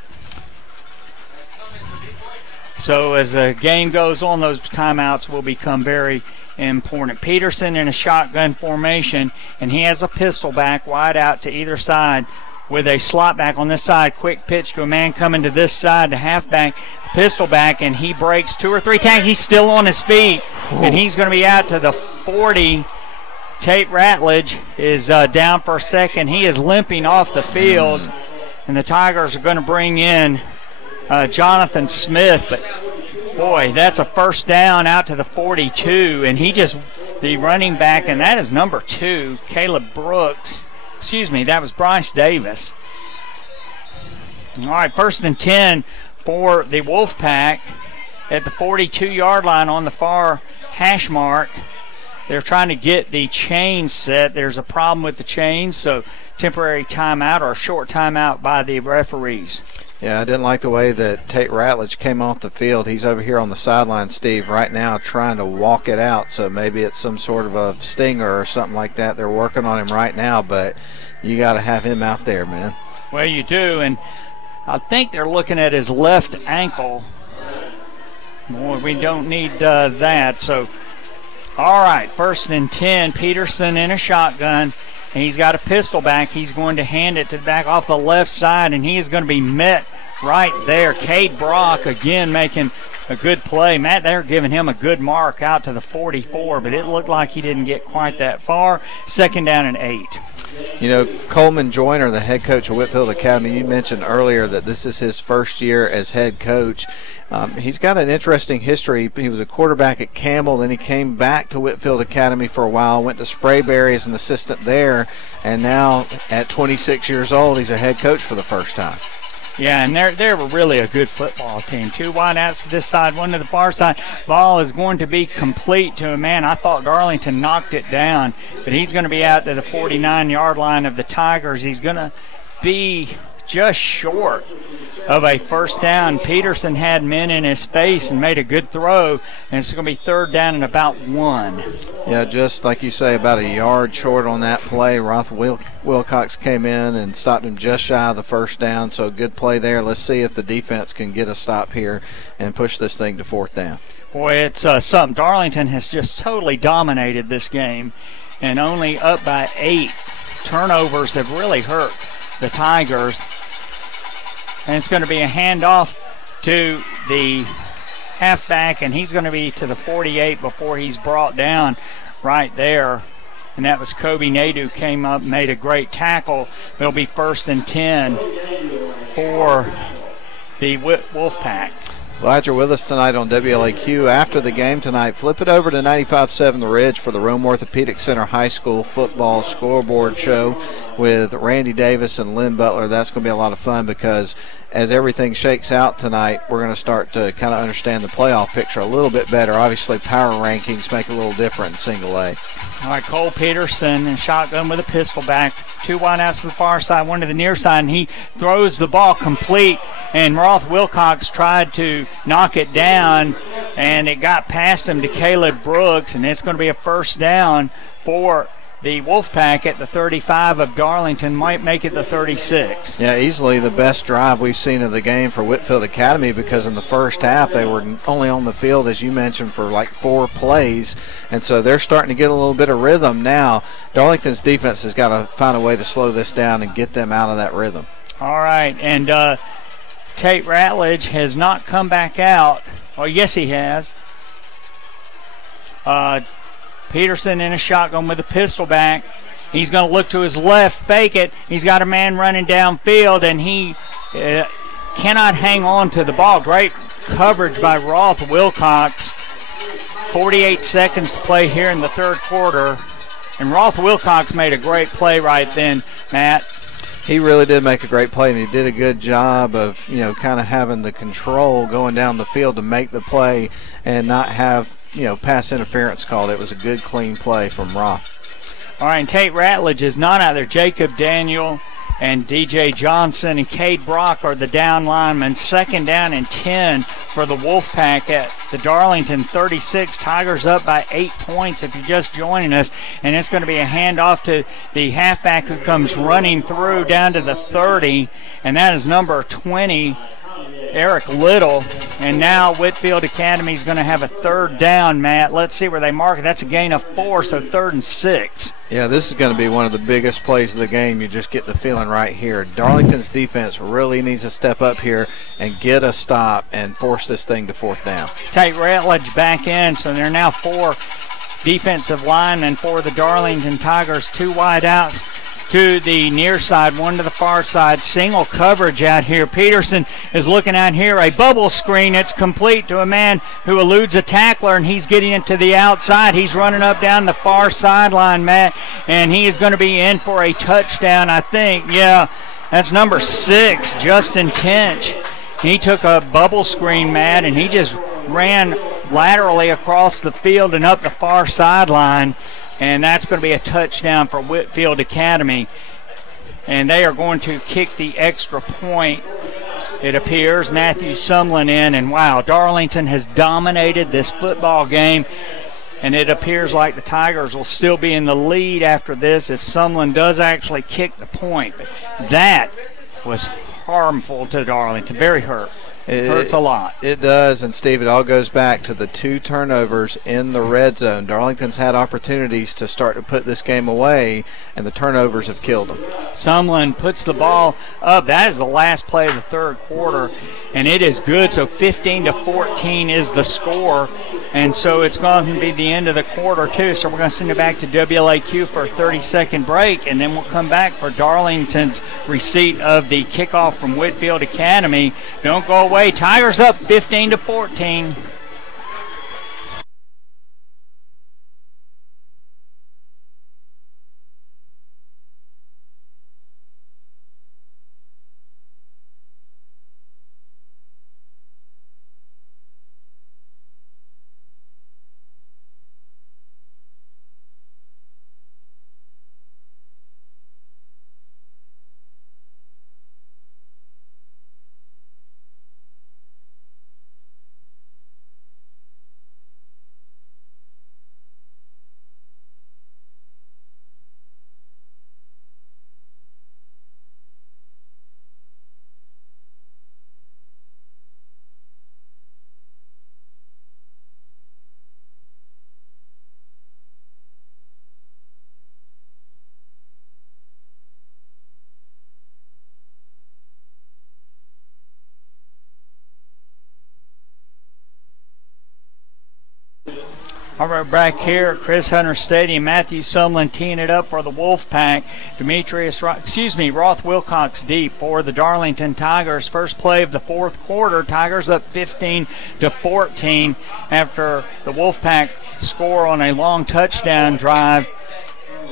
So as the game goes on, those timeouts will become very important. Peterson in a shotgun formation, and he has a pistol back wide out to either side with a slot back on this side. Quick pitch to a man coming to this side, to halfback, pistol back, and he breaks 2 or 3 tackles. He's still on his feet, and he's going to be out to the 40. Tate Ratledge is down for a second. He is limping off the field, and the Tigers are going to bring in Jonathan Smith. But, boy, that's a first down out to the 42, and the running back, and that is number 2, Caleb Brooks. That was Bryce Davis. All right, 1st and 10 for the Wolfpack at the 42-yard line on the far hash mark. They're trying to get the chains set. There's a problem with the chains, so temporary timeout or a short timeout by the referees. Yeah, I didn't like the way that Tate Ratledge came off the field. He's over here on the sideline, Steve, right now trying to walk it out. So maybe it's some sort of a stinger or something like that. They're working on him right now, but you got to have him out there, man. Well, you do, and I think they're looking at his left ankle. Boy, we don't need that. So, all right, 1st and 10. Peterson in a shotgun. And he's got a pistol back. He's going to hand it to the back off the left side, and he is going to be met right there. Cade Brock again making a good play. Matt, they're giving him a good mark out to the 44, but it looked like he didn't get quite that far. 2nd down and 8. You know, Coleman Joyner, the head coach of Whitfield Academy, you mentioned earlier that this is his first year as head coach. He's got an interesting history. He was a quarterback at Campbell, then he came back to Whitfield Academy for a while, went to Sprayberry as an assistant there, and now at 26 years old, he's a head coach for the first time. Yeah, and they're really a good football team. 2 wide outs to this side, 1 to the far side. Ball is going to be complete to a man. I thought Darlington knocked it down, but he's going to be out to the 49-yard line of the Tigers. He's going to be just short of a 1st down. Peterson had men in his face and made a good throw, and it's going to be 3rd down and about 1. Yeah, just like you say, about a yard short on that play. Roth Wilcox came in and stopped him just shy of the 1st down, so a good play there. Let's see if the defense can get a stop here and push this thing to 4th down. Boy, it's something. Darlington has just totally dominated this game, and only up by 8. Turnovers have really hurt the Tigers. And it's going to be a handoff to the halfback, and he's going to be to the 48 before he's brought down right there. And that was Kobe Nadeau, came up, made a great tackle. It'll be 1st and 10 for the Wolfpack. Glad you're with us tonight on WLAQ. After the game tonight, flip it over to 95.7 The Ridge for the Rome Orthopedic Center High School football scoreboard show with Randy Davis and Lynn Butler. That's going to be a lot of fun because as everything shakes out tonight, we're going to start to kind of understand the playoff picture a little bit better. Obviously, power rankings make a little different in single A. All right, Cole Peterson in shotgun with a pistol back. 2 wide outs to the far side, 1 to the near side, and he throws the ball complete. And Roth Wilcox tried to knock it down, and it got past him to Caleb Brooks, and it's going to be a 1st down for the Wolfpack at the 35 of Darlington. Might make it the 36. Yeah, easily the best drive we've seen of the game for Whitfield Academy because in the first half they were only on the field, as you mentioned, for like 4 plays, and so they're starting to get a little bit of rhythm now. Darlington's defense has got to find a way to slow this down and get them out of that rhythm. All right, and Tate Ratledge has not come back out. Oh, yes, he has. Peterson in a shotgun with a pistol back. He's going to look to his left, fake it. He's got a man running downfield, and he cannot hang on to the ball. Great coverage by Roth Wilcox. 48 seconds to play here in the 3rd quarter. And Roth Wilcox made a great play right then, Matt. He really did make a great play, and he did a good job of, you know, kind of having the control going down the field to make the play and not have, you know, pass interference called. It was a good, clean play from Roth. All right, and Tate Ratledge is not out there. Jacob Daniel and DJ Johnson and Cade Brock are the down linemen. 2nd down and 10 for the Wolfpack at the Darlington 36. Tigers up by 8 points if you're just joining us. And it's going to be a handoff to the halfback who comes running through down to the 30. And that is number 20, Eric Little. And now Whitfield Academy is going to have a 3rd down, Matt. Let's see where they mark it. That's a gain of 4, so 3rd and 6. Yeah, this is going to be one of the biggest plays of the game. You just get the feeling right here. Darlington's defense really needs to step up here and get a stop and force this thing to 4th down. Tate Ratledge back in, so they're now 4 defensive linemen for the Darlington Tigers. 2 wide outs to the near side, 1 to the far side. Single coverage out here. Peterson is looking out here. A bubble screen. It's complete to a man who eludes a tackler, and he's getting it to the outside. He's running up down the far sideline, Matt, and he is going to be in for a touchdown, I think. Yeah, that's number 6, Justin Tench. He took a bubble screen, Matt, and he just ran laterally across the field and up the far sideline. And that's going to be a touchdown for Whitfield Academy. And they are going to kick the extra point it appears, Matthew Sumlin in, and wow, Darlington has dominated this football game, and it appears like the Tigers will still be in the lead after this if Sumlin does actually kick the point. But that was harmful to Darlington, very hurt. It hurts a lot. It does, and Steve, it all goes back to the 2 turnovers in the red zone. Darlington's had opportunities to start to put this game away, and the turnovers have killed them. Sumlin puts the ball up. That is the last play of the third quarter, and it is good. So 15-14 is the score, and so it's going to be the end of the quarter, too. So we're going to send it back to WLAQ for a 30-second break, and then we'll come back for Darlington's receipt of the kickoff from Whitfield Academy. Don't go away. Tigers up 15-14. All right, back here at Chris Hunter Stadium, Matthew Sumlin teeing it up for the Wolfpack. Roth Wilcox deep for the Darlington Tigers. First play of the fourth quarter. Tigers up 15-14 after the Wolfpack score on a long touchdown drive.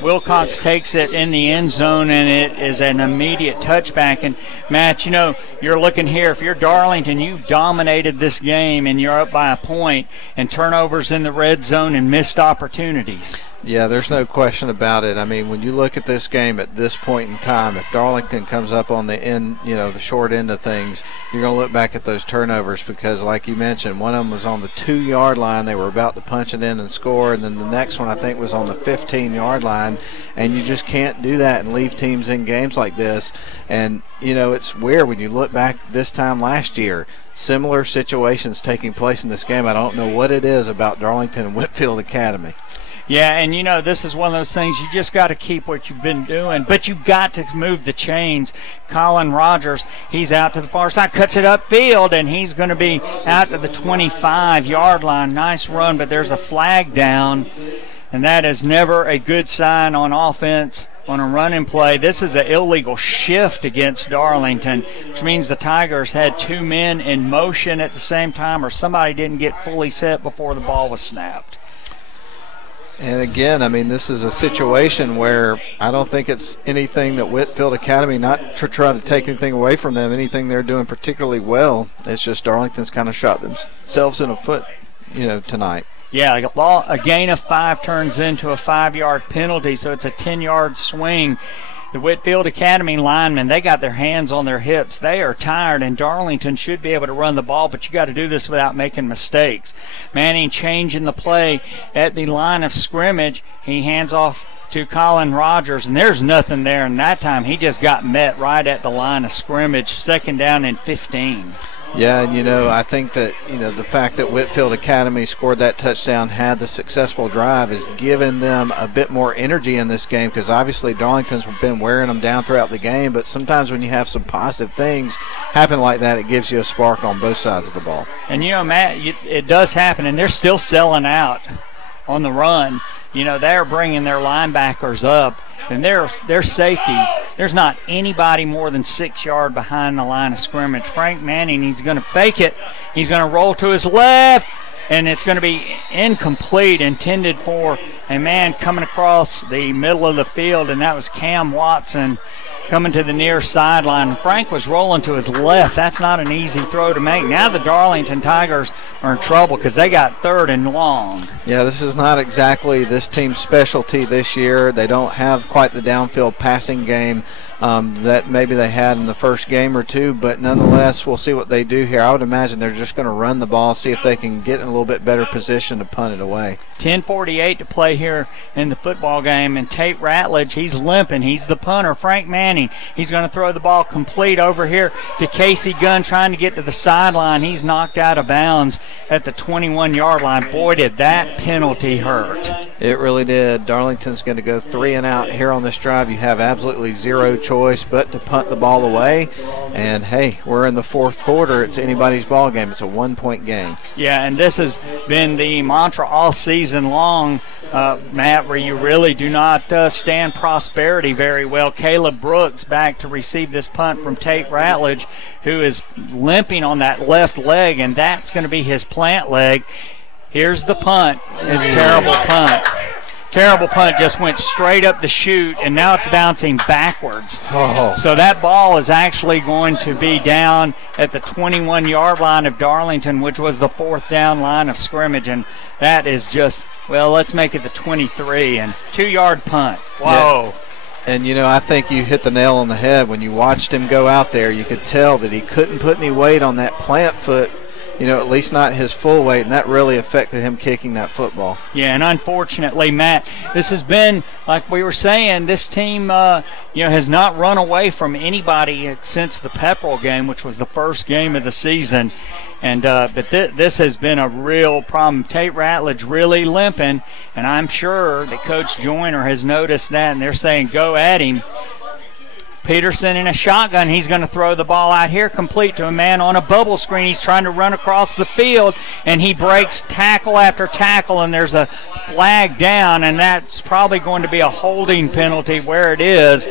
Wilcox takes it in the end zone, and it is an immediate touchback. And, Matt, you know, you're looking here. If you're Darlington, you dominated this game, and you're up by a point, and turnovers in the red zone and missed opportunities. Yeah, there's no question about it. I mean, when you look at this game at this point in time, if Darlington comes up on the end, you know, the short end of things, you're going to look back at those turnovers because, like you mentioned, one of them was on the 2-yard line. They were about to punch it in and score, and then the next one, I think, was on the 15-yard line, and you just can't do that and leave teams in games like this. And, you know, it's weird when you look back this time last year, similar situations taking place in this game. I don't know what it is about Darlington and Whitfield Academy. Yeah, and you know, this is one of those things you just got to keep what you've been doing, but you've got to move the chains. Colin Rogers, he's out to the far side, cuts it upfield, and he's going to be out to the 25-yard line. Nice run, but there's a flag down, and that is never a good sign on offense on a running play. This is an illegal shift against Darlington, which means the Tigers had 2 men in motion at the same time, or somebody didn't get fully set before the ball was snapped. And again, I mean, this is a situation where I don't think it's anything that Whitfield Academy, not to try to take anything away from them, anything they're doing particularly well. It's just Darlington's kind of shot themselves in the foot, you know, tonight. Yeah, a gain of 5 turns into a 5-yard penalty, so it's a 10-yard swing. The Whitfield Academy linemen, they got their hands on their hips. They are tired, and Darlington should be able to run the ball, but you got to do this without making mistakes. Manning changing the play at the line of scrimmage. He hands off to Colin Rogers, and there's nothing there. And that time he just got met right at the line of scrimmage, 2nd down and 15. Yeah, and, you know, I think that, you know, the fact that Whitfield Academy scored that touchdown, had the successful drive, has given them a bit more energy in this game because obviously Darlington's been wearing them down throughout the game, but sometimes when you have some positive things happen like that, it gives you a spark on both sides of the ball. And, you know, Matt, it does happen, and they're still selling out on the run. You know, they're bringing their linebackers up. And their safeties, there's not anybody more than 6 yards behind the line of scrimmage. Frank Manning, he's going to fake it. He's going to roll to his left, and it's going to be incomplete, intended for a man coming across the middle of the field, and that was Cam Watson coming to the near sideline. Frank was rolling to his left. That's not an easy throw to make. Now the Darlington Tigers are in trouble because they got 3rd and long. Yeah, this is not exactly this team's specialty this year. They don't have quite the downfield passing game that maybe they had in the first game or two, but nonetheless, we'll see what they do here. I would imagine they're just going to run the ball, see if they can get in a little bit better position to punt it away. 10:48 to play here in the football game, and Tate Ratledge, he's limping. He's the punter. Frank Manning, he's going to throw the ball complete over here to Casey Gunn, trying to get to the sideline. He's knocked out of bounds at the 21-yard line. Boy, did that penalty hurt. It really did. Darlington's going to go 3 and out here on this drive. You have absolutely zero choice but to punt the ball away. And, hey, we're in the fourth quarter. It's anybody's ball game. It's a 1-point game. Yeah, and this has been the mantra all season long, Matt, where you really do not stand prosperity very well. Caleb Brooks back to receive this punt from Tate Ratledge, who is limping on that left leg, and that's going to be his plant leg. Here's the punt. It's a terrible punt. Terrible punt, just went straight up the chute, and now it's bouncing backwards. Oh. So that ball is actually going to be down at the 21-yard line of Darlington, which was the fourth down line of scrimmage, and that is just, well, let's make it the 23, and 2-yard punt. Whoa. Yeah. And, you know, I think you hit the nail on the head. When you watched him go out there, you could tell that he couldn't put any weight on that plant foot, you know, at least not his full weight, and that really affected him kicking that football. Yeah, and unfortunately, Matt, this has been, like we were saying, this team, has not run away from anybody since the Pepperell game, which was the first game of the season. And but this has been a real problem. Tate Ratledge really limping, and I'm sure that Coach Joyner has noticed that, and they're saying go at him. Peterson in a shotgun. He's going to throw the ball out here complete to a man on a bubble screen. He's trying to run across the field, and he breaks tackle after tackle, and there's a flag down, and that's probably going to be a holding penalty where it is.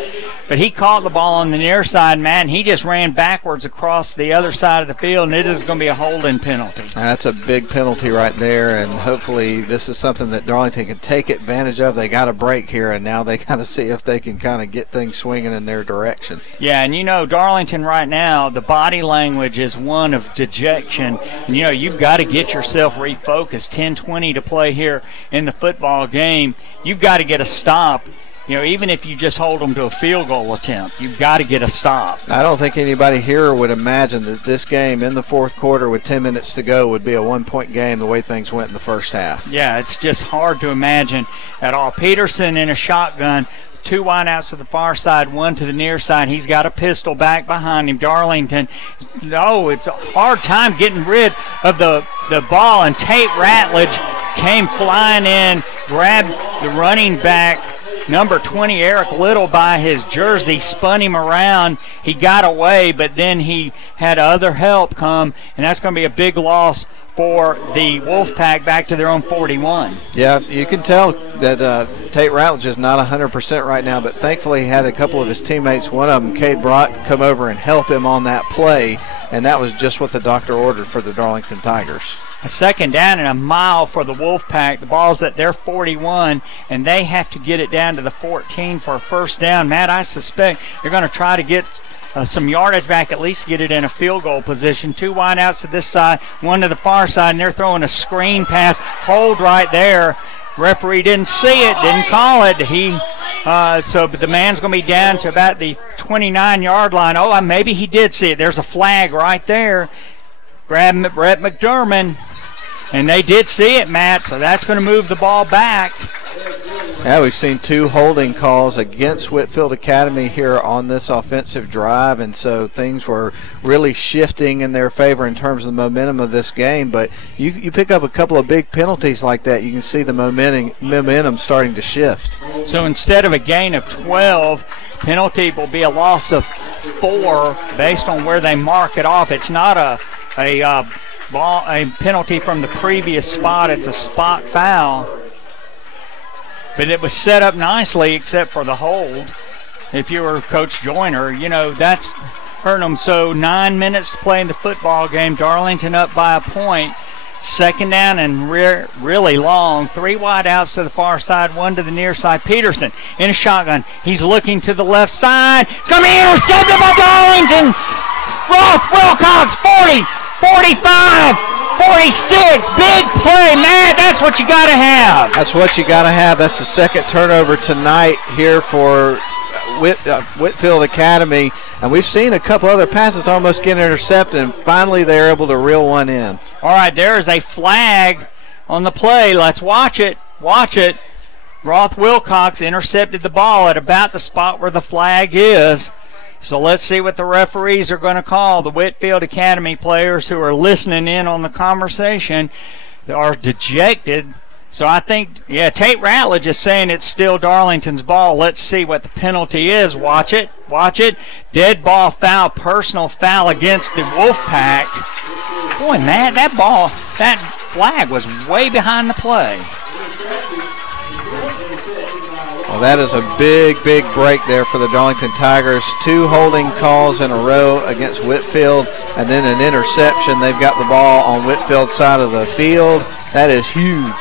But he caught the ball on the near side, Matt, and he just ran backwards across the other side of the field, and it is going to be a holding penalty. That's a big penalty right there, and hopefully this is something that Darlington can take advantage of. They got a break here, and now they got to see if they can kind of get things swinging in their direction. Yeah, and Darlington right now, the body language is one of dejection. And, you've got to get yourself refocused. 10:20 to play here in the football game. You've got to get a stop. Even if you just hold them to a field goal attempt, you've got to get a stop. I don't think anybody here would imagine that this game in the fourth quarter with 10 minutes to go would be a 1-point game the way things went in the first half. Yeah, it's just hard to imagine at all. Peterson in a shotgun. 2 wideouts to the far side, 1 to the near side. He's got a pistol back behind him. Darlington, it's a hard time getting rid of the ball, and Tate Ratledge came flying in, grabbed the running back, number 20, Eric Little, by his jersey, spun him around. He got away, but then he had other help come, and that's going to be a big loss for the Wolfpack back to their own 41. Yeah, you can tell that Tate Ratledge is not 100% right now, but thankfully he had a couple of his teammates, one of them, Cade Brock, come over and help him on that play, and that was just what the doctor ordered for the Darlington Tigers. A second down and a mile for the Wolfpack. The ball's at their 41, and they have to get it down to the 14 for a first down. Matt, I suspect they're going to try to get some yardage back, at least get it in a field goal position. 2 wideouts to this side, 1 to the far side, and they're throwing a screen pass. Hold right there. Referee didn't see it, didn't call it. But the man's going to be down to about the 29-yard line. Oh, maybe he did see it. There's a flag right there. Grab Brett McDermott. And they did see it, Matt, so that's going to move the ball back. Yeah, we've seen 2 holding calls against Whitfield Academy here on this offensive drive, and so things were really shifting in their favor in terms of the momentum of this game. But you pick up a couple of big penalties like that, you can see the momentum starting to shift. So instead of a gain of 12, penalty will be a loss of 4 based on where they mark it off. It's not a penalty from the previous spot. It's a spot foul. But it was set up nicely except for the hold. If you were Coach Joyner, that's hurting them. So 9 minutes to play in the football game. Darlington up by a point. Second down and really long. 3 wideouts to the far side, 1 to the near side. Peterson in a shotgun. He's looking to the left side. It's going to be intercepted by Darlington. Wilcox, 40, 45, 46. Big play, man. That's what you got to have. That's what you got to have. That's the second turnover tonight here for Whitfield Academy, and we've seen a couple other passes almost get intercepted, and finally they're able to reel one in. All right, there is a flag on the play. Let's watch it. Watch it. Roth Wilcox intercepted the ball at about the spot where the flag is. So let's see what the referees are going to call. The Whitfield Academy players who are listening in on the conversation are dejected. So I think, Tate Ratledge is saying it's still Darlington's ball. Let's see what the penalty is. Watch it. Watch it. Dead ball foul, personal foul against the Wolfpack. Boy, that flag was way behind the play. Well, that is a big break there for the Darlington Tigers. 2 holding calls in a row against Whitfield, and then an interception. They've got the ball on Whitfield's side of the field. That is huge.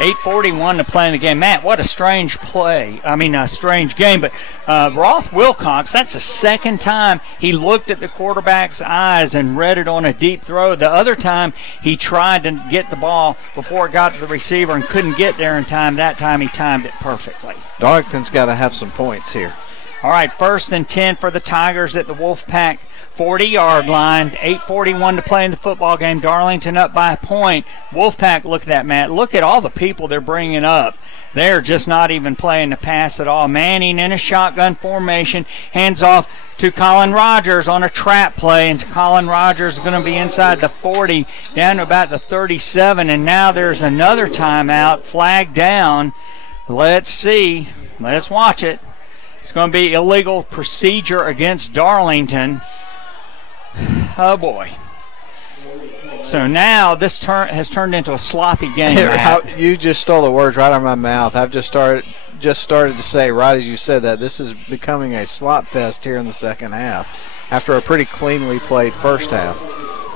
8:41 to play in the game. Matt, what a strange play. I mean, a strange game. But Roth Wilcox, that's the second time he looked at the quarterback's eyes and read it on a deep throw. The other time he tried to get the ball before it got to the receiver and couldn't get there in time. That time he timed it perfectly. Darlington's got to have some points here. All right, 1st and 10 for the Tigers at the Wolfpack 40-yard line. 8:41 to play in the football game. Darlington up by a point. Wolfpack, look at that, Matt. Look at all the people they're bringing up. They're just not even playing the pass at all. Manning in a shotgun formation. Hands off to Colin Rogers on a trap play. And Colin Rogers is going to be inside the 40, down to about the 37. And now there's another timeout. Flag down. Let's see. Let's watch it. It's going to be illegal procedure against Darlington. Oh, boy. So now this has turned into a sloppy game. You just stole the words right out of my mouth. I've just started to say, right as you said that, this is becoming a slop fest here in the second half after a pretty cleanly played first half.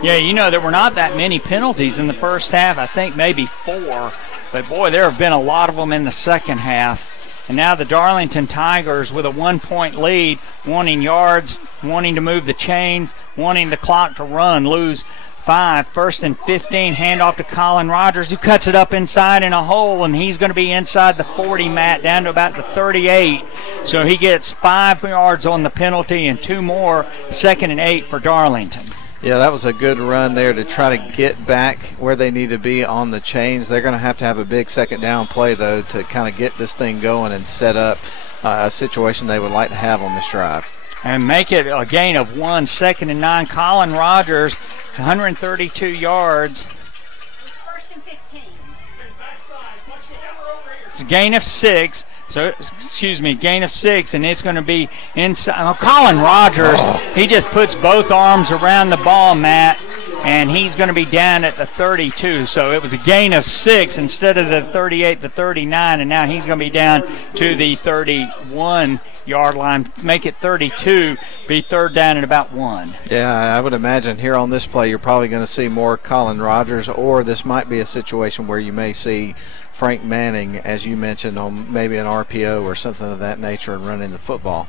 Yeah, there were not that many penalties in the first half. I think maybe 4. But, boy, there have been a lot of them in the second half. And now the Darlington Tigers with a 1-point lead, wanting yards, wanting to move the chains, wanting the clock to run, lose 5. 1st and 15, handoff to Colin Rogers, who cuts it up inside in a hole, and he's going to be inside the 40, Matt, down to about the 38. So he gets 5 yards on the penalty and 2 more, 2nd and 8 for Darlington. Yeah, that was a good run there to try to get back where they need to be on the chains. They're going to have a big second down play, though, to kind of get this thing going and set up a situation they would like to have on this drive. And make it a gain of 1, 2nd and 9. Colin Rogers, 132 yards. It's 1st and 15. It's a gain of 6. So, gain of 6, and it's going to be inside. Colin Rogers, he just puts both arms around the ball, Matt, and he's going to be down at the 32. So it was a gain of 6 instead of the 38, the 39, and now he's going to be down to the 31-yard line. Make it 32, be 3rd down at about 1. Yeah, I would imagine here on this play you're probably going to see more Colin Rogers, or this might be a situation where you may see Frank Manning, as you mentioned, on maybe an RPO or something of that nature and running the football.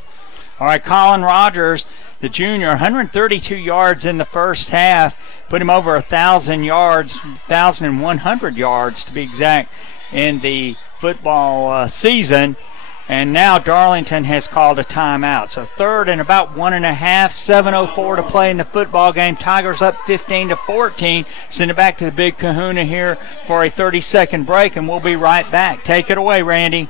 All right, Colin Rogers, the junior, 132 yards in the first half, put him over 1,000 yards, 1,100 yards to be exact, in the football season. And now Darlington has called a timeout. So 3rd and about 1.5, 7:04 to play in the football game. Tigers up 15-14. Send it back to the Big Kahuna here for a 30-second break, and we'll be right back. Take it away, Randy.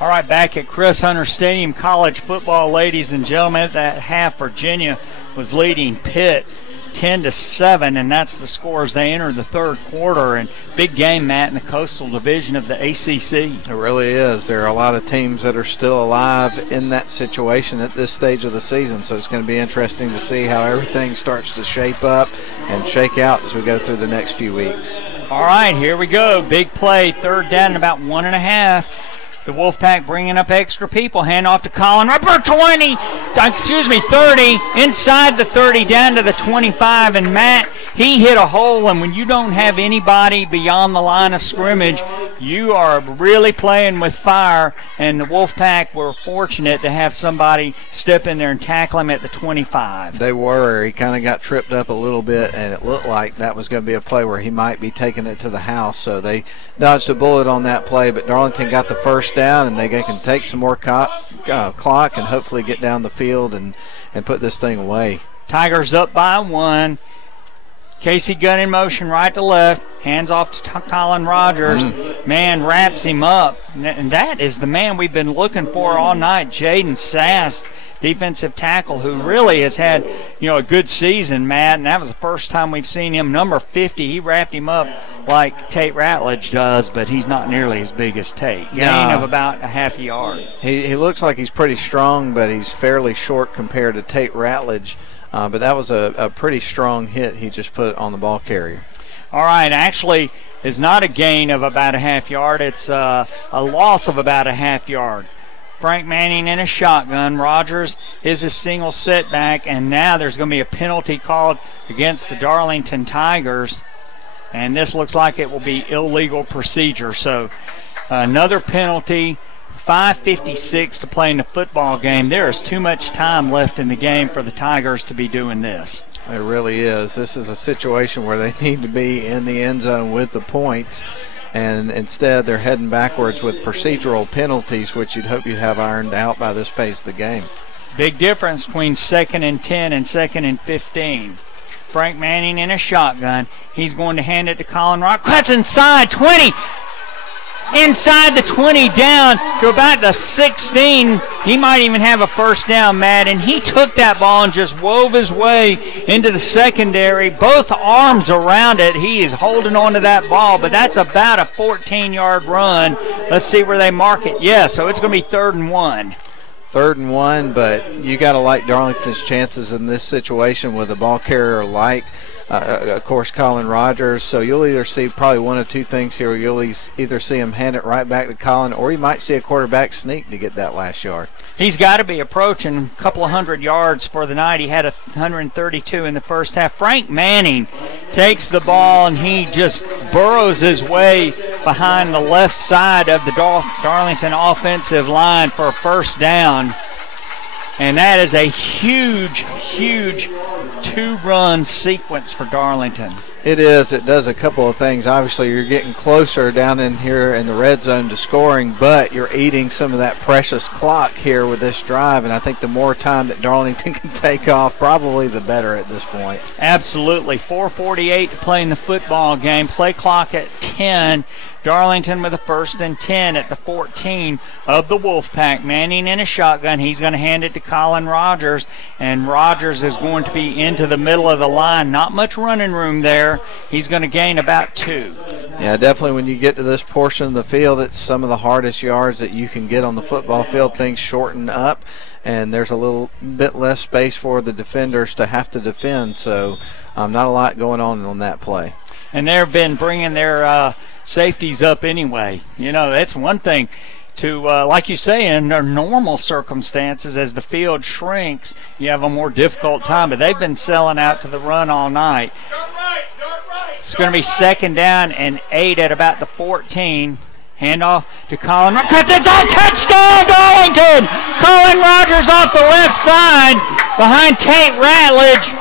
All right, back at Chris Hunter Stadium, college football, ladies and gentlemen. At that half, Virginia was leading Pitt 10-7, and that's the score as they enter the 3rd quarter. And big game, Matt, in the Coastal Division of the ACC. It really is. There are a lot of teams that are still alive in that situation at this stage of the season, so it's going to be interesting to see how everything starts to shape up and shake out as we go through the next few weeks. All right, here we go. Big play, 3rd down and about 1.5. The Wolfpack bringing up extra people. Hand off to Colin. Number 30, inside the 30, down to the 25. And Matt, he hit a hole. And when you don't have anybody beyond the line of scrimmage, you are really playing with fire. And the Wolfpack were fortunate to have somebody step in there and tackle him at the 25. They were. He kind of got tripped up a little bit, and it looked like that was going to be a play where he might be taking it to the house. So they dodged a bullet on that play, but Darlington got the first down, and they can take some more clock and hopefully get down the field and put this thing away. Tigers up by 1. Casey gun in motion right to left. Hands off to Colin Rogers. Man wraps him up. And that is the man we've been looking for all night, Jaden Sass, defensive tackle, who really has had, a good season, Matt. And that was the first time we've seen him. Number 50, he wrapped him up like Tate Ratledge does, but he's not nearly as big as Tate. Gain of about a half a yard. He looks like he's pretty strong, but he's fairly short compared to Tate Ratledge. But that was a pretty strong hit he just put on the ball carrier. All right, actually, it's not a gain of about a half yard. It's a loss of about a half yard. Frank Manning in a shotgun. Rogers is a single setback, and now there's going to be a penalty called against the Darlington Tigers. And this looks like it will be illegal procedure. So another penalty. 5:56 to play in the football game. There is too much time left in the game for the Tigers to be doing this. It really is. This is a situation where they need to be in the end zone with the points, and instead they're heading backwards with procedural penalties, which you'd hope you'd have ironed out by this phase of the game. It's a big difference between 2nd and 10 and 2nd and 15. Frank Manning in a shotgun. He's going to hand it to Colin Rock. Cuts inside, 20. Inside the 20, down to about the 16. He might even have a first down, Matt. And he took that ball and just wove his way into the secondary. Both arms around it. He is holding on to that ball, but that's about a 14-yard run. Let's see where they mark it. Yeah, so it's going to be 3rd and 1. 3rd and 1, but you got to like Darlington's chances in this situation with a ball carrier like of course, Colin Rogers. So you'll either see probably one of two things here. You'll either see him hand it right back to Colin, or you might see a quarterback sneak to get that last yard. He's got to be approaching a couple of 100 yards for the night. He had 132 in the first half. Frank Manning takes the ball, and he just burrows his way behind the left side of the Darlington offensive line for a first down. And that is a huge, huge 2-run sequence for Darlington. It is. It does a couple of things. Obviously, you're getting closer down in here in the red zone to scoring, but you're eating some of that precious clock here with this drive, and I think the more time that Darlington can take off, probably the better at this point. Absolutely. 4:48 to play in the football game. Play clock at 10. Darlington with a 1st and 10 at the 14 of the Wolfpack. Manning in a shotgun. He's going to hand it to Colin Rogers, and Rogers is going to be into the middle of the line. Not much running room there. He's going to gain about 2. Yeah, definitely when you get to this portion of the field, it's some of the hardest yards that you can get on the football field. Things shorten up, and there's a little bit less space for the defenders to have to defend, so not a lot going on that play. And they've been bringing their safeties up anyway. That's one thing to, like you say, in normal circumstances, as the field shrinks, you have a more difficult time. But they've been selling out to the run all night. It's going to be 2nd down and 8 at about the 14. Handoff to Colin. Cuts inside. Touchdown, Darlington! Colin Rogers off the left side behind Tate Ratledge.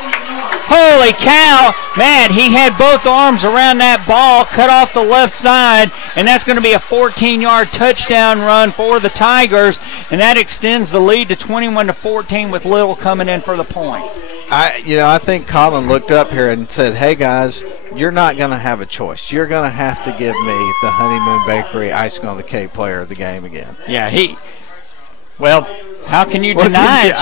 Holy cow, man, he had both arms around that ball, cut off the left side, and that's going to be a 14-yard touchdown run for the Tigers, and that extends the lead to 21-14 with Little coming in for the point. I think Colin looked up here and said, hey, guys, you're not going to have a choice. You're going to have to give me the Honeymoon Bakery icing on the cake player of the game again. Yeah, how can you deny it?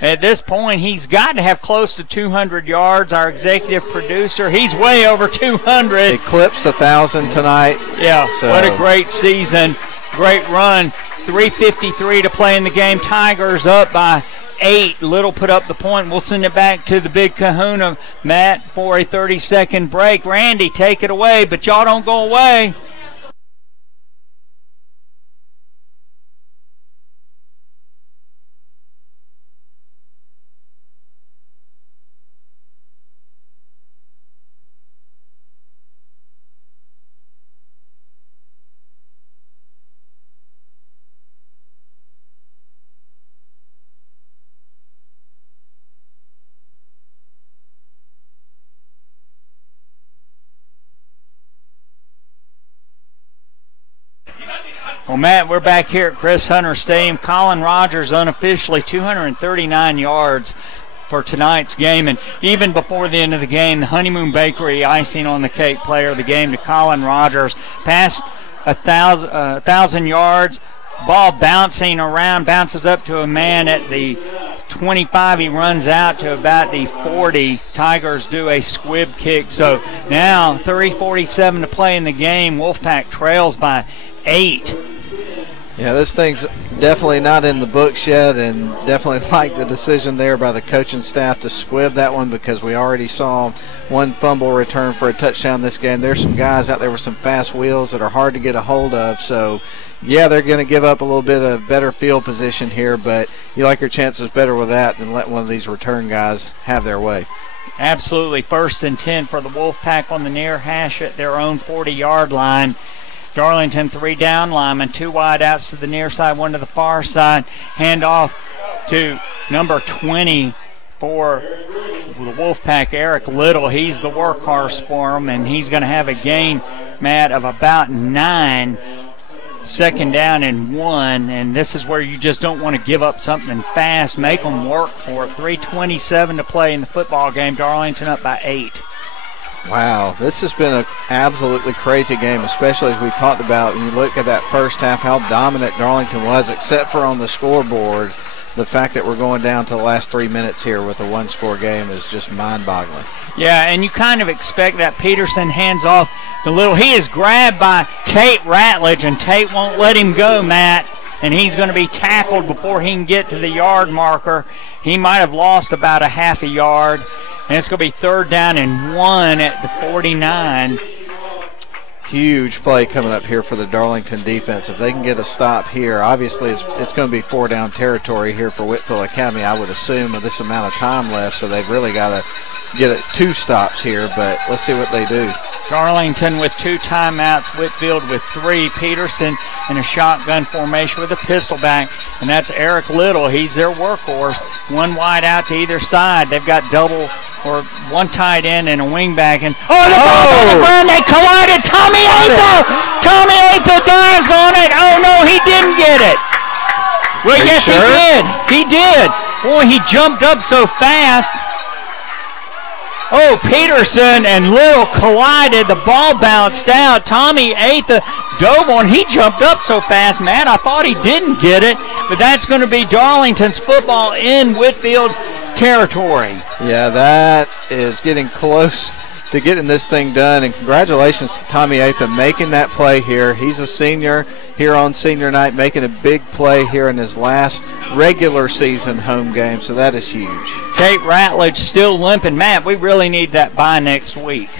At this point, he's got to have close to 200 yards. Our executive producer, he's way over 200. Eclipsed 1,000 tonight. Yeah, so. What a great season. Great run. 3:53 to play in the game. Tigers up by 8. Little put up the point. We'll send it back to the Big Kahuna, Matt, for a 30-second break. Randy, take it away, but y'all don't go away. Well, Matt, we're back here at Chris Hunter Stadium. Colin Rogers unofficially 239 yards for tonight's game. And even before the end of the game, the Honeymoon Bakery icing on the cake player of the game to Colin Rogers. Past 1,000 yards. Ball bouncing around, bounces up to a man at the 25. He runs out to about the 40. Tigers do a squib kick. So now 3:47 to play in the game. Wolfpack trails by 8. Yeah, this thing's definitely not in the books yet, and definitely like the decision there by the coaching staff to squib that one, because we already saw one fumble return for a touchdown this game. There's some guys out there with some fast wheels that are hard to get a hold of, so yeah, they're going to give up a little bit of better field position here, but you like your chances better with that than let one of these return guys have their way. Absolutely. 1st and 10 for the Wolfpack on the near hash at their own 40-yard line. Darlington 3 down linemen, 2 wide outs to the near side, 1 to the far side. Hand off to number 20 for the Wolfpack, Eric Little. He's the workhorse for them, and he's going to have a gain, Matt, of about 9. 2nd down and 1, and this is where you just don't want to give up something fast. Make them work for it. 3:27 to play in the football game. Darlington up by 8. Wow, this has been an absolutely crazy game, especially as we talked about when you look at that first half, how dominant Darlington was, except for on the scoreboard. The fact that we're going down to the last 3 minutes here with a one-score game is just mind-boggling. Yeah, and you kind of expect that. Peterson hands off the Little. He is grabbed by Tate Ratledge, and Tate won't let him go, Matt. And he's going to be tackled before he can get to the yard marker. He might have lost about a half a yard. And it's going to be 3rd down and 1 at the 49. Huge play coming up here for the Darlington defense. If they can get a stop here, obviously it's going to be 4-down territory here for Whitfield Academy, I would assume, with this amount of time left. So they've really got to get 2 stops here, but let's see what they do. Darlington with 2 timeouts, Whitfield with 3. Peterson in a shotgun formation with a pistol back, and that's Eric Little. He's their workhorse. 1 wide out to either side. They've got double or 1 tight end and a wing back. And the ball on the ground, they collided. Tommy Atha dives on it. Oh no, he didn't get it. Well, yes, sure? He did. Boy, he jumped up so fast. Oh, Peterson and Little collided. The ball bounced out. Tommy Atha dove on. He jumped up so fast, man. I thought he didn't get it, but that's going to be Darlington's football in Whitfield territory. Yeah, that is getting close to getting this thing done, and congratulations to Tommy Atha making that play here. He's a senior here on senior night, making a big play here in his last regular season home game, so that is huge. Tate Ratledge still limping. Matt, we really need that bye next week.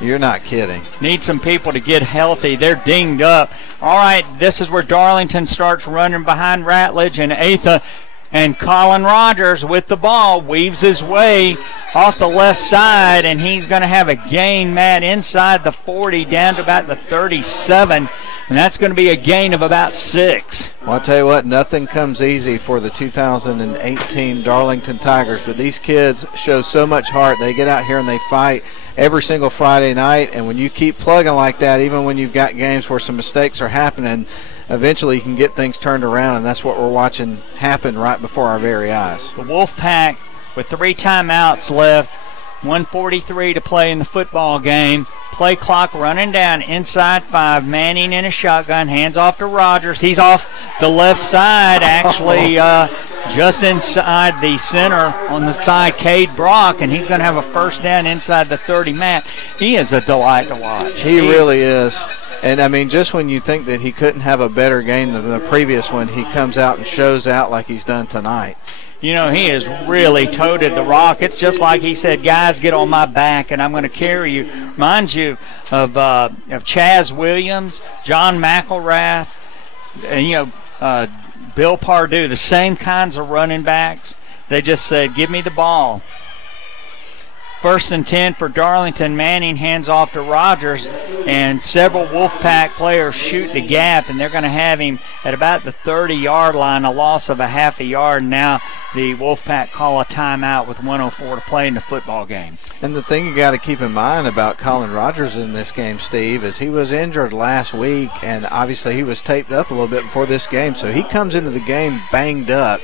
You're not kidding. Need some people to get healthy. They're dinged up. All right, this is where Darlington starts running behind Ratledge, and Atha and Colin Rogers with the ball weaves his way off the left side, and he's going to have a gain, Matt, inside the 40 down to about the 37, and that's going to be a gain of about 6. Well, I'll tell you what, nothing comes easy for the 2018 Darlington Tigers, but these kids show so much heart. They get out here and they fight every single Friday night, and when you keep plugging like that, even when you've got games where some mistakes are happening, eventually you can get things turned around, and that's what we're watching happen right before our very eyes. The Wolfpack with 3 timeouts left, 1:43 to play in the football game. Play clock running down inside 5. Manning in a shotgun, hands off to Rogers. He's off the left side, actually just inside the center on the side, Cade Brock, and he's going to have a 1st down inside the 30. Matt, he is a delight to watch. He really is. And, I mean, just when you think that he couldn't have a better game than the previous one, he comes out and shows out like he's done tonight. You know, he has really toted the rock. It's just like he said, guys, get on my back, and I'm going to carry you. Reminds you of Chaz Williams, John McElrath, and, Bill Pardue, the same kinds of running backs. They just said, give me the ball. First and 10 for Darlington. Manning hands off to Rogers, and several Wolfpack players shoot the gap, and they're going to have him at about the 30-yard line, a loss of a half a yard. Now the Wolfpack call a timeout with 1:04 to play in the football game. And the thing you got to keep in mind about Colin Rogers in this game, Steve, is he was injured last week, and obviously he was taped up a little bit before this game. So he comes into the game banged up,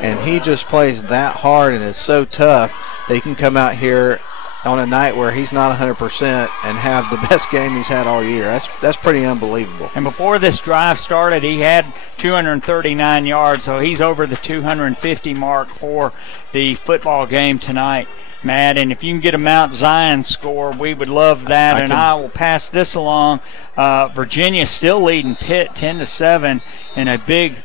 and he just plays that hard and is so tough that he can come out here on a night where he's not 100% and have the best game he's had all year. That's pretty unbelievable. And before this drive started, he had 239 yards, so he's over the 250 mark for the football game tonight, Matt. And if you can get a Mount Zion score, we would love that. I will pass this along. Virginia still leading Pitt 10-7 in a big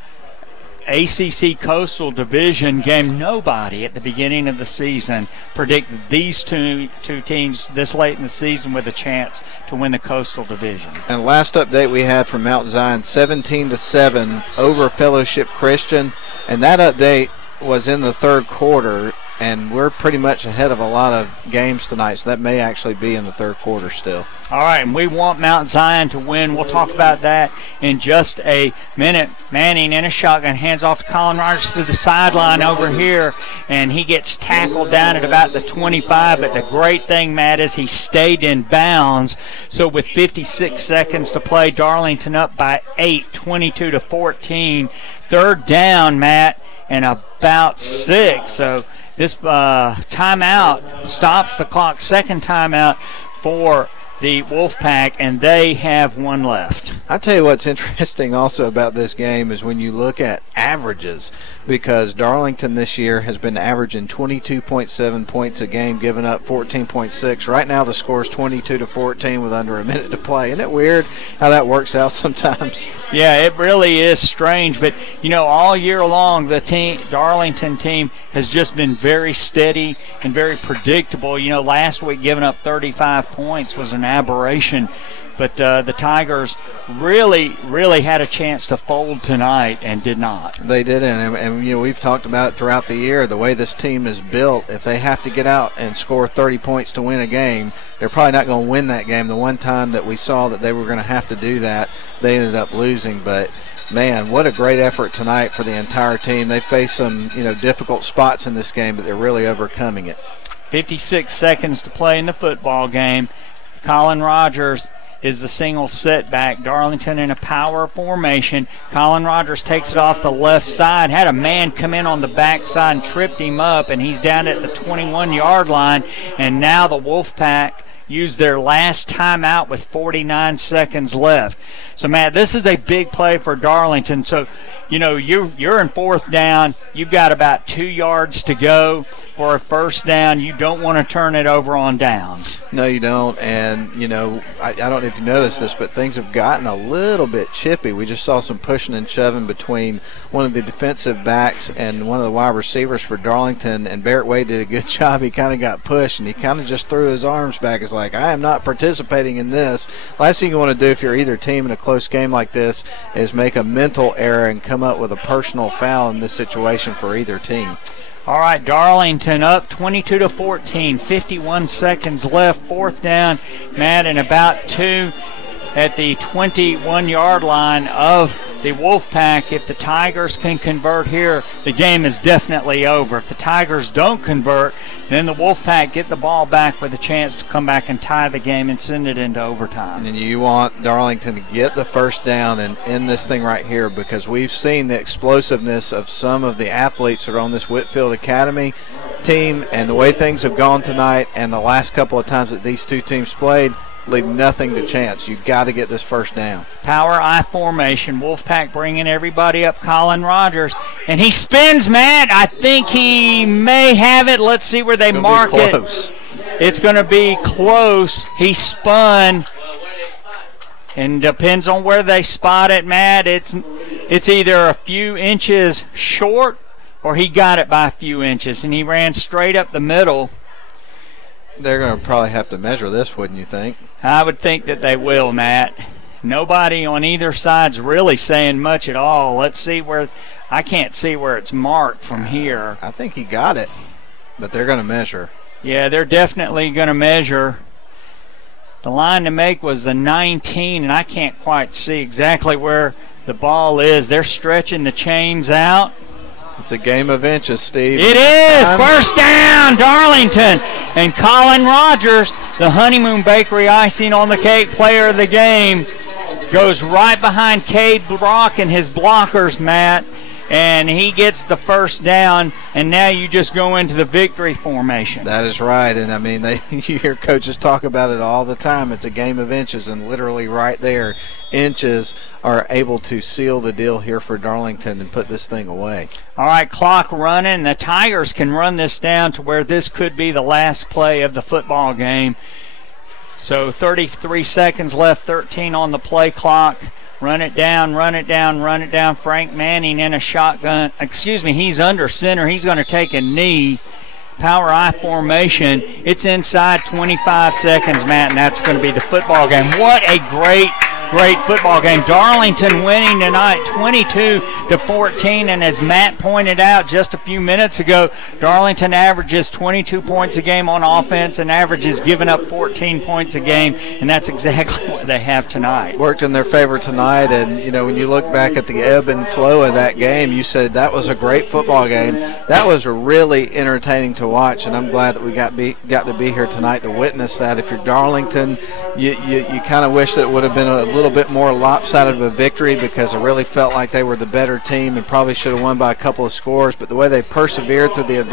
ACC Coastal Division game. Nobody at the beginning of the season predicted these two teams this late in the season with a chance to win the Coastal Division. And last update we had from Mount Zion, 17-7 over Fellowship Christian, and that update was in the third quarter, and we're pretty much ahead of a lot of games tonight, so that may actually be in the third quarter still. All right, and we want Mount Zion to win. We'll talk about that in just a minute. Manning in a shotgun, hands off to Colin Rogers to the sideline over here, and he gets tackled down at about the 25. But the great thing, Matt, is he stayed in bounds. So with 56 seconds to play, Darlington up by 8, 22-14. Third down, Matt, and about 6. So this timeout stops the clock. Second timeout for the Wolfpack, and they have one left. I tell you what's interesting also about this game is when you look at averages, because Darlington this year has been averaging 22.7 points a game, giving up 14.6. Right now the score is 22-14 with under a minute to play. Isn't it weird how that works out sometimes? Yeah, it really is strange. But, you know, all year long the Darlington team has just been very steady and very predictable. You know, last week giving up 35 points was an aberration. But the Tigers really had a chance to fold tonight and did not. They didn't, and you know, we've talked about it throughout the year, the way this team is built. If they have to get out and score 30 points to win a game, they're probably not going to win that game. The one time that we saw that they were going to have to do that, they ended up losing. But, man, what a great effort tonight for the entire team. They faced some, you know, difficult spots in this game, but they're really overcoming it. 56 seconds to play in the football game. Colin Rogers is the single setback. Darlington in a power formation. Colin Rogers takes it off the left side. Had a man come in on the backside and tripped him up, and he's down at the 21-yard line. And now the Wolfpack use their last timeout with 49 seconds left. So, Matt, this is a big play for Darlington. So, you know, you're in fourth down. You've got about 2 yards to go for a first down. You don't want to turn it over on downs. No, you don't. And, you know, I don't know if you noticed this, but things have gotten a little bit chippy. We just saw some pushing and shoving between one of the defensive backs and one of the wide receivers for Darlington, and Barrett Wade did a good job. He kind of got pushed, and he kind of just threw his arms back. It's like, I am not participating in this. Last thing you want to do if you're either team in a close game like this is make a mental error and come up with a personal foul in this situation for either team. All right, Darlington up 22-14, 51 seconds left, fourth down, Matt, and about 2 at the 21-yard line of the Wolfpack. If the Tigers can convert here, the game is definitely over. If the Tigers don't convert, then the Wolfpack get the ball back with a chance to come back and tie the game and send it into overtime. And you want Darlington to get the first down and end this thing right here, because we've seen the explosiveness of some of the athletes that are on this Whitfield Academy team, and the way things have gone tonight and the last couple of times that these two teams played, leave nothing to chance. You've got to get this first down. Power I formation. Wolfpack bringing everybody up. Colin Rogers. And he spins, Matt. I think he may have it. Let's see where they mark it. It's going to be close. He spun. And depends on where they spot it, Matt. It's either a few inches short or he got it by a few inches. And he ran straight up the middle. They're going to probably have to measure this, wouldn't you think? I would think that they will, Matt. Nobody on either side's really saying much at all. Let's see where – I can't see where it's marked from here. I think he got it, but they're going to measure. Yeah, they're definitely going to measure. The line to make was the 19, and I can't quite see exactly where the ball is. They're stretching the chains out. It's a game of inches, Steve. It is! First down, Darlington. And Colin Rogers, the Honeymoon Bakery icing on the cake player of the game, goes right behind Cade Brock and his blockers, Matt, and he gets the first down, and now you just go into the victory formation. That is right, and I mean, you hear coaches talk about it all the time. It's a game of inches, and literally right there, inches are able to seal the deal here for Darlington and put this thing away. All right, clock running. The Tigers can run this down to where this could be the last play of the football game. So 33 seconds left, 13 on the play clock. Run it down, run it down, run it down. Frank Manning in a shotgun. He's under center. He's going to take a knee. Power I formation. It's inside 25 seconds, Matt, and that's going to be the football game. What a great football game. Darlington winning tonight 22-14, and as Matt pointed out just a few minutes ago, Darlington averages 22 points a game on offense and averages giving up 14 points a game, and that's exactly what they have tonight. Worked in their favor tonight, and you know, when you look back at the ebb and flow of that game, you said that was a great football game. That was really entertaining to watch, and I'm glad that we got to be here tonight to witness that. If you're Darlington, you kind of wish that it would have been a little bit more lopsided of a victory, because it really felt like they were the better team and probably should have won by a couple of scores, but the way they persevered through the adversity